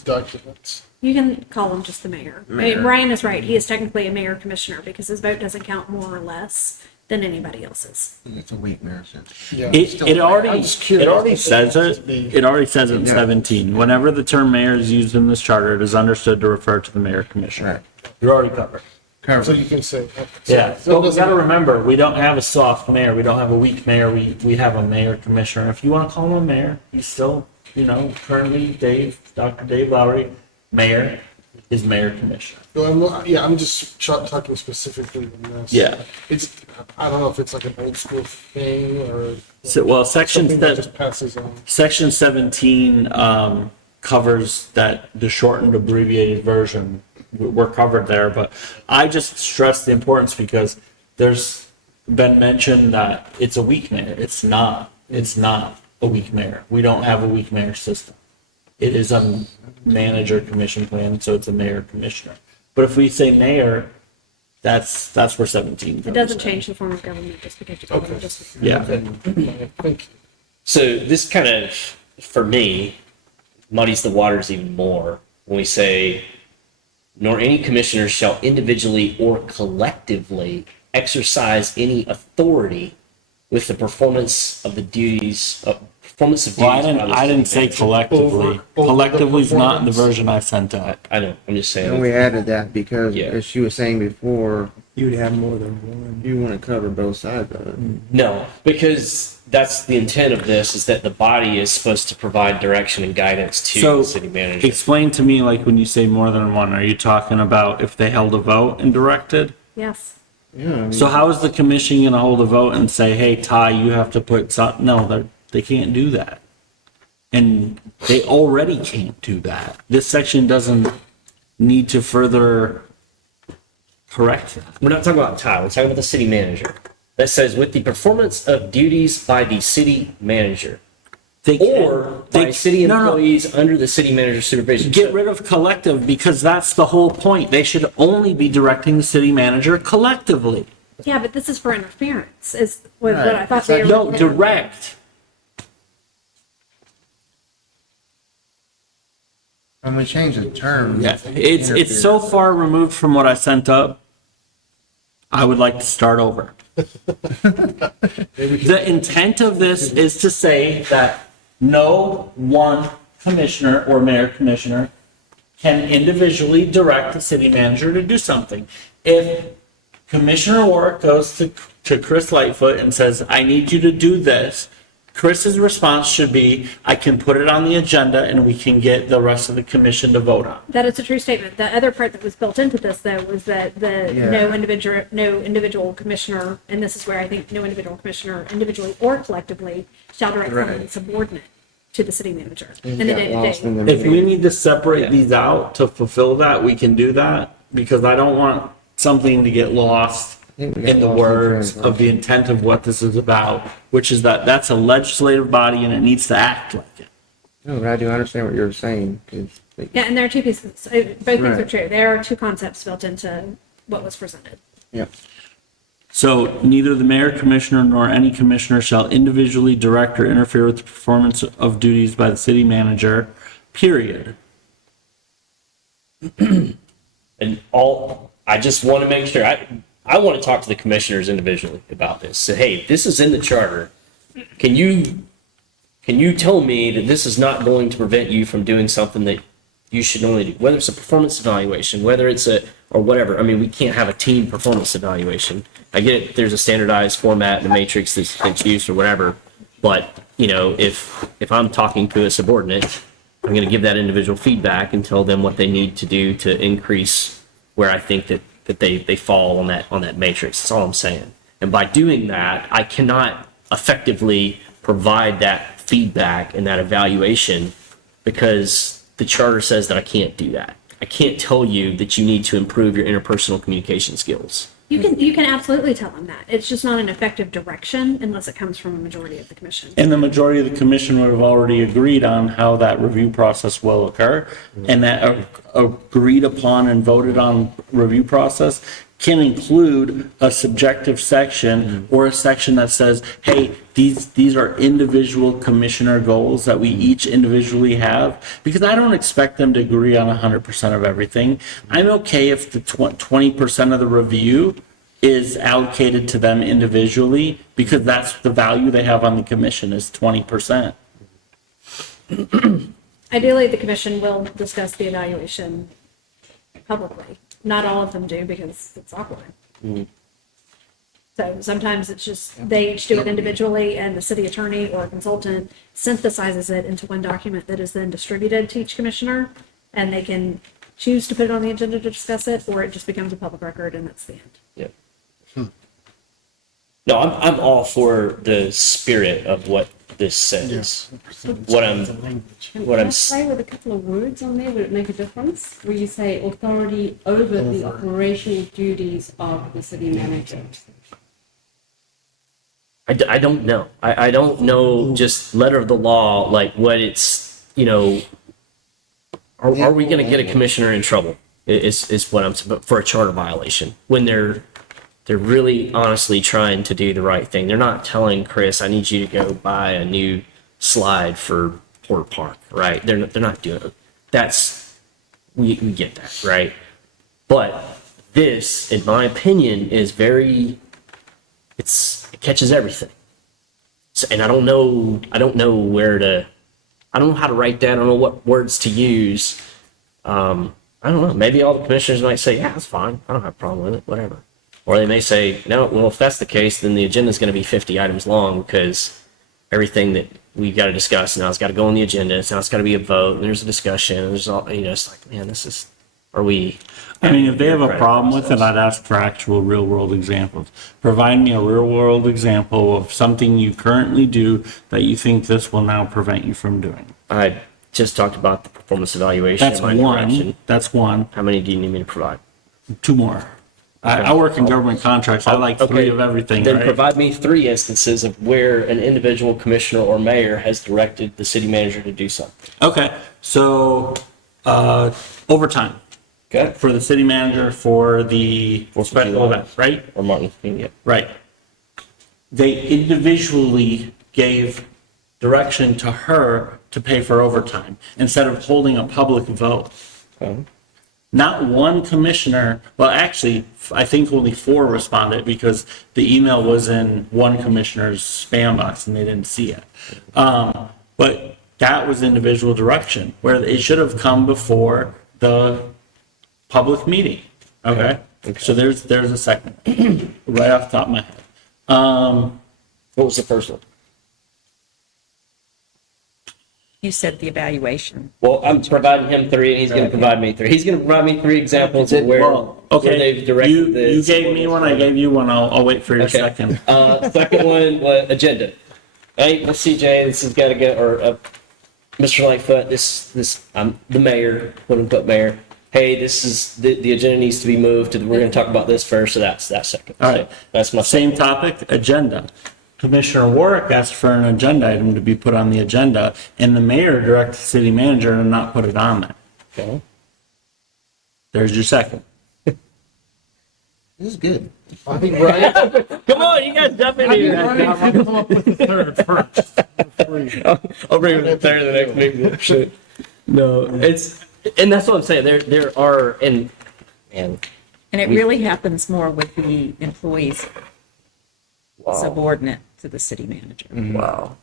documents. you can call him just the mayor. I mean, Brian is right. He is technically a mayor commissioner because his vote doesn't count more or less than anybody else's. It's a weak merit. Yeah. It already, I'm just curious. it already says it. It already says it in 17. Whenever the term mayor is used in this charter, it is understood to refer to the mayor commissioner. You're already covered. So you can say. Yeah, So but we it doesn't- gotta remember, we don't have a soft mayor, we don't have a weak mayor, we have a mayor commissioner. If you wanna call him a mayor, he's still, currently Dr. Dave Lowry, mayor, is mayor commissioner. No, I'm just talking specifically on this. Yeah. I don't know if it's like an old school thing or So, well, something that just passes on. Section 17 covers the shortened abbreviated version. We're covered there, but I just stress the importance because there's been mentioned that it's a weak mayor. It's not a weak mayor. We don't have a weak mayor system. It is a manager commission plan, so it's a mayor commissioner. But if we say mayor, that's where 17 It comes doesn't in. change the form of government just because you call it a district. Yeah. So this kind of, for me, muddies the waters even more when we say, nor any commissioners shall individually or collectively exercise any authority with the performance of the duties of performance of duties. Well, by the I didn't city say manager. collectively. Over the Collectively's not in the performance. version I sent out. I know. I'm just And we saying. added that because, Yeah. as she was saying before, You'd have more than one. you want to cover both sides of it. No, because that's the intent of this is that the body is supposed to provide direction and guidance to So the city manager. explain to me, like when you say more than one, are you talking about if they held a vote and directed? Yes. Yeah, I mean, So how is the commission going to hold a vote and say, hey, Ty, you have to put some, no, they can't do that. And they already can't do that. This section doesn't need to further correct that. We're not talking about Ty, we're talking about the city manager. That says with the performance of duties by the city manager They can- or by city no, no. employees under the city manager's supervision. Get rid of collective because that's the whole point. They should only be directing the city manager collectively. Yeah, but this is for interference, is what Right. I thought they were. No, direct. when we change the term. Yeah, it's so far removed from what I sent up. I would like to start over. The intent of this is to say that no one commissioner or mayor commissioner can individually direct the city manager to do something. If Commissioner Warwick goes to Chris Lightfoot and says, I need you to do this, Chris's response should be, I can put it on the agenda and we can get the rest of the commission to vote on. That is a true statement. The other part that was built into this, though, was that Yeah. no individual commissioner, and this is where I think no individual commissioner, individually or collectively, shall direct Right. someone subordinate to the city manager in It the got lost in day-to-day. the If we meeting. need to separate these out to fulfill that, we can do that, because I don't want something to get lost think we got in the lost in words translation. of the intent of what this is about, which is that that's a legislative body and it needs to act like it. No, but I do understand what you're saying. 'Cause they- Yeah, and there are two pieces. Both things are Right. true. There are two concepts built into what was presented. yeah. So neither the mayor, commissioner, nor any commissioner shall individually direct or interfere with the performance of duties by the city manager, period. And I just want to make sure, I want to talk to the commissioners individually about this. Say, hey, this is in the charter. Can you tell me that this is not going to prevent you from doing something that you should normally do? Whether it's a performance evaluation, whether it's or whatever. I mean, we can't have a team performance evaluation. I get it, there's a standardized format and a matrix that's used or whatever. But, if I'm talking to a subordinate, I'm going to give that individual feedback and tell them what they need to do to increase where I think that they fall on that matrix. That's all I'm saying. And by doing that, I cannot effectively provide that feedback and that evaluation because the charter says that I can't do that. I can't tell you that you need to improve your interpersonal communication skills. You can absolutely tell them that. It's just not an effective direction unless it comes from a majority of the commission. And the majority of the commission would have already agreed on how that review process will occur. And that agreed upon and voted on review process can include a subjective section or a section that says, hey, these are individual commissioner goals that we each individually have. Because I don't expect them to agree on 100% of everything. I'm okay if the 20% of the review is allocated to them individually, because that's the value they have on the commission is 20%. Ideally, the commission will discuss the evaluation publicly. Not all of them do because it's awkward. So sometimes it's just, they each do it individually and the city attorney or consultant synthesizes it into one document that is then distributed to each commissioner. And they can choose to put it on the agenda to discuss it, or it just becomes a public record and that's the end. Yep. No, I'm all for the spirit of what this says. What I'm Can I play with a couple of words on there? Would it make a difference? Where you say authority over the operational duties of the city manager. I don't know. I don't know just letter of the law, like what it's, are we going to get a commissioner in trouble? is what I'm, for a charter violation, when they're really honestly trying to do the right thing. They're not telling Chris, I need you to go buy a new slide for Porter Park, right? They're not doing it. We get that, right? But this, in my opinion, is very, it catches everything. So, and I don't know how to write that. I don't know what words to use. I don't know. Maybe all the commissioners might say, yeah, that's fine. I don't have a problem with it, whatever. Or they may say, no, well, if that's the case, then the agenda is going to be 50 items long because everything that we've got to discuss now has got to go on the agenda. So now it's got to be a vote, and there's a discussion, and there's all, it's like, man, are we? I mean, if they have a problem with it, I'd ask for actual real-world examples. Provide me a real-world example of something you currently do that you think this will now prevent you from doing. I just talked about the performance evaluation. That's my one. direction. That's one. How many do you need me to provide? 2 more. I work in government contracts. I like 3 of everything, Then right? provide me 3 instances of where an individual commissioner or mayor has directed the city manager to do something. Okay, so, overtime. Okay. For the city manager for the special event, right? Or Martin, yeah. Right. They individually gave direction to her to pay for overtime instead of holding a public vote. Okay. Not one commissioner, well, actually, I think only 4 responded because the email was in one commissioner's spam box and they didn't see it. But that was individual direction where it should have come before the public meeting. Okay? So there's a second, right off the top of my head. What was the first one? You said the evaluation. Well, I'm providing him 3, and he's going to provide me 3. He's going to provide me 3 examples of where, Well, where okay, they've directed the. you gave me one, I gave you one, I'll wait for your Okay. second. Second one, agenda. Hey, let's see, Jay, this has got to go, or Mr. Lightfoot, I'm the mayor, quote unquote mayor. Hey, this is, the agenda needs to be moved to, we're going to talk about this first, so that's that second. All right. So that's my Same topic, agenda. Commissioner Warwick asked for an agenda item to be put on the agenda, and the mayor directed the city manager to not put it on there. Okay. There's your second. This is good. I think Ryan, Come on, you guys jump in here. Ryan should come up with the third first. I'll bring it to the third of the next meeting. Shit. No, and that's what I'm saying. There are, and And it really happens more with the employees subordinate to the city manager. wow.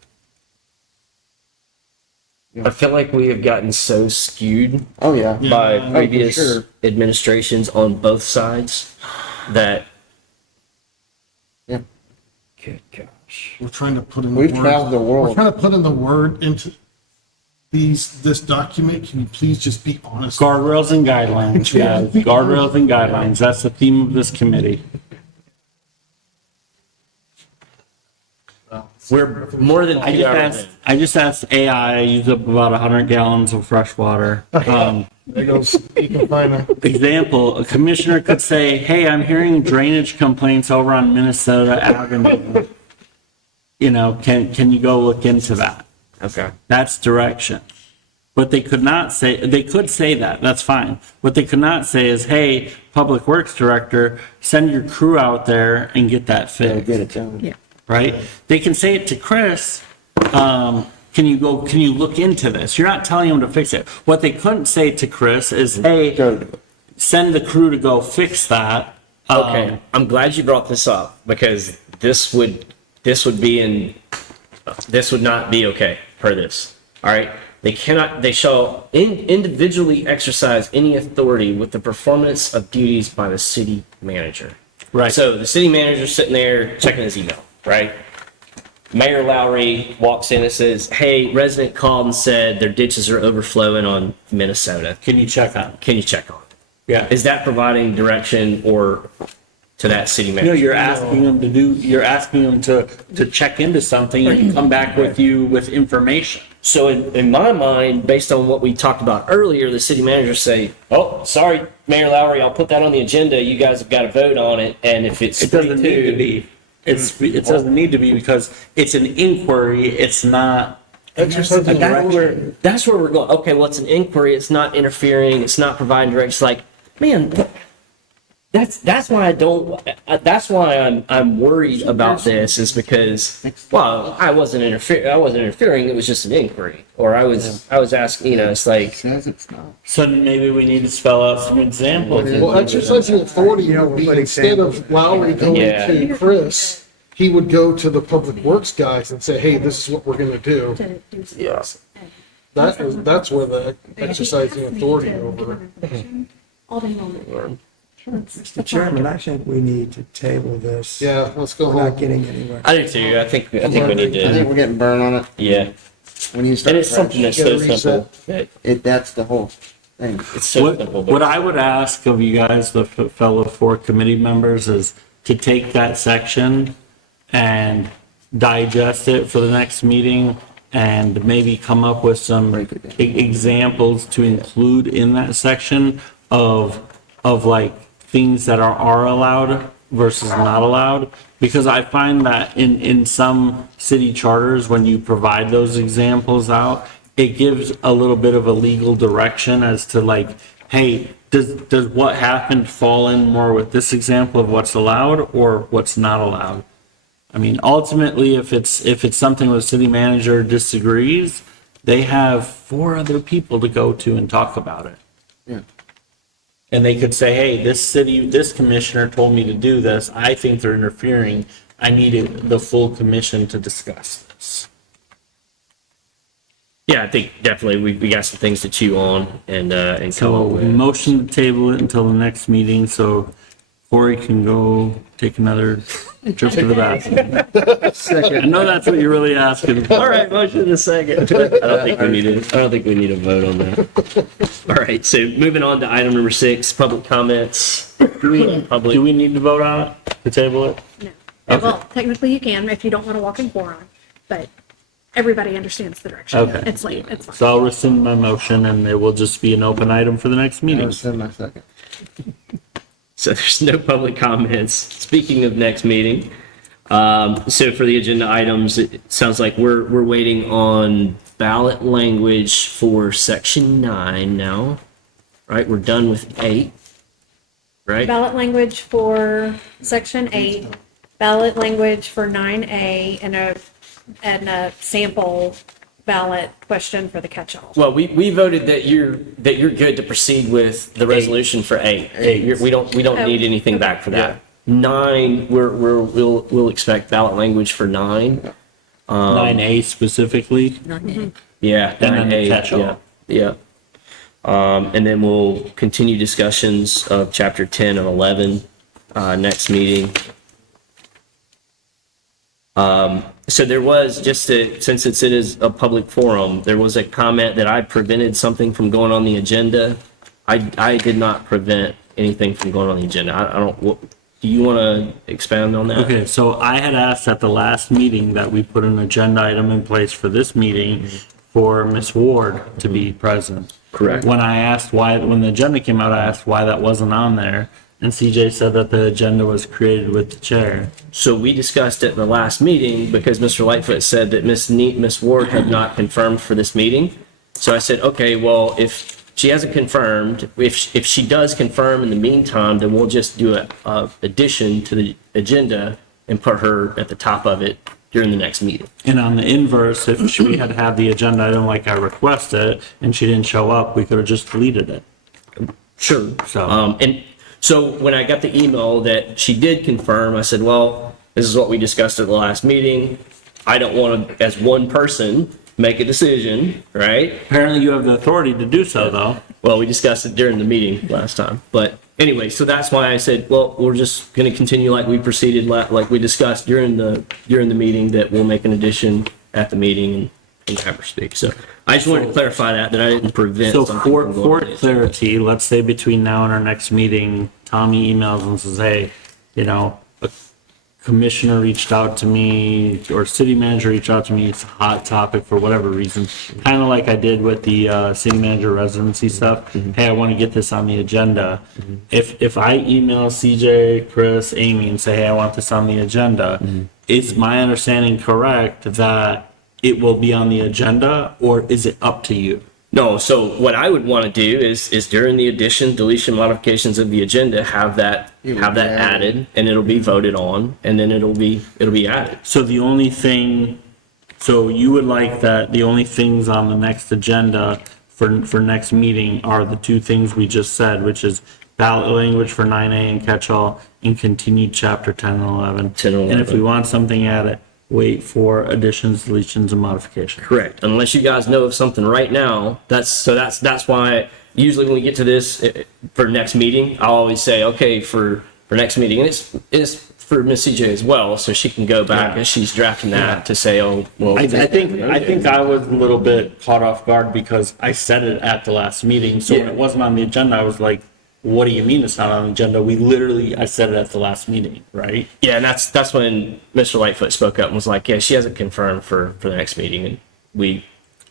I feel like we have gotten so skewed Oh, yeah. by for previous sure. administrations on both sides that. Yeah. Good gosh. We're trying to put in the We've word. traveled the world. We're trying to put in the word into this document. Can you please just be honest? Guardrails and guidelines, yeah, guardrails and guidelines, that's the theme of this committee. We're more than 2 hours in. I just asked AI, I used up about 100 gallons of fresh water. There goes, you can find a. Example, a commissioner could say, hey, I'm hearing drainage complaints over on Minnesota Avenue. You know, can you go look into that? Okay. That's direction. What they could not say, they could say that, that's fine. What they could not say is, hey, Public Works Director, send your crew out there and get that fixed. Get it done. Yeah. Right? They can say it to Chris, can you look into this? You're not telling him to fix it. What they couldn't say to Chris is, hey, send the crew to go fix that. Okay, I'm glad you brought this up because this would not be okay per this. All right, they shall individually exercise any authority with the performance of duties by the city manager. Right. So the city manager's sitting there checking his email, right? Mayor Lowry walks in and says, hey, resident called and said their ditches are overflowing on Minnesota. Can you check on it? Can you check on it? Yeah. Is that providing direction or to that city No, manager? you're asking them to check into something and come back with you with information. So in my mind, based on what we talked about earlier, the city manager say, oh, sorry, Mayor Lowry, I'll put that on the agenda. You guys have got to vote on it. And if it's It doesn't need to be. It doesn't need to be because it's an inquiry, it's not. That's where we're going. Okay, well, it's an inquiry. It's not interfering. It's not providing direction. It's like, man, that's why I don't, that's why I'm worried about this is because, well, I wasn't interfering, it was just an inquiry. Or I was asking, it's like, Says it's not. So maybe we need to spell out some examples. Well, exercising authority would be instead of Lowry going Yeah. to Chris, he would go to the public works guys and say, hey, this is what we're gonna do. To do some- Yeah. That's where the exercising authority over. All day long. Mr. Chairman, I think we need to table this. Yeah, let's go We're not home. getting anywhere. I do too. I think we need I think to, we're getting burned on it. yeah. When you start And it's something that's Get a so simple. that's the whole thing. It's so simple. What But I would ask of you guys, the fellow 4 committee members, is to take that section and digest it for the next meeting and maybe come up with some examples to include in that section of like things that are allowed versus not allowed. Because I find that in some city charters, when you provide those examples out, it gives a little bit of a legal direction as to like, hey, does what happened fall in more with this example of what's allowed or what's not allowed? I mean, ultimately, if it's something where the city manager disagrees, they have 4 other people to go to and talk about it. Yeah. And they could say, hey, this commissioner told me to do this. I think they're interfering. I needed the full commission to discuss this. yeah, I think definitely we got some things to chew on and come So up with. motion to table it until the next meeting so Corey can go take another trip to the bathroom. I know that's what you're really asking. All right, motion in a second. I don't think we need a vote on that. All right, so moving on to item number 6, public comments. Do we need to vote on it, to table it? No. Well, technically you can if you don't want to walk in quorum, but everybody understands the direction. Okay. It's late, it's fine. So I'll rescind my motion and it will just be an open item for the next meeting. I'll send my second. So there's no public comments. Speaking of next meeting, so for the agenda items, it sounds like we're waiting on ballot language for section 9 now, right? We're done with 8, right? Ballot language for section 8, ballot language for 9A, and a sample ballot question for the catch-all. Well, we voted that you're good to proceed with the resolution for 8. We don't need anything back for that. 9, we'll expect ballot language for 9. 9A specifically. Yeah, And then the 9A, catch-all. yeah. And then we'll continue discussions of chapter 10 and 11 next meeting. So there was, since it is a public forum, there was a comment that I prevented something from going on the agenda. I did not prevent anything from going on the agenda. I don't, do you want to expand on that? Okay, so I had asked at the last meeting that we put an agenda item in place for this meeting for Ms. Ward to be present. Correct. When the agenda came out, I asked why that wasn't on there, and CJ said that the agenda was created with the chair. So we discussed it in the last meeting because Mr. Lightfoot said that Miss Ward had not confirmed for this meeting. So I said, okay, well, if she hasn't confirmed, if she does confirm in the meantime, then we'll just do a addition to the agenda and put her at the top of it during the next meeting. And on the inverse, if we had had the agenda item like I requested, and she didn't show up, we could have just deleted it. Sure. So- And so when I got the email that she did confirm, I said, well, this is what we discussed at the last meeting. I don't want to, as one person, make a decision, right? Apparently you have the authority to do so, though. Well, we discussed it during the meeting last time. But anyway, so that's why I said, well, we're just going to continue like we proceeded, like we discussed during the meeting, that we'll make an addition at the meeting and have her speak. So I just wanted to clarify that I didn't prevent So something for from going on. clarity, let's say between now and our next meeting, Tommy emails and says, hey, a commissioner reached out to me or city manager reached out to me. It's a hot topic for whatever reason. Kind of like I did with the city manager residency stuff. Hey, I want to get this on the agenda. If I email CJ, Chris, Amy and say, hey, I want this on the agenda, is my understanding correct that it will be on the agenda, or is it up to you? No, so what I would want to do is during the addition, deletion, modifications of the agenda, have that added, and it'll be voted on, and then it'll be added. So the only thing, so you would like that the only things on the next agenda for next meeting are the two things we just said, which is ballot language for 9A and catch-all, and continued chapter 10 and 11. 10 and And if 11. we want something added, wait for additions, deletions, and modifications. Correct. Unless you guys know of something right now, that's why usually when we get to this for next meeting, I'll always say, okay, for next meeting, and it's for Miss CJ as well, so she can go back as she's drafting that to say, oh, well. I think I was a little bit caught off guard because I said it at the last meeting, so when it wasn't on the agenda, I was like, what do you mean it's not on the agenda? I said it at the last meeting, right? Yeah, and that's when Mr. Lightfoot spoke up and was like, yeah, she hasn't confirmed for the next meeting, and we.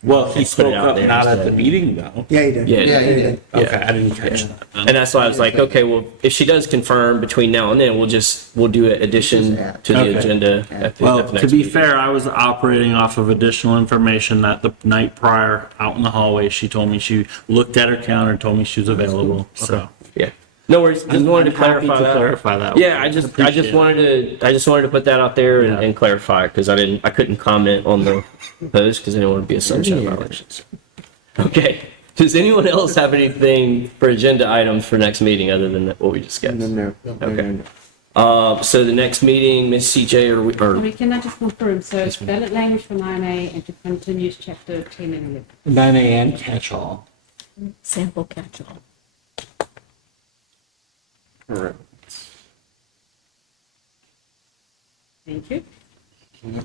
Well, he Put it spoke out up there not at instead. the meeting though. Yeah, he did. Yeah. Yeah, he did. Okay, I didn't catch that. And that's why I was like, okay, well, if she does confirm between now and then, we'll do an addition to the Okay. agenda at the Well, next to be meeting. fair, I was operating off of additional information that the night prior, out in the hallway, she told me she looked at her calendar, told me she was available, so. Yeah. No worries. Just I'm wanted to happy clarify to that. clarify that. Yeah, I just Appreciate it. wanted to put that out there Yeah. and clarify because I couldn't comment on the post because I didn't want to be a sunshine violation. Okay. Does anyone else have anything for agenda items for next meeting other than what we discussed? No. Okay. So the next meeting, Miss CJ, or I mean, can I just confirm, so ballot language for 9A and to continue chapter 10 and 11. 9 a.m. catch-all. Sample catch-all. Correct. Thank you. The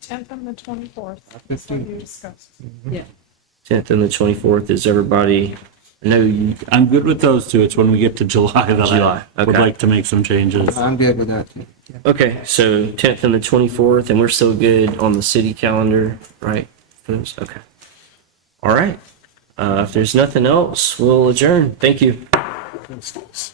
10th and the 24th. That's what you discussed. Yeah. 10th and the 24th. Is everybody? I know you. I'm good with those two. It's when we get to July that July, I would okay. like to make some changes. I'm good with that too. Okay, so 10th and the 24th, and we're still good on the city calendar, right? For those? Okay. All right. If there's nothing else, we'll adjourn. Thank you. Thanks.